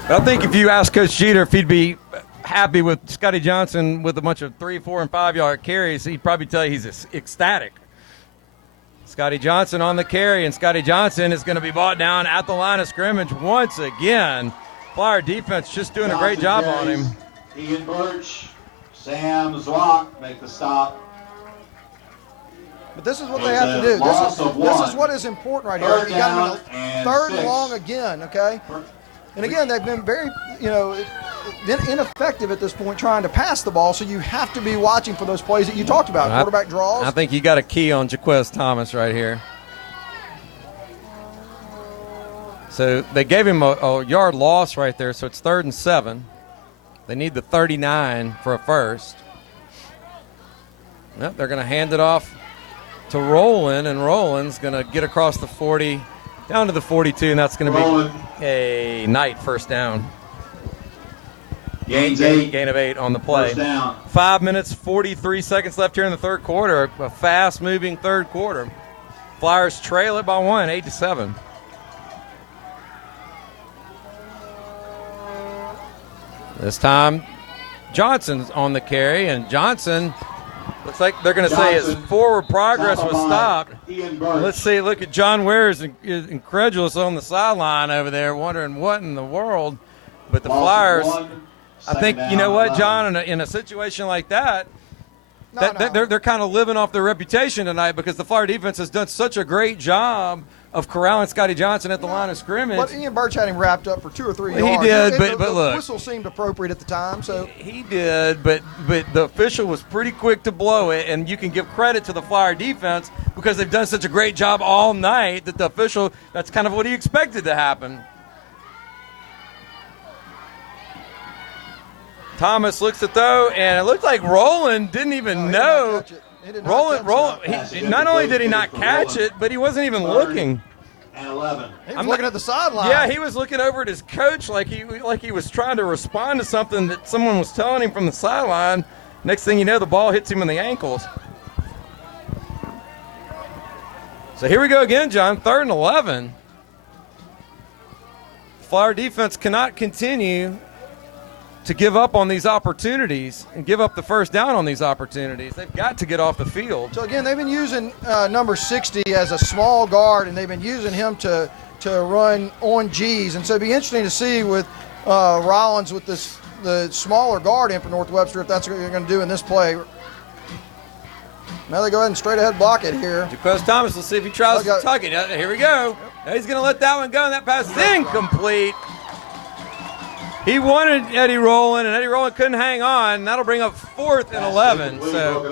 But I think if you ask Coach Jeter if he'd be happy with Scotty Johnson with a bunch of 3, 4, and 5 yard carries, he'd probably tell you he's ecstatic. Scotty Johnson on the carry, and Scotty Johnson is going to be brought down at the line of scrimmage once again. Flyer defense just doing a great job on him. Ian Birch, Sam Zwock make the stop. But this is what they have to do. This is what is important right here. You got him in third and long again, okay? And again, they've been very, ineffective at this point trying to pass the ball, so you have to be watching for those plays that you talked about, quarterback draws. I think you got a key on Jaquez Thomas right here. So they gave him a yard loss right there, so it's 3rd and 7. They need the 39 for a first. Yep, they're going to hand it off to Roland, and Roland's going to get across the 40 down to the 42, and that's going to be a Knight first down. Gain of 8 on the play. 5 minutes, 43 seconds left here in the third quarter. A fast-moving third quarter. Flyers trail it by 1, 8-7. This time, Johnson's on the carry, and Johnson looks like they're going to say his forward progress was stopped. Let's see. Look at John Ware is incredulous on the sideline over there, wondering what in the world. But the Flyers, I think, you know what, John, in a situation like that, they're kind of living off their reputation tonight because the Flyer defense has done such a great job of corralling Scotty Johnson at the line of scrimmage. But Ian Birch had him wrapped up for 2 or 3 yards. He did, but the look. The whistle seemed appropriate at the time. So He did, but the official was pretty quick to blow it, and you can give credit to the Flyer defense because they've done such a great job all night that the official, that's kind of what he expected to happen. Thomas looks to throw, and it looked like Roland didn't even know. Roland, not only did he not catch it, but he wasn't even looking. And 11. he was looking at the sideline. Yeah, he was looking over at his coach like he was trying to respond to something that someone was telling him from the sideline. Next thing you know, the ball hits him in the ankles. So here we go again, John. 3rd and 11. Flyer defense cannot continue to give up on these opportunities and give up the first down on these opportunities. They've got to get off the field. So again, they've been using number 60 as a small guard, and they've been using him to run on G's. And so it'd be interesting to see with Rollins with the smaller guard in for North Webster if that's what you're going to do in this play. Now they go ahead and straight ahead block it here. Jaquez Thomas, let's see if he tries to tuck it. Here we go. Now he's going to let that one go, and that pass is incomplete. He wanted Eddie Rowland, and Eddie Rowland couldn't hang on. That'll bring up 4th and 11. So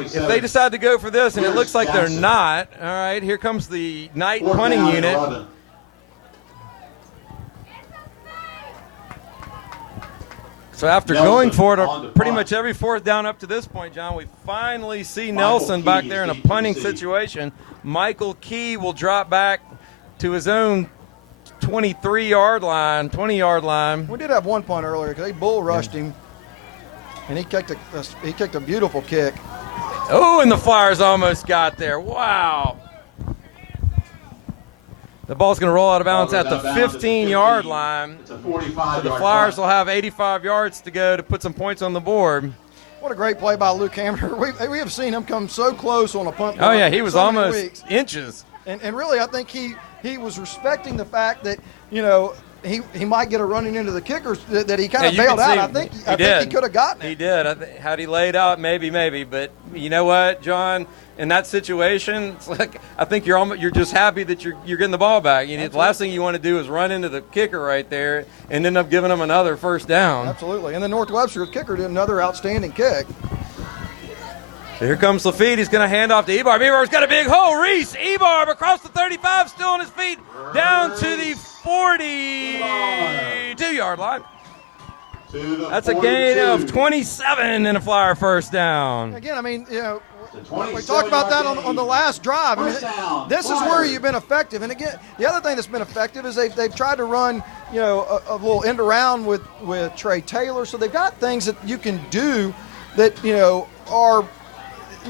if they decide to go for this, and it looks like they're not, all right, here comes the Knight punting unit. So after going for it pretty much every 4th down up to this point, John, we finally see Nelson back there in a punting situation. Michael Key will drop back to his own 23-yard line, 20-yard line. We did have one punt earlier because they bull rushed him, and he kicked a beautiful kick. Oh, and the Flyers almost got there. Wow. The ball's going to roll out of bounds at the 15-yard line. It's a 45-yard The Flyers will have 85 yards to go to put some points on the board. What a great play by Luke Hamner. We have seen him come so close on a punt. Oh, yeah, he was almost inches. And really, I think he was respecting the fact that, he might get a running into the kickers that he kind of bailed out. I think he could have gotten it. He did. Had he laid out, maybe. But you know what, John? In that situation, it's like I think you're just happy that you're getting the ball back. The last thing you want to do is run into the kicker right there and end up giving him another first down. Absolutely. And then North Webster's kicker did another outstanding kick. So here comes Lafitte. He's going to hand off to Ebarb. Ebar's got a big hole. Reese Ebarb across the 35, still on his feet, down to the 42-yard line. That's a gain of 27 and a Flyer first down. Again, we talked about that on the last drive. This is where you've been effective. And again, the other thing that's been effective is they've tried to run, a little end around with Trey Taylor. So they've got things that you can do that, are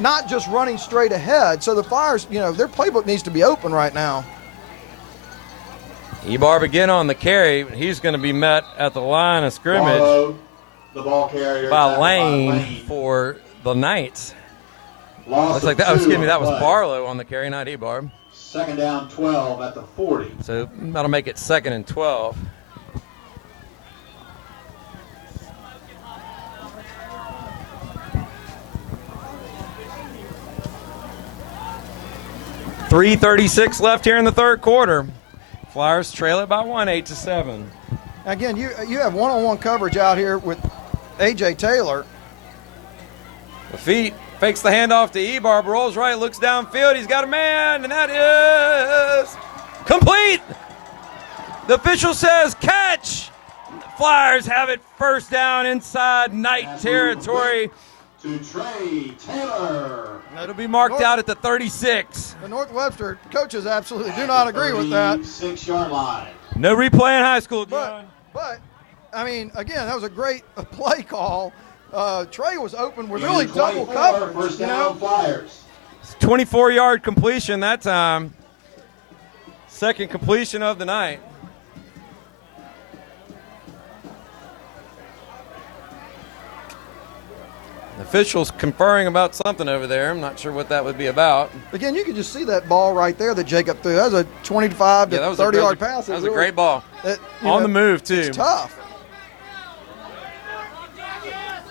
not just running straight ahead. So the Flyers, their playbook needs to be open right now. Ebarb again on the carry. He's going to be met at the line of scrimmage. the ball carrier. By Lane for the Knights. Looks like that. Oh, excuse me, that was Barlow on the carry, not Ebarb. Second down, 12 at the 40. So that'll make it 2nd and 12. .336 left here in the third quarter. Flyers trail it by 1, 8-7. Again, you have one-on-one coverage out here with A.J. Taylor. The feet fakes the handoff to Ebarb, rolls right, looks downfield. He's got a man, and that is complete. The official says catch. Flyers have it first down inside Knight territory. To Trey Taylor. It'll be marked out at the 36. The North Webster coaches absolutely do not agree with that. 6-yard line. No replay in high school, John. But I mean, again, that was a great play call. Trey was open with really double coverage. First down, Flyers. 24-yard completion that time. Second completion of the night. The officials conferring about something over there. I'm not sure what that would be about. Again, you could just see that ball right there that Jacob threw. That was a 25 to 30-yard pass. That was a great ball. On the move, too. It's tough.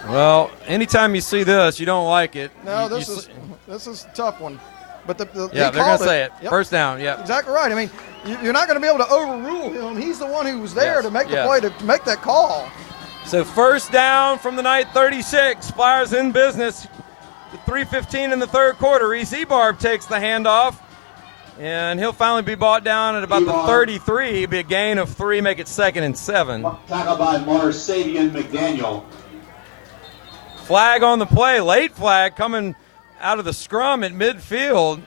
Well, anytime you see this, you don't like it. No, this is a tough one. But they're going to say it. Yep. First down, yeah. Exactly right. I mean, you're not going to be able to overrule him. He's the one who was there to make the play, to make that call. So first down from the Knight 36. Flyers in business. With 3:15 in the third quarter. Reese Ebarb takes the handoff. And he'll finally be brought down at about the 33. Be a gain of 3, make it 2nd and 7. Tackled by Marsavian McDaniel. Flag on the play. Late flag coming out of the scrum at midfield.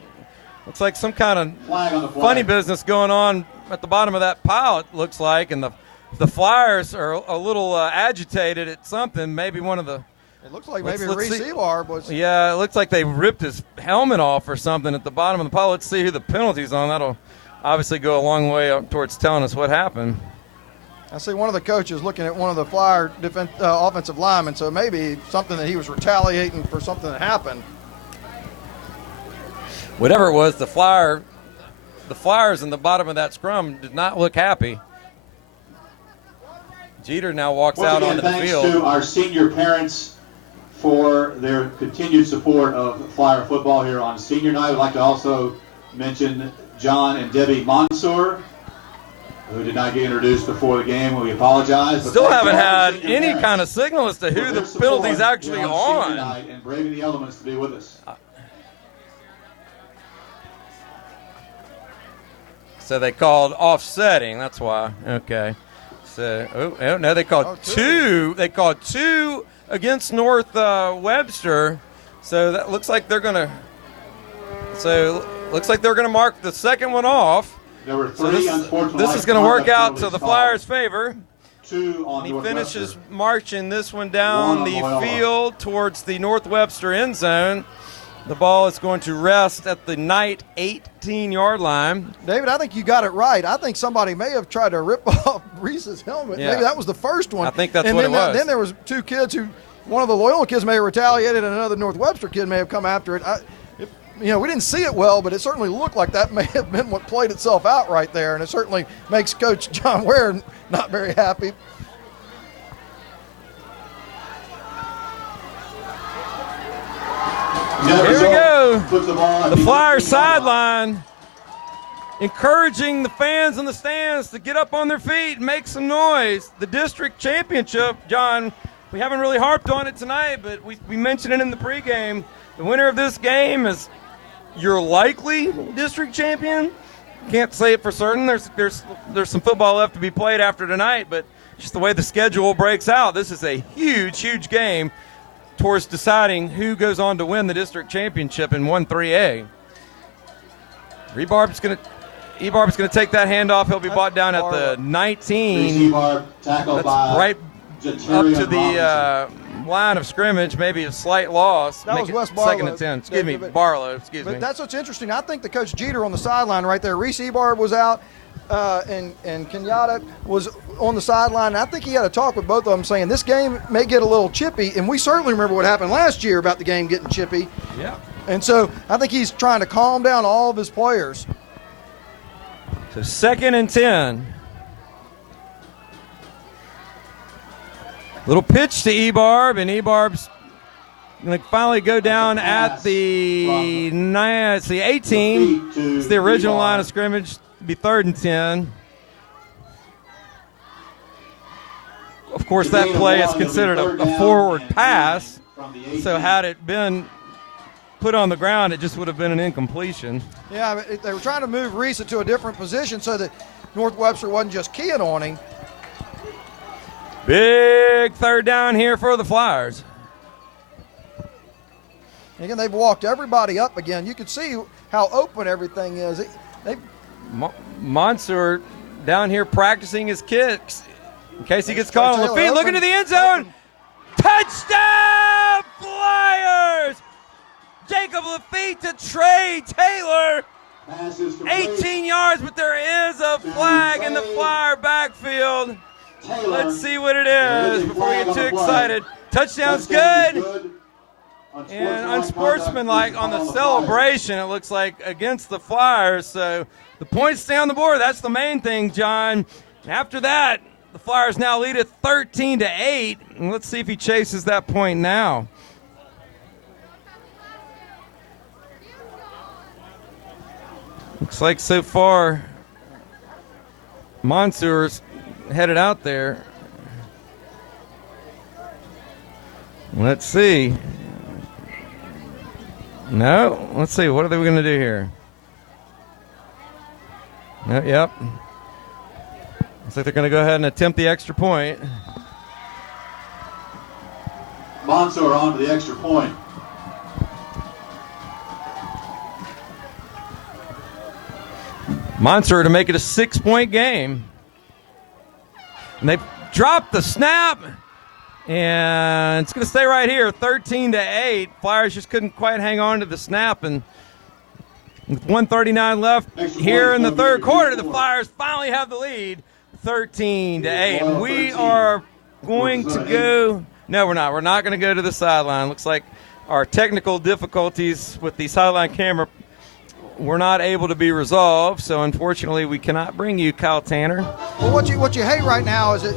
Looks like some kind of funny business going on at the bottom of that pile, it looks like. And the Flyers are a little agitated at something. Maybe one of the. It looks like maybe Reese Ebarb was. Yeah, it looks like they ripped his helmet off or something at the bottom of the pile. Let's see who the penalty's on. That'll obviously go a long way up towards telling us what happened. I see one of the coaches looking at one of the Flyer offensive linemen, so maybe something that he was retaliating for something that happened. Whatever it was, the Flyers in the bottom of that scrum did not look happy. Jeter now walks out onto the field. Thanks to our senior parents for their continued support of Flyer football here on senior night. I'd like to also mention John and Debbie Mansour, who did not get introduced before the game. We apologize. Still haven't had any kind of signal as to who the penalty's actually on. And braving the elements to be with us. So they called offsetting. That's why. Okay. So, no, they called two. They called 2 against North Webster. So that looks like they're gonna. Mark the second one off. There were 3 unsportsmanlike. This is going to work out to the Flyers' favor. 2 on he North finishes Webster. Marching this one down the field towards the North Webster end zone. The ball is going to rest at the Knight 18-yard line. David, I think you got it right. I think somebody may have tried to rip off Reese's helmet. Yeah. Maybe that was the first one. I think that's what it was. Then there was 2 kids who, one of the Loyola kids may have retaliated, and another North Webster kid may have come after it. We didn't see it well, but it certainly looked like that may have been what played itself out right there, and it certainly makes Coach John Ware not very happy. Here we go. The Flyers sideline encouraging the fans in the stands to get up on their feet and make some noise. The district championship, John, we haven't really harped on it tonight, but we mentioned it in the pregame. The winner of this game is your likely district champion. Can't say it for certain. There's some football left to be played after tonight, but just the way the schedule breaks out, this is a huge, huge game towards deciding who goes on to win the district championship in 1-3A. Ebar's going to take that handoff. He'll be brought down at the 19. That's right up to the line of scrimmage, maybe a slight loss. That was Wes 2nd and 10. Excuse me, Barlow. But that's what's interesting. I think the Coach Jeter on the sideline right there, Reese Ebarb was out. and Kenyatta was on the sideline. And I think he had a talk with both of them saying this game may get a little chippy, and we certainly remember what happened last year about the game getting chippy. Yeah. And so I think he's trying to calm down all of his players. So 2nd and 10. Little pitch to Ebarb, and Ebarb's going to finally go down at the 18. It's the original line of scrimmage. It'll be 3rd and 10. Of course, that play is considered a forward pass. So had it been put on the ground, it just would have been an incompletion. Yeah, they were trying to move Reese to a different position so that North Webster wasn't just keying on him. Big 3rd down here for the Flyers. Again, they've walked everybody up again. You can see how open everything is. Monsoor down here practicing his kicks in case he gets caught on the feet. Looking to the end zone. Touchdown, Flyers! Jacob Lafitte to Trey Taylor. 18 yards, but there is a flag in the Flyer backfield. Let's see what it is before we get too excited. Touchdown's good. And unsportsmanlike on the celebration, it looks like, against the Flyers. So the points stay on the board. That's the main thing, John. After that, the Flyers now lead it 13-8. And let's see if he chases that point now. Looks like so far Monsoor's headed out there. Let's see. No, let's see. What are they going to do here? No, yep. Looks like they're going to go ahead and attempt the extra point. Monsoor on to the extra point. Monsoor to make it a 6-point game. And they dropped the snap. And it's going to stay right here, 13-8. Flyers just couldn't quite hang on to the snap. And with 1:39 left here in the 3rd quarter, the Flyers finally have the lead, 13-8. We are going to go. No, we're not. We're not going to go to the sideline. Looks like our technical difficulties with the sideline camera were not able to be resolved. So unfortunately, we cannot bring you Kyle Tanner. Well, what you hate right now is that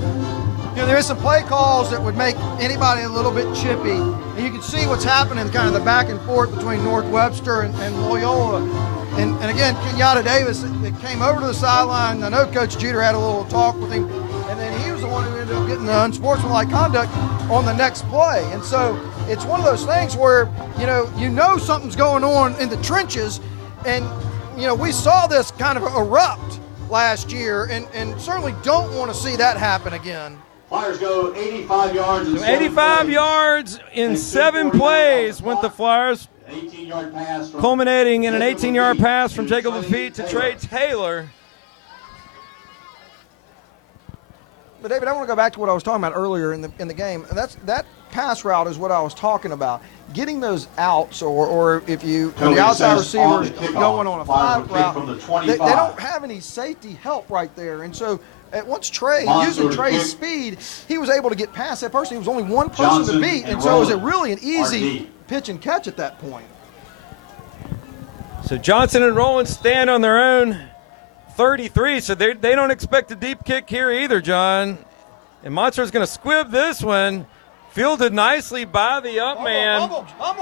there is some play calls that would make anybody a little bit chippy. And you can see what's happening, kind of the back and forth between North Webster and Loyola. And again, Kenyatta Davis came over to the sideline. I know Coach Jeter had a little talk with him. And then he was the one who ended up getting the unsportsmanlike conduct on the next play. And so it's one of those things where, you know something's going on in the trenches. And, we saw this kind of erupt last year and certainly don't want to see that happen again. Flyers go 85 yards in 85 yards in 7 plays went the Flyers, 18-yard pass culminating in an 18-yard pass from Jacob Lafitte to Trey Taylor. But David, I want to go back to what I was talking about earlier in the game. And that pass route is what I was talking about. Getting those outs, or if you the outside receivers going on a 5 route, they don't have any safety help right there. And so once using Trey's speed, he was able to get past that person. He was only one person to beat, and so it was really an easy pitch and catch at that point. So Johnson and Rowland stand on their own 33, so they don't expect a deep kick here either, John. And Monsoor's going to squib this one. Fielded nicely by the up man.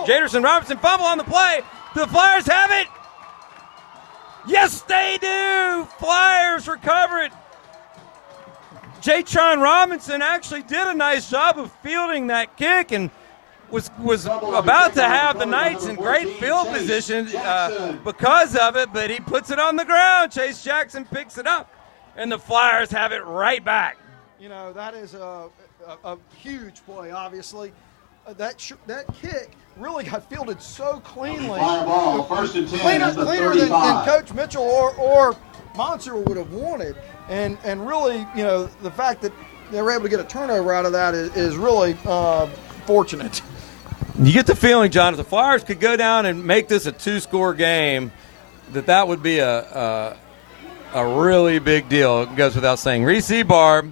Jaderson Robinson fumble on the play. Do the Flyers have it? Yes, they do. Flyers recover it. Jatron Robinson actually did a nice job of fielding that kick and was about to have the Knights in great field position because of it, but he puts it on the ground. Chase Jackson picks it up, and the Flyers have it right back. That is a huge play, obviously. That kick really got fielded so cleanly. Ball, 1st and 10, cleaner than Coach Mitchell or Monsoor would have wanted. And really, the fact that they were able to get a turnover out of that is really fortunate. You get the feeling, John, if the Flyers could go down and make this a 2-score game, that would be a a really big deal. It goes without saying. Reese Ebarb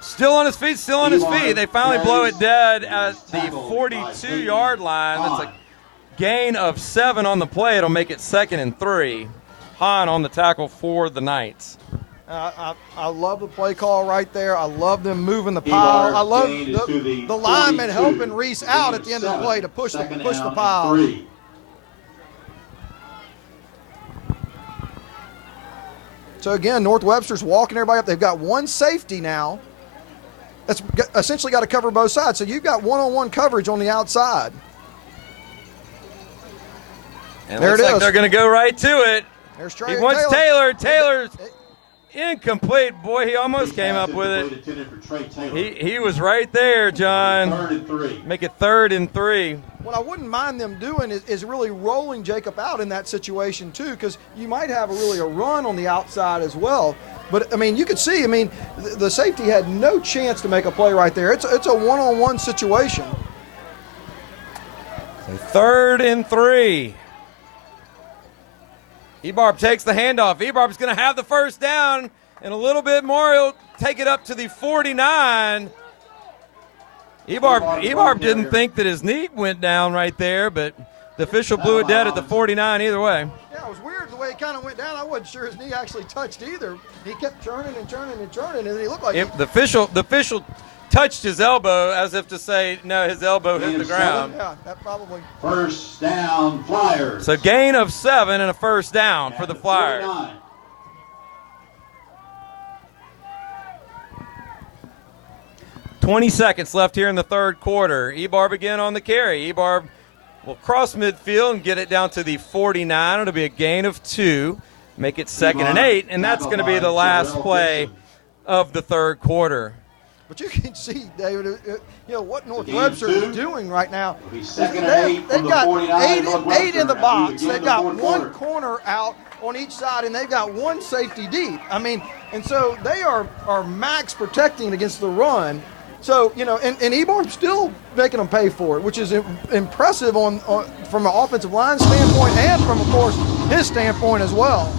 still on his feet, still on his feet. They finally blow it dead at the 42-yard line. That's a gain of 7 on the play. It'll make it 2nd and 3. Hahn on the tackle for the Knights. I love the play call right there. I love them moving the pile. I love the lineman helping Reese out at the end of the play to push the pile. 3. So again, North Webster's walking everybody up. They've got one safety now. That's essentially got to cover both sides. So you've got one-on-one coverage on the outside. And there it is. Like they're going to go right to it. There's He wants Taylor. Taylor's incomplete. Boy, he almost came up with it. He was right there, John. 3rd and 3. Make it 3rd and 3. What I wouldn't mind them doing is really rolling Jacob out in that situation too, because you might have a run on the outside as well. But I mean, you could see. I mean, the safety had no chance to make a play right there. It's a one-on-one situation. So 3rd and 3. Ebarb takes the handoff. Ebarb's going to have the first down, and a little bit more. He'll take it up to the 49. Ebarb didn't think that his knee went down right there, but the official blew it dead at the 49 either way. Yeah, it was weird the way it kind of went down. I wasn't sure his knee actually touched either. He kept turning and turning and turning, and then he looked like the official touched his elbow as if to say, no, his elbow hit the ground. Yeah, that probably. 1st down, Flyers. So gain of 7 and a 1st down for the Flyers. 49. 20 seconds left here in the 3rd quarter. Ebarb again on the carry. Ebarb will cross midfield and get it down to the 49. It'll be a gain of 2. Make it 2nd and 8, and that's going to be the last play of the 3rd quarter. But you can see, David, what North Webster is doing right now. They've got 8 in the box. They've got one corner out on each side, and they've got one safety deep. I mean, and so they are max protecting against the run. So, and Ebarb's still making them pay for it, which is impressive from an offensive line standpoint and from, of course, his standpoint as well.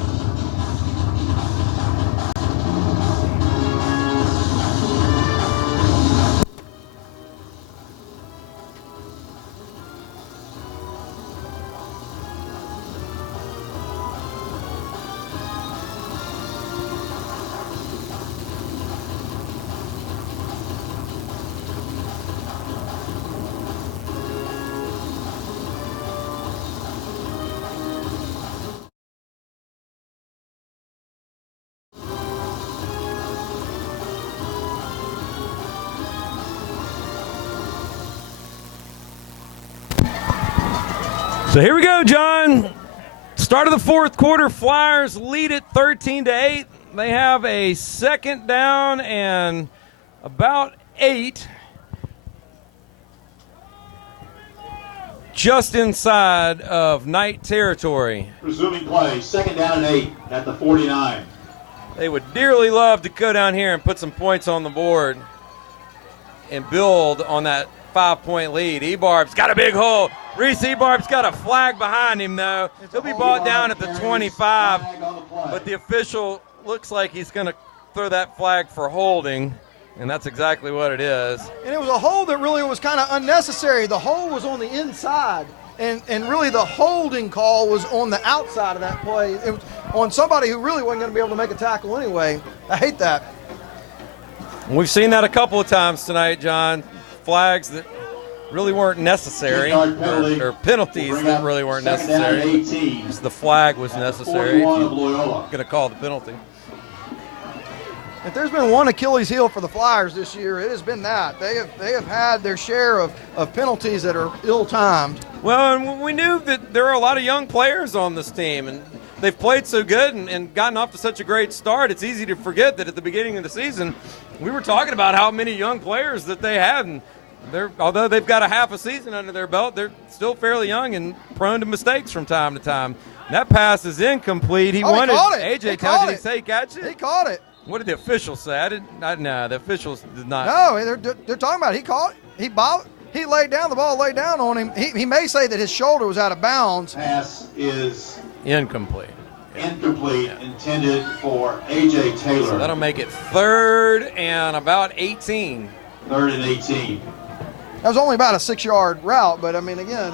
So here we go, John. Start of the 4th quarter. Flyers lead it 13-8. They have a 2nd down and about 8. Just inside of Knight territory. Resuming play, 2nd down and 8 at the 49. They would dearly love to go down here and put some points on the board and build on that 5-point lead. Ebarb's got a big hole. Reese Ebarb's got a flag behind him, though. He'll be brought down at the 25, but the official looks like he's going to throw that flag for holding, and that's exactly what it is. And it was a hold that really was kind of unnecessary. The hole was on the inside, and really the holding call was on the outside of that play. It was on somebody who really wasn't going to be able to make a tackle anyway. I hate that. We've seen that a couple of times tonight, John. Flags that really weren't necessary, or penalties that really weren't necessary. The flag was necessary. You're going to call the penalty. If there's been one Achilles heel for the Flyers this year, it has been that. They have had their share of penalties that are ill-timed. Well, and we knew that there are a lot of young players on this team, and they've played so good and gotten off to such a great start. It's easy to forget that at the beginning of the season, we were talking about how many young players that they had, and although they've got a half a season under their belt, they're still fairly young and prone to mistakes from time to time. That pass is incomplete. He wanted AJ. Did he say catch it? He caught it. What did the officials say? No, the officials did not. No, they're talking about it. He caught it. He laid down. The ball laid down on him. He may say that his shoulder was out of bounds. Pass is incomplete. incomplete, intended for A.J. Taylor. So that'll make it 3rd and about 18. 3rd and 18. That was only about a 6-yard route, but I mean, again,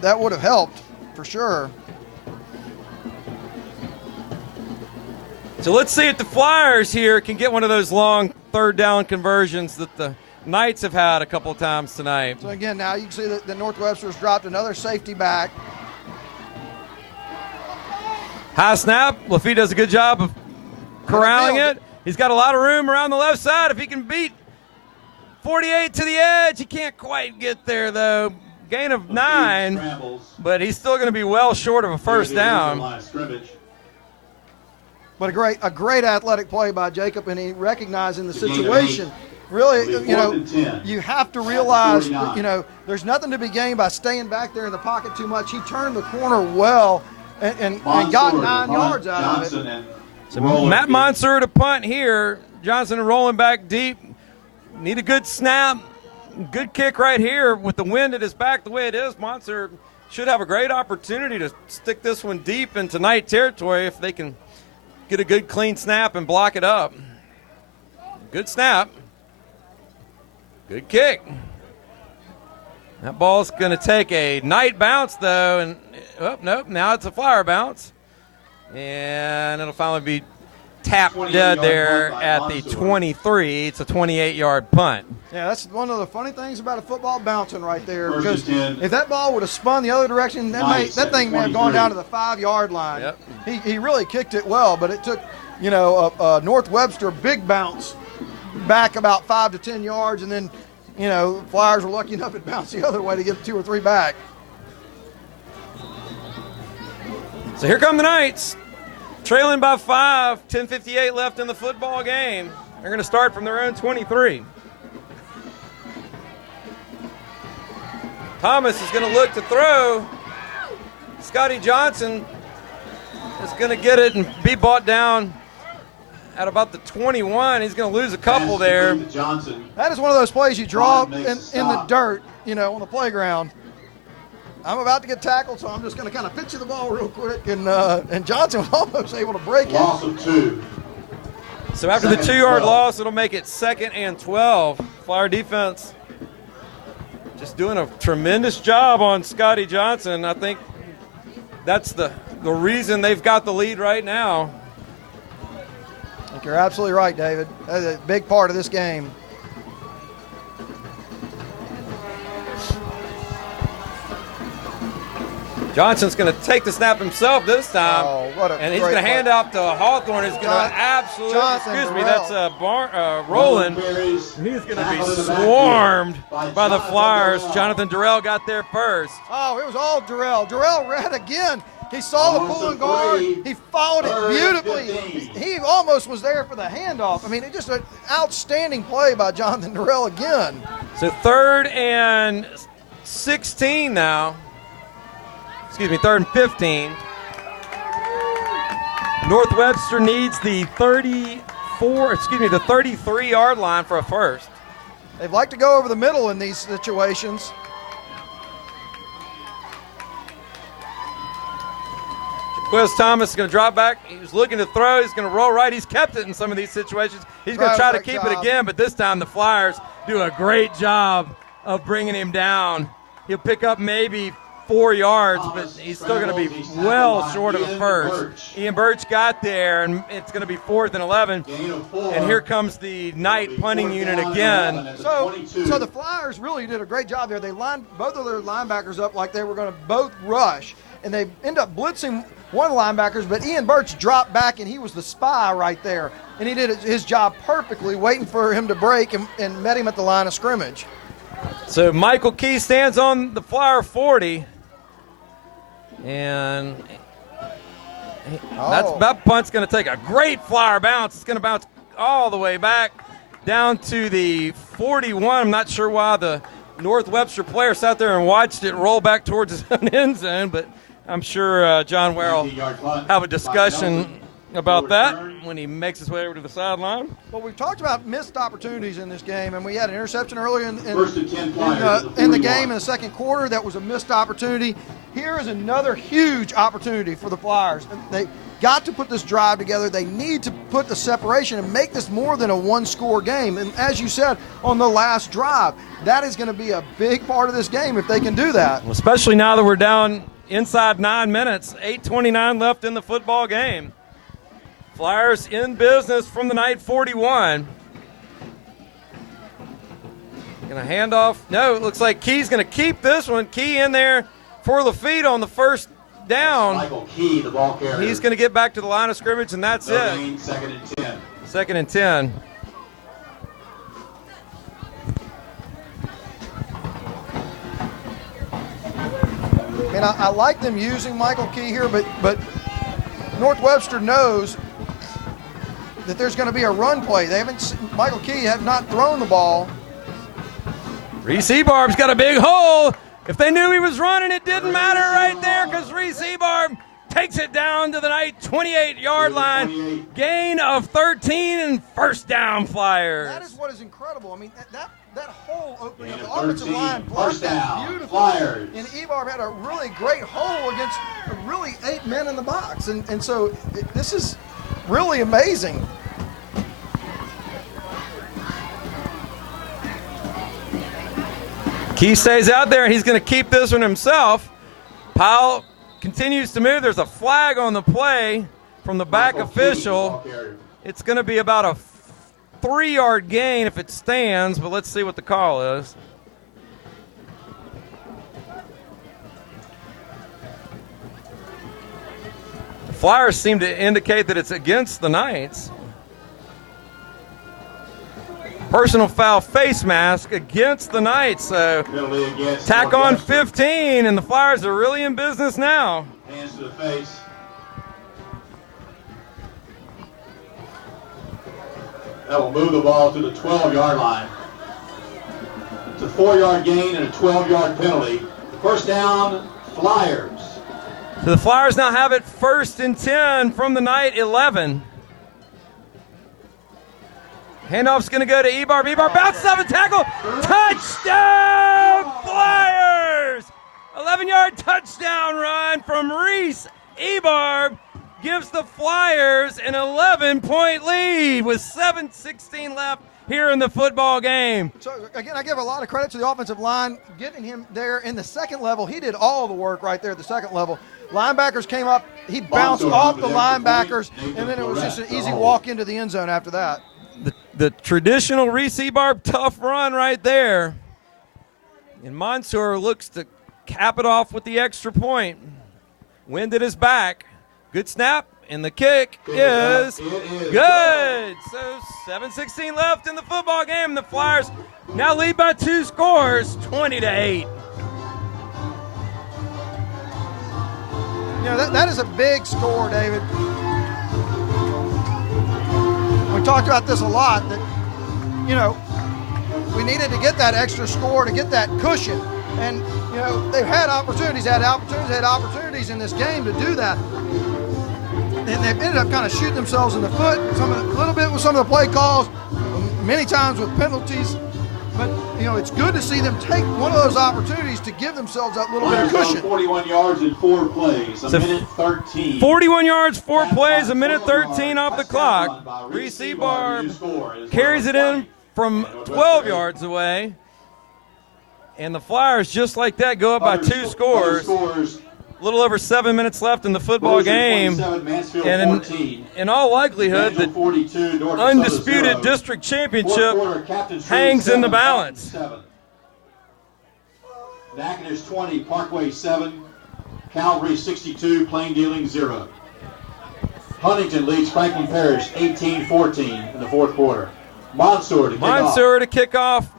that would have helped for sure. So let's see if the Flyers here can get one of those long 3rd down conversions that the Knights have had a couple of times tonight. So again, now you can see that the North Webster's dropped another safety back. High snap. Lafitte does a good job of corralling it. He's got a lot of room around the left side. If he can beat 48 to the edge, he can't quite get there, though. Gain of 9, but he's still going to be well short of a first down. But a great athletic play by Jacob, and he recognizing the situation. Really, you have to realize, there's nothing to be gained by staying back there in the pocket too much. He turned the corner well and got 9 yards out of it. So Matt Monser to punt here. Johnson rolling back deep. Need a good snap. Good kick right here with the wind at his back the way it is. Monser should have a great opportunity to stick this one deep into Knight territory if they can get a good clean snap and block it up. Good snap. Good kick. That ball's going to take a Knight bounce, though. And nope, now it's a Flyer bounce. And it'll finally be tapped dead there at the 23. It's a 28-yard punt. Yeah, that's one of the funny things about a football bouncing right there. Because if that ball would have spun the other direction, that thing may have gone down to the 5-yard line. Yep. He really kicked it well, but it took, a North Webster big bounce back about 5 to 10 yards, and then, Flyers were lucky enough to bounce the other way to get 2 or 3 back. So here come the Knights, trailing by 5, 10:58 left in the football game. They're going to start from their own 23. Thomas is going to look to throw. Scotty Johnson is going to get it and be brought down at about the 21. He's going to lose a couple there. That is one of those plays you draw in the dirt, on the playground. I'm about to get tackled, so I'm just going to kind of pitch you the ball real quick, and Johnson was almost able to break it. Loss of 2. So after the 2-yard loss, it'll make it 2nd and 12. Flyer defense just doing a tremendous job on Scotty Johnson. I think that's the reason they've got the lead right now. I think you're absolutely right, David. That's a big part of this game. Johnson's going to take the snap himself this time. Oh, and he's going to hand out to Hawthorne. He's going to absolutely, that's Roland. He's going to be swarmed by the Flyers. Jonathan Durrell got there first. Oh, it was all Durrell. Durrell ran again. He saw the pulling guard. He followed it beautifully. He almost was there for the handoff. I mean, it's just an outstanding play by Jonathan Durrell again. So 3rd and 16 now. 3rd and 15. North Webster needs the 33-yard line for a first. They'd like to go over the middle in these situations. Jaquiz Thomas is going to drop back. He was looking to throw. He's going to roll right. He's kept it in some of these situations. He's going to try to keep it again, but this time the Flyers do a great job of bringing him down. He'll pick up maybe 4 yards, but he's still going to be well short of a first. Ian Birch got there, and it's going to be 4th and 11. And here comes the Knight punting unit again. So the Flyers really did a great job there. They lined both of their linebackers up like they were going to both rush, and they end up blitzing one of the linebackers, but Ian Birch dropped back, and he was the spy right there. And he did his job perfectly, waiting for him to break and met him at the line of scrimmage. So Michael Key stands on the Flyer 40. And that punt's going to take a great Flyer bounce. It's going to bounce all the way back down to the 41. I'm not sure why the North Webster player sat there and watched it roll back towards his own end zone, but I'm sure John Ware will have a discussion about that when he makes his way over to the sideline. Well, we've talked about missed opportunities in this game, and we had an interception earlier in the game in the second quarter that was a missed opportunity. here is another huge opportunity for the Flyers. They got to put this drive together. They need to put the separation and make this more than a one-score game. And as you said, on the last drive, that is going to be a big part of this game if they can do that. Especially now that we're down inside 9 minutes, 8:29 left in the football game. Flyers in business from the night 41. Going to hand off. No, it looks like Key's going to keep this one. Key in there for the feed on the first down. Michael Key, the ball carrier. He's going to get back to the line of scrimmage, and that's it. Gain, 2nd and 10. 2nd and 10. I mean, I like them using Michael Key here, but North Webster knows that there's going to be a run play. They haven't. Michael Key have not thrown the ball. Reese Ebar's got a big hole. If they knew he was running, it didn't matter right there because Reese Ebar takes it down to the night 28-yard line. Gain of 13 and first down Flyers. That is what is incredible. I mean, that hole opening of the offensive line first down, beautiful. Flyers. And Ebar had a really great hole against really 8 men in the box. And so this is really amazing. Key stays out there. He's going to keep this one himself. Powell continues to move. There's a flag on the play from the back official. It's going to be about a 3-yard gain if it stands, but let's see what the call is. The Flyers seem to indicate that it's against the Knights. Personal foul face mask against the Knights. So tack on 15, and the Flyers are really in business now. Hands to the face. That will move the ball to the 12-yard line. It's a 4-yard gain and a 12-yard penalty. First down, Flyers. So the Flyers now have it 1st and 10 from the night 11. Handoff's going to go to Ebar. Ebar bounces off a tackle. Touchdown, Flyers! 11-yard touchdown run from Reese Ebar gives the Flyers an 11-point lead with 7:16 left here in the football game. So, again, I give a lot of credit to the offensive line. Getting him there in the second level, he did all the work right there at the second level. Linebackers came up. He bounced off the linebackers, and then it was just an easy walk into the end zone after that. The traditional Reese Ebar tough run right there. And Mansour looks to cap it off with the extra point. Wind at his back. Good snap, and the kick is good. So 7:16 left in the football game. The Flyers now lead by 2 scores, 20-8. You know, that is a big score, David. We talked about this a lot, that, you know, we needed to get that extra score to get that cushion. And, you know, they've had opportunities in this game to do that. And they've ended up kind of shooting themselves in the foot, a little bit with some of the play calls, many times with penalties. But, you know, it's good to see them take one of those opportunities to give themselves that little bit of cushion. 41 yards in 4 plays, a minute 13. 41 yards, 4 plays, a minute 13 off the clock. Reese Ebar carries it in from 12 yards away. And the Flyers, just like that, go up by 2 scores. A little over 7 minutes left in the football game. And in all likelihood, the undisputed district championship hangs in the balance. Natchitoches 20, Parkway 7, Calvary 62, Plain Dealing 0. Huntington leads Franklin Parish 18-14 in the 4th quarter. Mansour to kick off.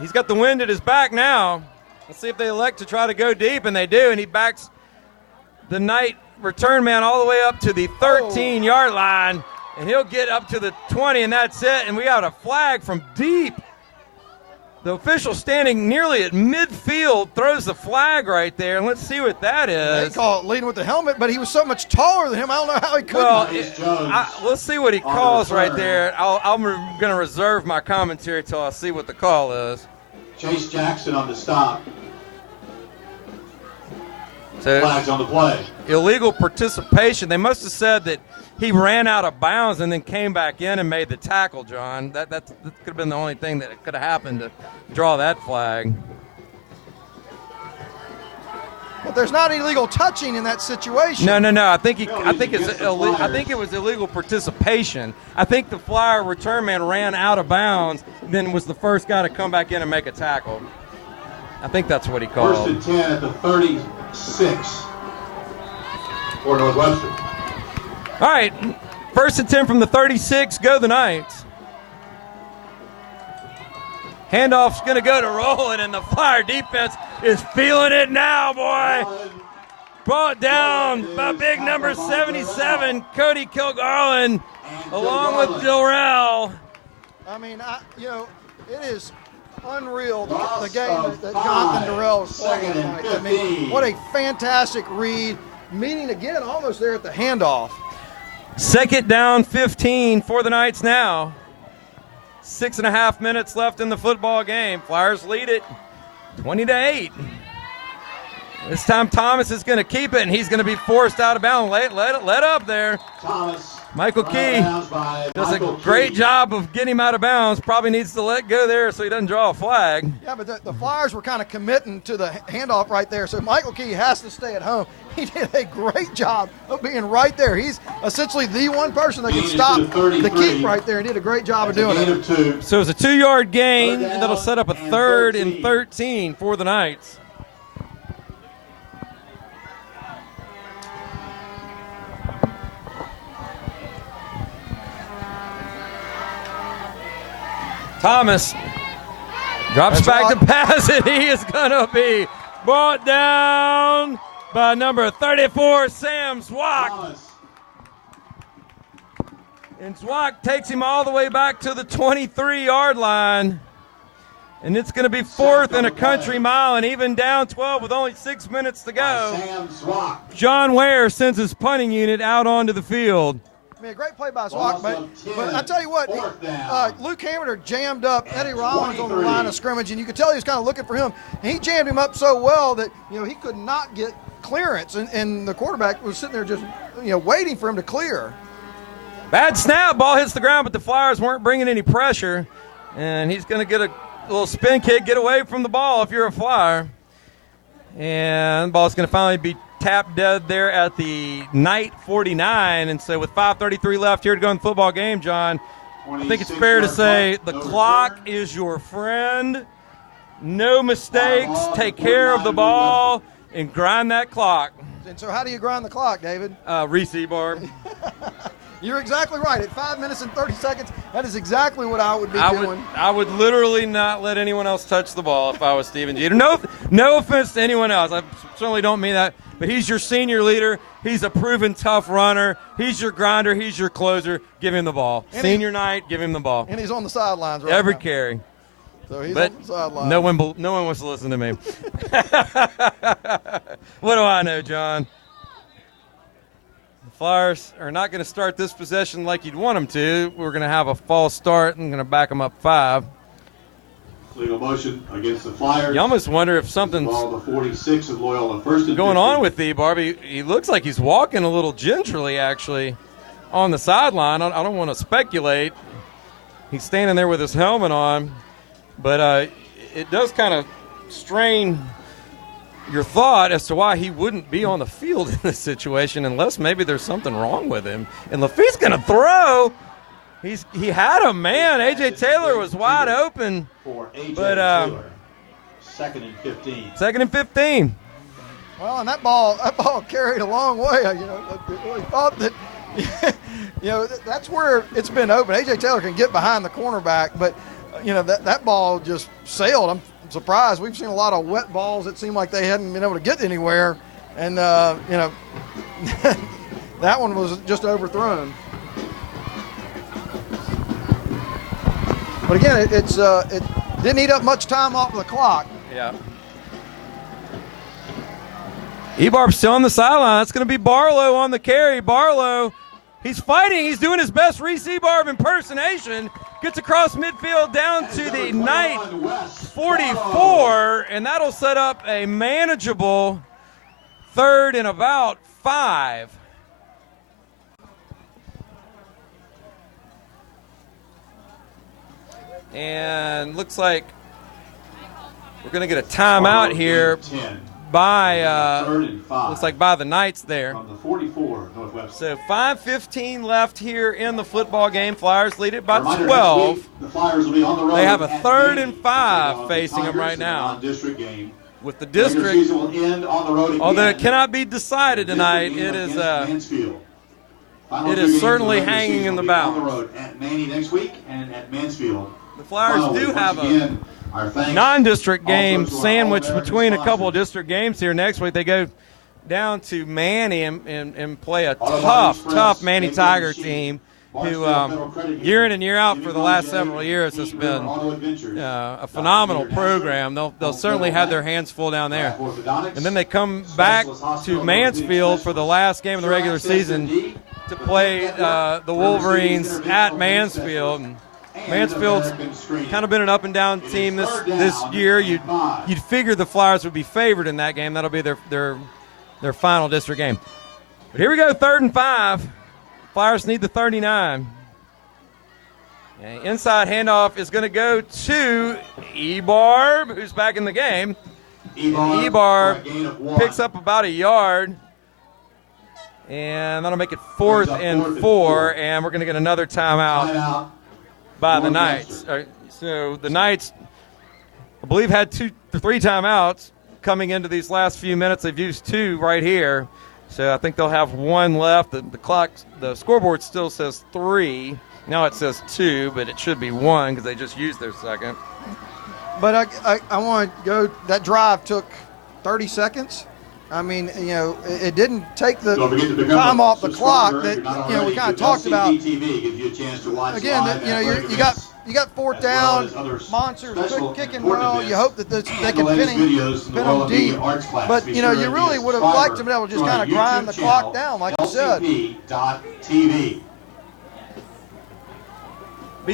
He's got the wind at his back now. Let's see if they elect to try to go deep, and they do, and he backs the Knight return man all the way up to the 13-yard line, and he'll get up to the 20, and that's it, and we got a flag from deep. The official standing nearly at midfield throws the flag right there, and let's see what that is. They call it leading with the helmet, but he was so much taller than him, I don't know how he couldn't. Well, let's see what he calls right there. I'm going to reserve my commentary until I see what the call is. Chase Jackson on the stop. So, flags on the play. Illegal participation. They must have said that he ran out of bounds and then came back in and made the tackle, John. That could have been the only thing that could have happened to draw that flag. But there's not illegal touching in that situation. No. I think it was illegal participation. I think the Flyer return man ran out of bounds, then was the first guy to come back in and make a tackle. I think that's what he called. First and 10 at the 36 for North Webster. All right, first and 10 from the 36. Go the Knights. Handoff's going to go to Rowland, and the Flyer defense is feeling it now, boy. Brought down by big number 77, Cody Kilgarland, along with Dilrell. I mean, it is unreal the game that Jonathan Durrell is playing tonight. I mean, what a fantastic read. Meeting again almost there at the handoff. Second down 15 for the Knights now. 6.5 minutes left in the football game. Flyers lead it 20-8. This time Thomas is going to keep it, and he's going to be forced out of bounds. Let up there. Thomas. Michael Key does a great job of getting him out of bounds. Probably needs to let go there so he doesn't draw a flag. Yeah, but the Flyers were kind of committing to the handoff right there, so Michael Key has to stay at home. He did a great job of being right there. He's essentially the one person that can stop the keep right there, and did a great job of doing it. So it's a 2-yard gain, and that'll set up a 3rd and 13 for the Knights. Thomas drops back to pass, and he is going to be brought down by number 34, Sam Zwack. And Zwack takes him all the way back to the 23-yard line. And it's going to be 4th and a country mile, and even down 12 with only 6 minutes to go. John Ware sends his punting unit out onto the field. I mean, a great play by Zwack, but I tell you what, Luke Hammer jammed up Eddie Rollins on the line of scrimmage, and you could tell he was kind of looking for him. And he jammed him up so well that he could not get clearance, and the quarterback was sitting there just waiting for him to clear. Bad snap, ball hits the ground, but the Flyers weren't bringing any pressure, and he's going to get a little spin kick, get away from the ball if you're a Flyer. And the ball's going to finally be tapped dead there at the Knight 49. And so with 5:33 left here to go in the football game, John, I think it's fair to say the clock is your friend. No mistakes. Take care of the ball and grind that clock. And so how do you grind the clock, David? Reese bar. You're exactly right. At 5 minutes and 30 seconds, that is exactly what I would be doing. I would literally not let anyone else touch the ball if I was Steven Jeter. No offense to anyone else. I certainly don't mean that. But he's your senior leader. He's a proven tough runner. He's your grinder. He's your closer. Give him the ball. Senior night, give him the ball. And he's on the sidelines right Every now. carry. So he's on the sidelines. No one wants to listen to me. What do I know, John? The Flyers are not going to start this possession like you'd want them to. We're going to have a false start and going to back them up 5. Legal motion against the Flyers. You almost wonder if something's the 46 of Loyola, first and going 15. on with Barbie. He looks like he's walking a little gingerly, actually, on the sideline. I don't want to speculate. He's standing there with his helmet on, but it does kind of strain your thought as to why he wouldn't be on the field in this situation unless maybe there's something wrong with him. And Lafitte's going to throw. He had him, man. A.J. Taylor was wide open. For A.J. But, Taylor, 2nd and 15. 2nd and 15. Well, and that ball carried a long way. I thought that, that's where it's been open. A.J. Taylor can get behind the cornerback, but, that ball just sailed. I'm surprised. We've seen a lot of wet balls that seem like they hadn't been able to get anywhere. And, that one was just overthrown. But again, it didn't eat up much time off of the clock. Yeah. Ebarb still on the sideline. That's going to be Barlow on the carry. Barlow, he's fighting. He's doing his best Reese Ebarb impersonation. Gets across midfield down to the Knight 44, and that'll set up a manageable 3rd and about 5. And looks like we're going to get a timeout here by looks like by the Knights there. From the 44 Northwestern. So 5:15 left here in the football game. Flyers lead it by Reminder, 12. next week, the Flyers will be on the road They have a at 3rd Navy and to 5 take on facing the them right Tigers in a now. non-district game. With the Regular district, season will end on the road again. although it cannot be decided tonight, District it game is against Mansfield. Final it two is games certainly of the regular hanging season in the will be on balance. the road at Manny next week and at Mansfield. The Flyers Finally, do once have a again, our thanks non-district also game to our sandwiched All-American between a couple sponsors. of district games here next week. They go down to Manny and play a Auto Body tough Express, Manny Big Tiger Machine, team who Barstow Federal Credit Union, year in and year out Jimmy for the last Bonjay, several years has Heat been River Auto Adventures, a phenomenal Dr. Peter program. They'll certainly have their hands full down there. Orthodontics, And then they come back Specialist to Hospital, Mansfield for the last game of the regular season to play the Wolverines at Mansfield. And Mansfield's kind of been an up and down team this year. You'd figure the Flyers would be favored in that game. That'll be their final district game. But here we go, 3rd and 5. Flyers need the 39. And inside handoff is going to go to Ebarb, who's back in the game. Ebarb picks up about a yard. And that'll make it 4th and 4, and we're going to get another timeout by the Knights. So the Knights, I believe, had 3 timeouts coming into these last few minutes. They've used 2 right here. So I think they'll have 1 left. The scoreboard still says 3. Now it says 2, but it should be 1 because they just used their second. But I want to go. That drive took 30 seconds. I mean, it didn't take the time off the clock that we kind of talked about. Again, you got 4th down. Monsters kicking well. You hope that they can pin them deep. But you really would have liked to be able to just kind of grind the clock down, like you said. Be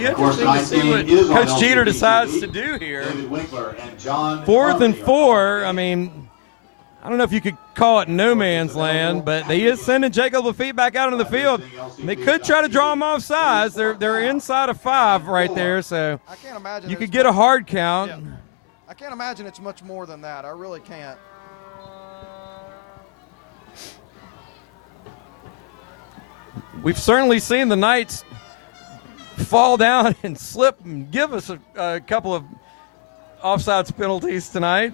interesting to see what Coach Jeter decides to do here. 4th and 4. I mean, I don't know if you could call it no man's land, but he is sending Jacob Lafitte back out into the field. And they could try to draw him off sides. They're inside of 5 right there, so I can't imagine you could get a hard count. Yeah. I can't imagine it's much more than that. I really can't. We've certainly seen the Knights fall down and slip and give us a couple of offsides penalties tonight.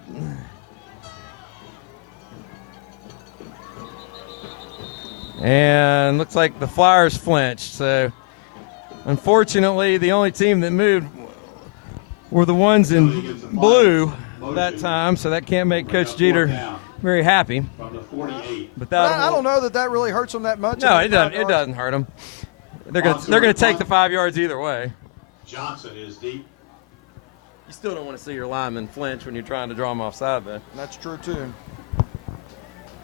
And looks like the Flyers flinched. So, unfortunately, the only team that moved were the ones in blue that time. So that can't make Coach Jeter very happy. But I don't know that really hurts them that much. No, it doesn't. It doesn't hurt them. They're gonna take the 5 yards either way. Johnson is deep. You still don't want to see your lineman flinch when you're trying to draw them offside, though. That's true too.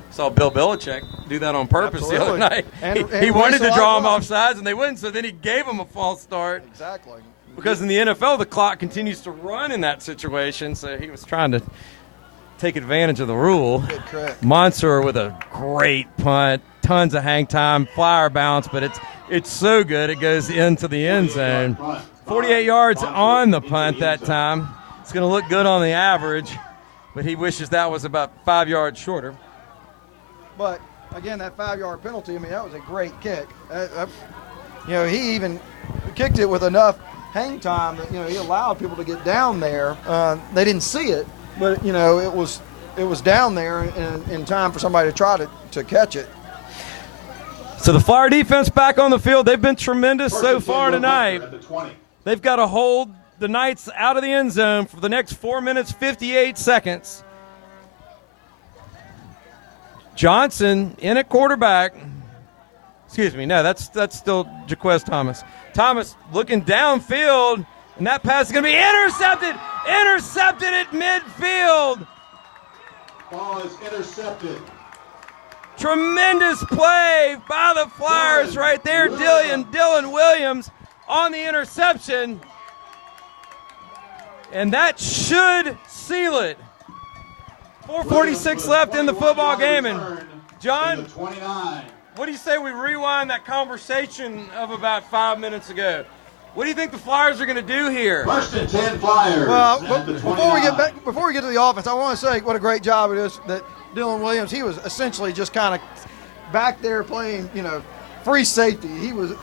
Saw Bill Belichick do that on purpose the other night. He and wanted to draw them well. off sides, and they wouldn't, so then he gave them a false start. Exactly. Because in the NFL, the clock continues to run in that situation, so he was trying to take advantage of the rule. Good correct. Monster with a great punt, tons of hang time, flyer bounce, but it's so good it goes into the end zone. 48 yards on the punt that time. It's going to look good on the average, but he wishes that was about 5 yards shorter. But, again, that 5-yard penalty, I mean, that was a great kick. He even kicked it with enough hang time that, he allowed people to get down there. They didn't see it, but, it was down there in time for somebody to try to catch it. So the Flyer defense back on the field. They've been tremendous so far tonight. They've got to hold the Knights out of the end zone for the next 4 minutes, 58 seconds. Johnson in at quarterback. Excuse me, no, that's still Jaquez Thomas. Thomas looking downfield, and that pass is going to be intercepted. Intercepted at midfield. Ball is intercepted. Tremendous play by the Flyers right there. Dylan Williams on the interception. And that should seal it. 4:46 left in the football game. And John, 29. what do you say we rewind that conversation of about 5 minutes ago? What do you think the Flyers are going to do here? First and 10 Flyers. Well, before we get to the offense, I want to say what a great job it is that Dylan Williams. He was essentially just kind of back there playing, free safety. He was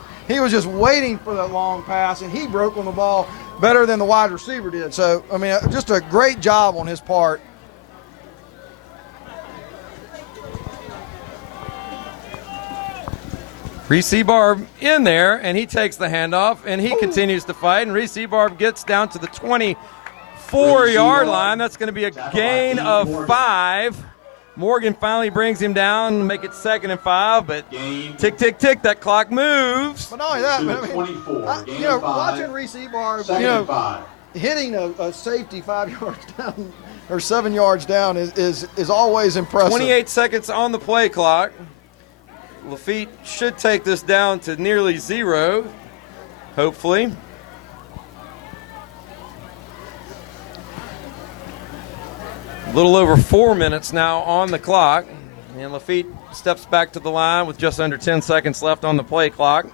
just waiting for that long pass, and he broke on the ball better than the wide receiver did. So, I mean, just a great job on his part. Reese Ebarb in there, and he takes the handoff, and he continues to fight, and Reese Ebarb gets down to the 24-yard line. That's going to be a gain of 5. Morgan finally brings him down, make it 2nd and 5, but tick, tick, tick, that clock moves. But not only that, but I mean, watching Reese Ebarb, hitting a safety 5 yards down or 7 yards down is always impressive. 28 seconds on the play clock. Lafitte should take this down to nearly 0, hopefully. A little over 4 minutes now on the clock. And Lafitte steps back to the line with just under 10 seconds left on the play clock.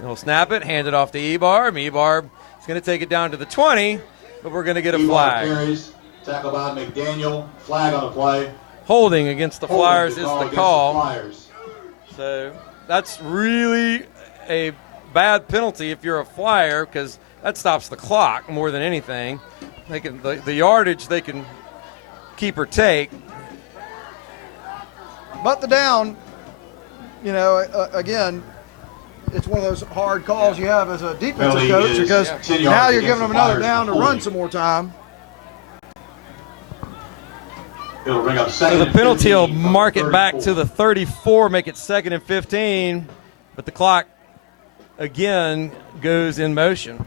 He'll snap it, hand it off to Ebarb. Ebarb is going to take it down to the 20, but we're going to get a flag. Carries, tackle by McDaniel, flag on the play. Holding against the Flyers is the call. So that's really a bad penalty if you're a Flyer, because that stops the clock more than anything. They can the yardage they can keep or take. But the down, again, it's one of those hard calls you have as a defensive coach, because now you're giving them another down to run some more time. It'll bring up so the penalty will mark it back to the 34, make it 2nd and 15, but the clock again goes in motion.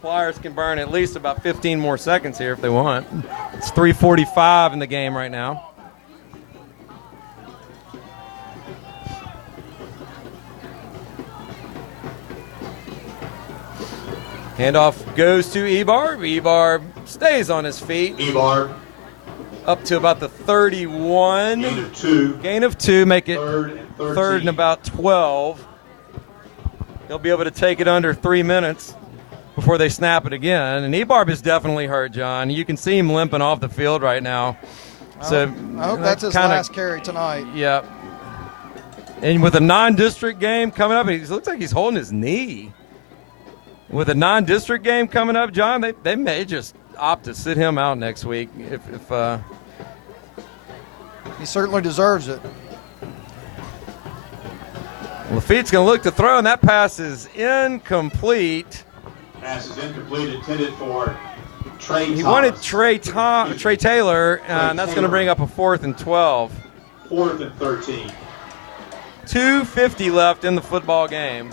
Flyers can burn at least about 15 more seconds here if they want. It's 3:45 in the game right now. Handoff goes to Ebarb. Ebarb stays on his feet. Ebarb. Up to about the 31. Gain of 2. Gain of 2, make it third and about 12. He'll be able to take it under 3 minutes before they snap it again. And Ebarb is definitely hurt, John. You can see him limping off the field right now. So I hope that's his last carry tonight. Yeah. And with a non-district game coming up, it looks like he's holding his knee. With a non-district game coming up, John, they may just opt to sit him out next week if he certainly deserves it. Lafitte's going to look to throw, and that pass is incomplete. Pass is incomplete, intended for Trey Thomas. He wanted Trey Taylor, and that's going to bring up a 4th and 12. 4th and 13. 2:50 left in the football game.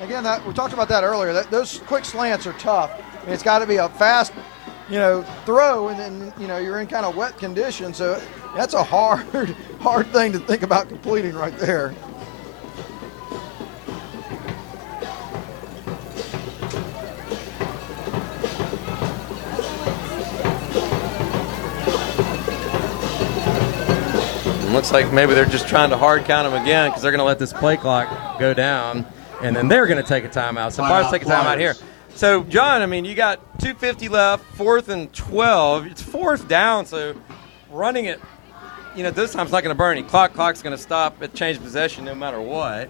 Again, we talked about that earlier. Those quick slants are tough. I mean, it's got to be a fast, throw, and then, you're in kind of wet conditions. So that's a hard thing to think about completing right there. Looks like maybe they're just trying to hard count him again, because they're going to let this play clock go down, and then they're going to take a timeout. So Flyers take a timeout here. So, John, I mean, you got 2:50 left, 4th and 12. It's 4th down, so running it, this time's not going to burn any clock. Clock's going to stop at change possession no matter what.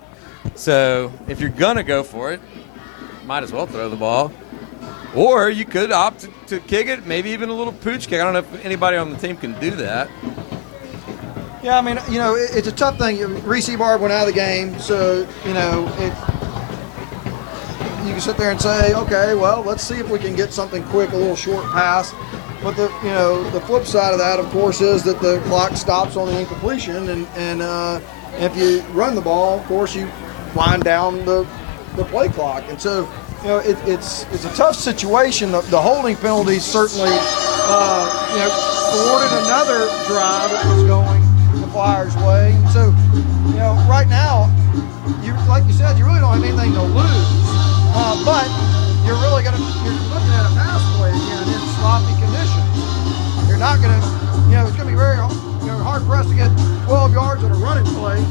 So if you're going to go for it, might as well throw the ball. Or you could opt to kick it, maybe even a little pooch kick. I don't know if anybody on the team can do that. Yeah, I mean, it's a tough thing. Reese Ebarb went out of the game, so, you can sit there and say, okay, well, let's see if we can get something quick, a little short pass. But the flip side of that, of course, is that the clock stops on the incompletion, and if you run the ball, of course, you wind down the play clock. And so, it's a tough situation. The holding penalty certainly, thwarted another drive that was going the Flyers' way. And so, right now, like you said, you really don't have anything to lose. But you're looking at a pass play again in sloppy conditions. You're not going to, it's going to be very hard pressed to get 12 yards on a running play.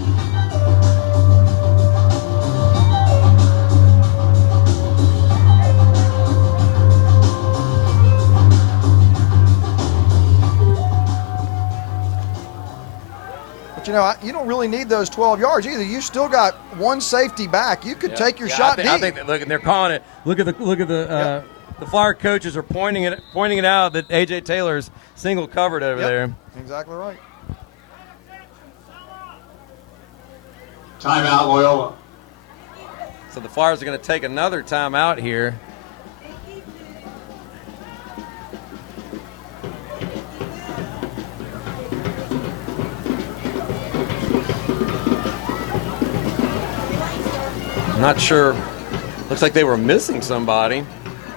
But, you don't really need those 12 yards either. You still got one safety back. You could take your shot deep. I think that, look, they're calling it. Look at the Flyer coaches are pointing it out that A.J. Taylor's single covered over there. Exactly right. Timeout, Loyola. So the Flyers are going to take another timeout here. Not sure. Looks like they were missing somebody.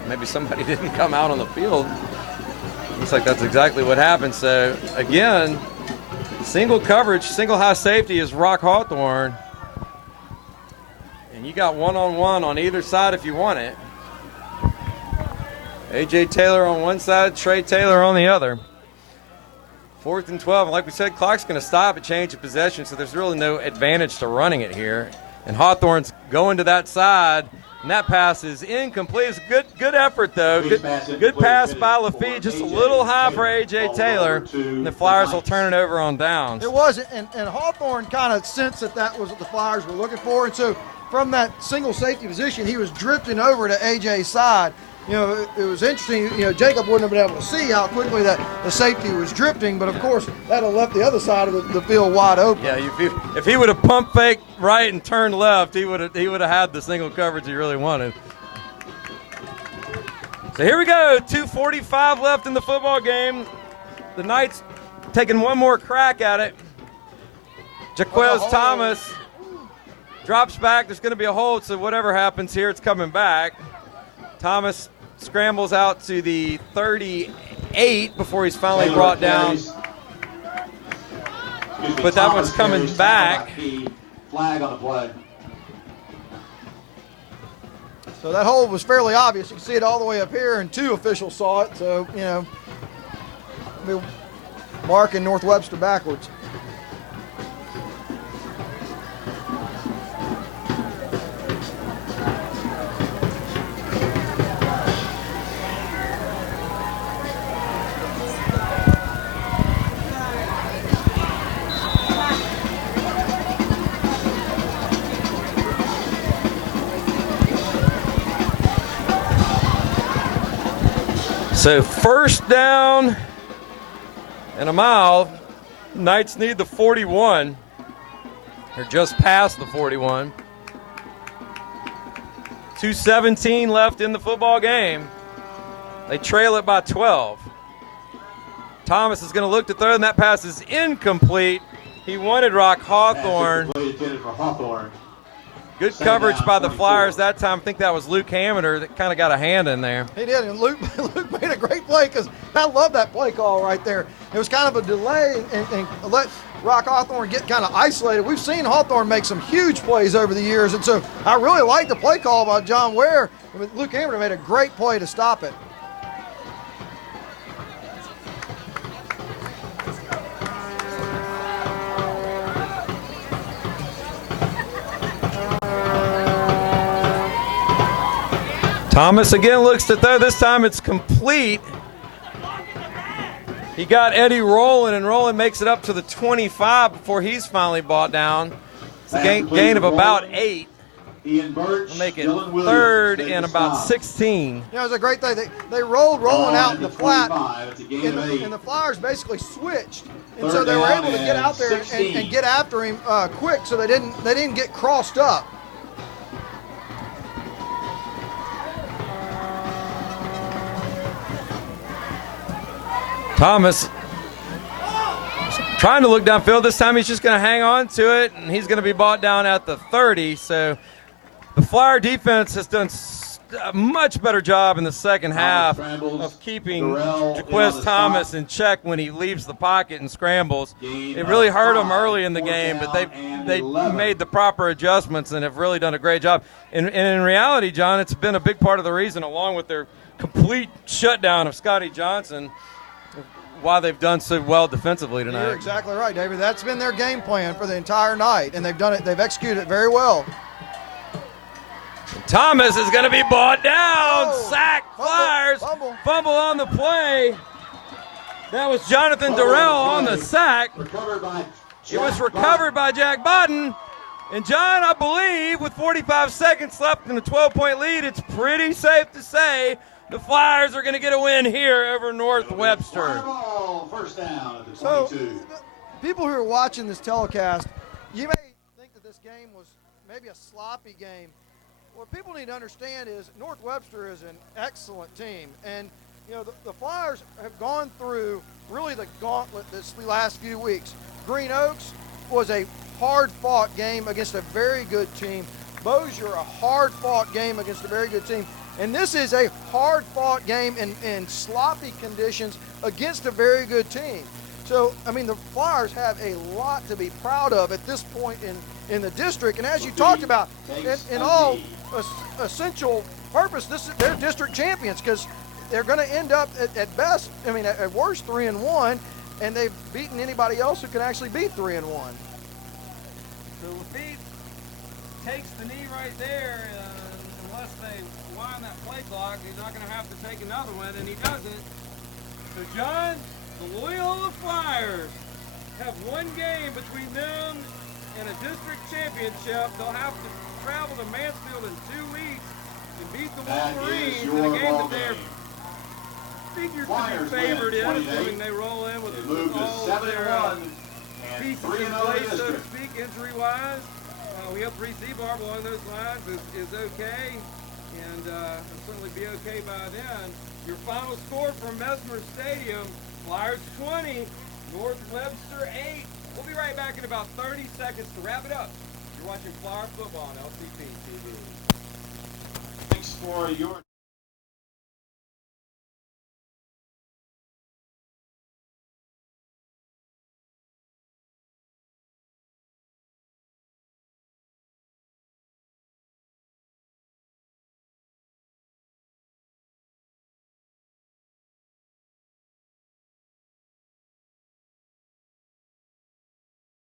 Maybe somebody didn't come out on the field. Looks like that's exactly what happened. So, again, single coverage, single high safety is Rock Hawthorne. And you got one-on-one on either side if you want it. A.J. Taylor on one side, Trey Taylor on the other. 4th and 12. Like we said, clock's going to stop at change of possession, so there's really no advantage to running it here. And Hawthorne's going to that side, and that pass is incomplete. It's a good effort, though. Good pass by Lafitte, just a little high for A.J. Taylor. And the Flyers will turn it over on downs. It was, and Hawthorne kind of sensed that was what the Flyers were looking for. And so from that single safety position, he was drifting over to A.J.'s side. It was interesting. Jacob wouldn't have been able to see how quickly that the safety was drifting, but of course that would have left the other side of the field wide open. Yeah, if he would have pump faked right and turned left, he would have had the single coverage he really wanted. So here we go. 2:45 left in the football game. The Knights taking one more crack at it. Jaquez Thomas drops back. There's going to be a hold, so whatever happens here, it's coming back. Thomas scrambles out to the 38 before he's finally brought down. But that one's coming back. Flag on the play. So that hold was fairly obvious. You can see it all the way up here, and 2 officials saw it. So, marking North Webster backwards. So 1st down and a mile. Knights need the 41. They're just past the 41. 2:17 left in the football game. They trail it by 12. Thomas is going to look to throw, and that pass is incomplete. He wanted Rock Hawthorne. Good coverage by the Flyers that time. I think that was Luke Hammonder that kind of got a hand in there. He did, and Luke made a great play because I love that play call right there. It was kind of a delay and let Rock Hawthorne get kind of isolated. We've seen Hawthorne make some huge plays over the years, and so I really like the play call by John Ware. Luke Hammonder made a great play to stop it. Thomas again looks to throw. This time it's complete. He got Eddie rolling, and Rowland makes it up to the 25 before he's finally bought down. It's a gain of about 8. We'll make it 3rd and about 16. It was a great thing. They rolled Rowland out in the flat, and the Flyers basically switched. And so they were able to get out there and get after him quick, so they didn't get crossed up. Thomas trying to look downfield. This time he's just going to hang on to it, and he's going to be brought down at the 30. So the Flyer defense has done a much better job in the second half of keeping Jaquez Thomas in check when he leaves the pocket and scrambles. It really hurt them early in the game, but they made the proper adjustments and have really done a great job. And in reality, John, it's been a big part of the reason, along with their complete shutdown of Scotty Johnson. why they've done so well defensively tonight. You're exactly right, David. That's been their game plan for the entire night, and they've done it. They've executed it very well. Thomas is going to be brought down. Sack, Flyers. Fumble On the play. That was Jonathan Durrell on the sack. It was recovered by Jack BODDEN. And John, I believe, with 45 seconds left in a 12-point lead, it's pretty safe to say the Flyers are going to get a win here over North Webster. First down at the 22. So, people who are watching this telecast, you may think that this game was maybe a sloppy game. What people need to understand is North Webster is an excellent team. And, you know, the Flyers have gone through really the gauntlet this last few weeks. Green Oaks was a hard-fought game against a very good team. Bossier, a hard-fought game against a very good team. And this is a hard-fought game in sloppy conditions against a very good team. So, I mean, the Flyers have a lot to be proud of at this point in the district. And as you talked about, in all essential purpose, they're district champions because they're going to end up at best, I mean, at worst 3-1, and they've beaten anybody else who can actually beat 3-1. So Lafitte takes the knee right there. Unless they wind that play clock, he's not going to have to take another one, and he doesn't. So, John, the Loyola Flyers have one game between them and a district championship. They'll have to travel to Mansfield in 2 weeks to beat the Wolverines in a game that they're figured to be favored in, assuming they roll in with all of their pieces in place, so to speak, injury-wise. We hope Reese-Ebarb along those lines is okay, and will certainly be okay by then. Your final score from Mesmer Stadium, Flyers 20, North Webster 8. We'll be right back in about 30 seconds to wrap it up. You're watching Flyer Football on LCP TV. Thanks for your...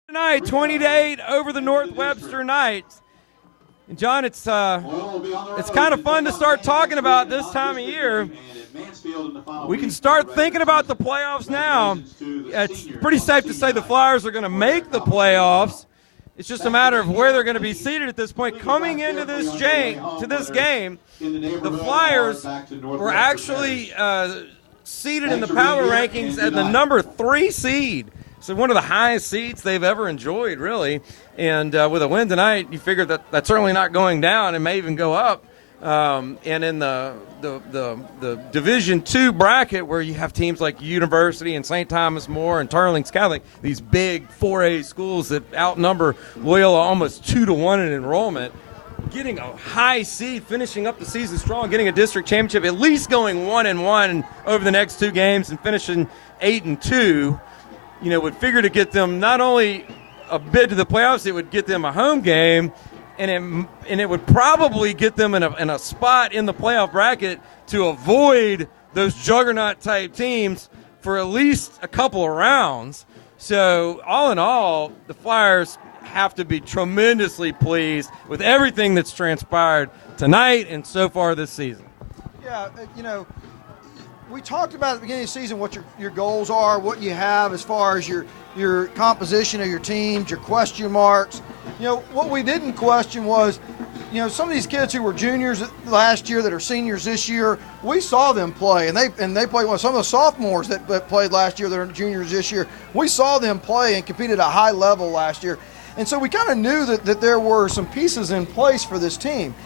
Tonight, 20-8 over the North Webster Knights. And John, it's kind of fun to start talking about this time of year. We can start thinking about the playoffs now. It's pretty safe to say the Flyers are going to make the playoffs. It's just a matter of where they're going to be seated at this point. Coming into this game, the Flyers were actually seated in the power rankings at the number 3 seed. So one of the highest seeds they've ever enjoyed, really. And with a win tonight, you figure that that's certainly not going down. It may even go up. And in the Division II bracket, where you have teams like University and St. Thomas More and Tarlings Catholic, these big 4A schools that outnumber Loyola almost 2-1 in enrollment, getting a high seed, finishing up the season strong, getting a district championship, at least going 1-1 over the next 2 games and finishing 8-2. You know, would figure to get them not only a bid to the playoffs, it would get them a home game, and it would probably get them in a spot in the playoff bracket to avoid those juggernaut-type teams for at least a couple of rounds. So, all in all, the Flyers have to be tremendously pleased with everything that's transpired tonight and so far this season. Yeah, you know, we talked about at the beginning of the season what your goals are, what you have as far as your composition of your teams, your question marks. You know, what we didn't question was, you know, some of these kids who were juniors last year that are seniors this year, we saw them play, and they played well. Some of the sophomores that played last year that are juniors this year, we saw them play and compete at a high level last year. And so we kind of knew that there were some pieces in place for this team.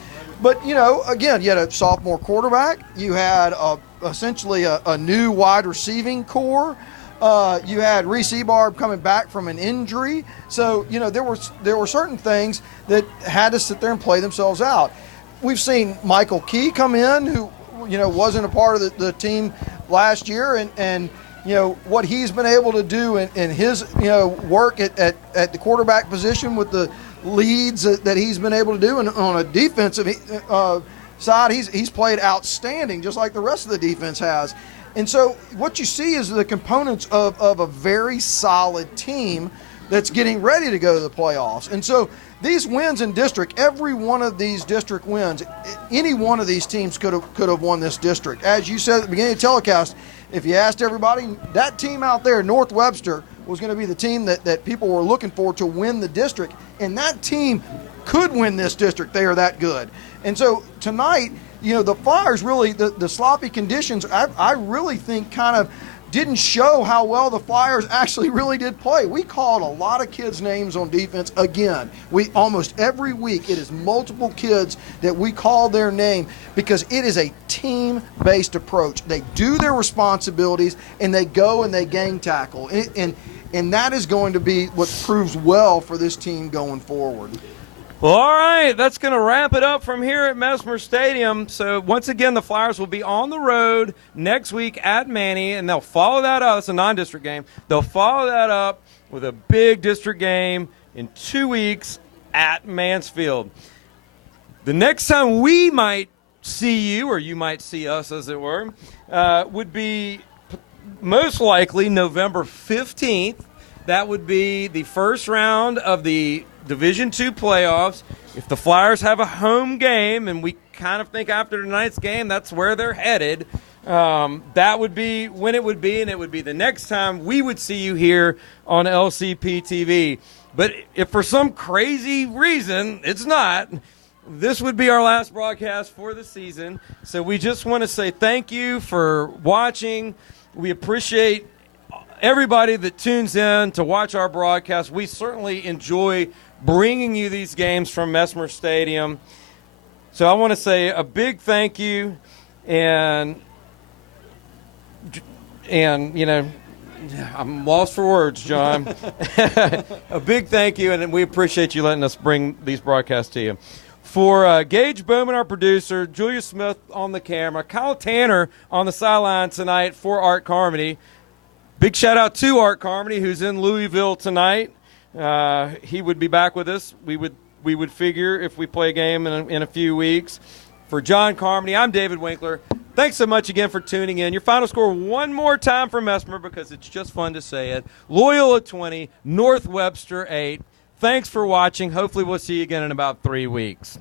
But, you know, again, you had a sophomore quarterback. You had essentially a new wide receiving core. You had Reese-Ebarb coming back from an injury. So, you know, there were certain things that had to sit there and play themselves out. We've seen Michael Key come in, who, you know, wasn't a part of the team last year, and you know, what he's been able to do in his, you know, work at the quarterback position with the leads that he's been able to do, and on a defensive side, he's played outstanding, just like the rest of the defense has. And so what you see is the components of a very solid team that's getting ready to go to the playoffs. And so these wins in district, every one of these district wins, any one of these teams could have won this district. As you said at the beginning of the telecast, if you asked everybody, that team out there, North Webster, was going to be the team that people were looking for to win the district. And that team could win this district. They are that good. And so tonight, the Flyers really, the sloppy conditions, I really think kind of didn't show how well the Flyers actually really did play. We called a lot of kids' names on defense. Again, we almost every week it is multiple kids that we call their name because it is a team-based approach. They do their responsibilities and they go and they gang tackle. And that is going to be what proves well for this team going forward. Well, all right, that's going to wrap it up from here at Mesmer Stadium. So, once again, the Flyers will be on the road next week at Manny, and they'll follow that up. It's a non-district game. They'll follow that up with a big district game in 2 weeks at Mansfield. The next time we might see you, or you might see us, as it were, would be most likely November 15th. That would be the first round of the Division II playoffs. If the Flyers have a home game, and we kind of think after tonight's game that's where they're headed, that would be when it would be, and it would be the next time we would see you here on LCP TV. But if for some crazy reason it's not, this would be our last broadcast for the season. So we just want to say thank you for watching. We appreciate everybody that tunes in to watch our broadcast. We certainly enjoy bringing you these games from Mesmer Stadium. So I want to say a big thank you, and I'm lost for words, John. A big thank you, and we appreciate you letting us bring these broadcasts to you. For Gage Bowman, our producer, Julia Smith on the camera, Kyle Tanner on the sideline tonight for Art Carmody. Big shout out to Art Carmody, who's in Louisville tonight. He would be back with us. We would figure if we play a game in a few weeks. For John Carmody, I'm David Winkler. Thanks so much again for tuning in. Your final score one more time for Mesmer, because it's just fun to say it. Loyola 20, North Webster 8. Thanks for watching. Hopefully we'll see you again in about 3 weeks.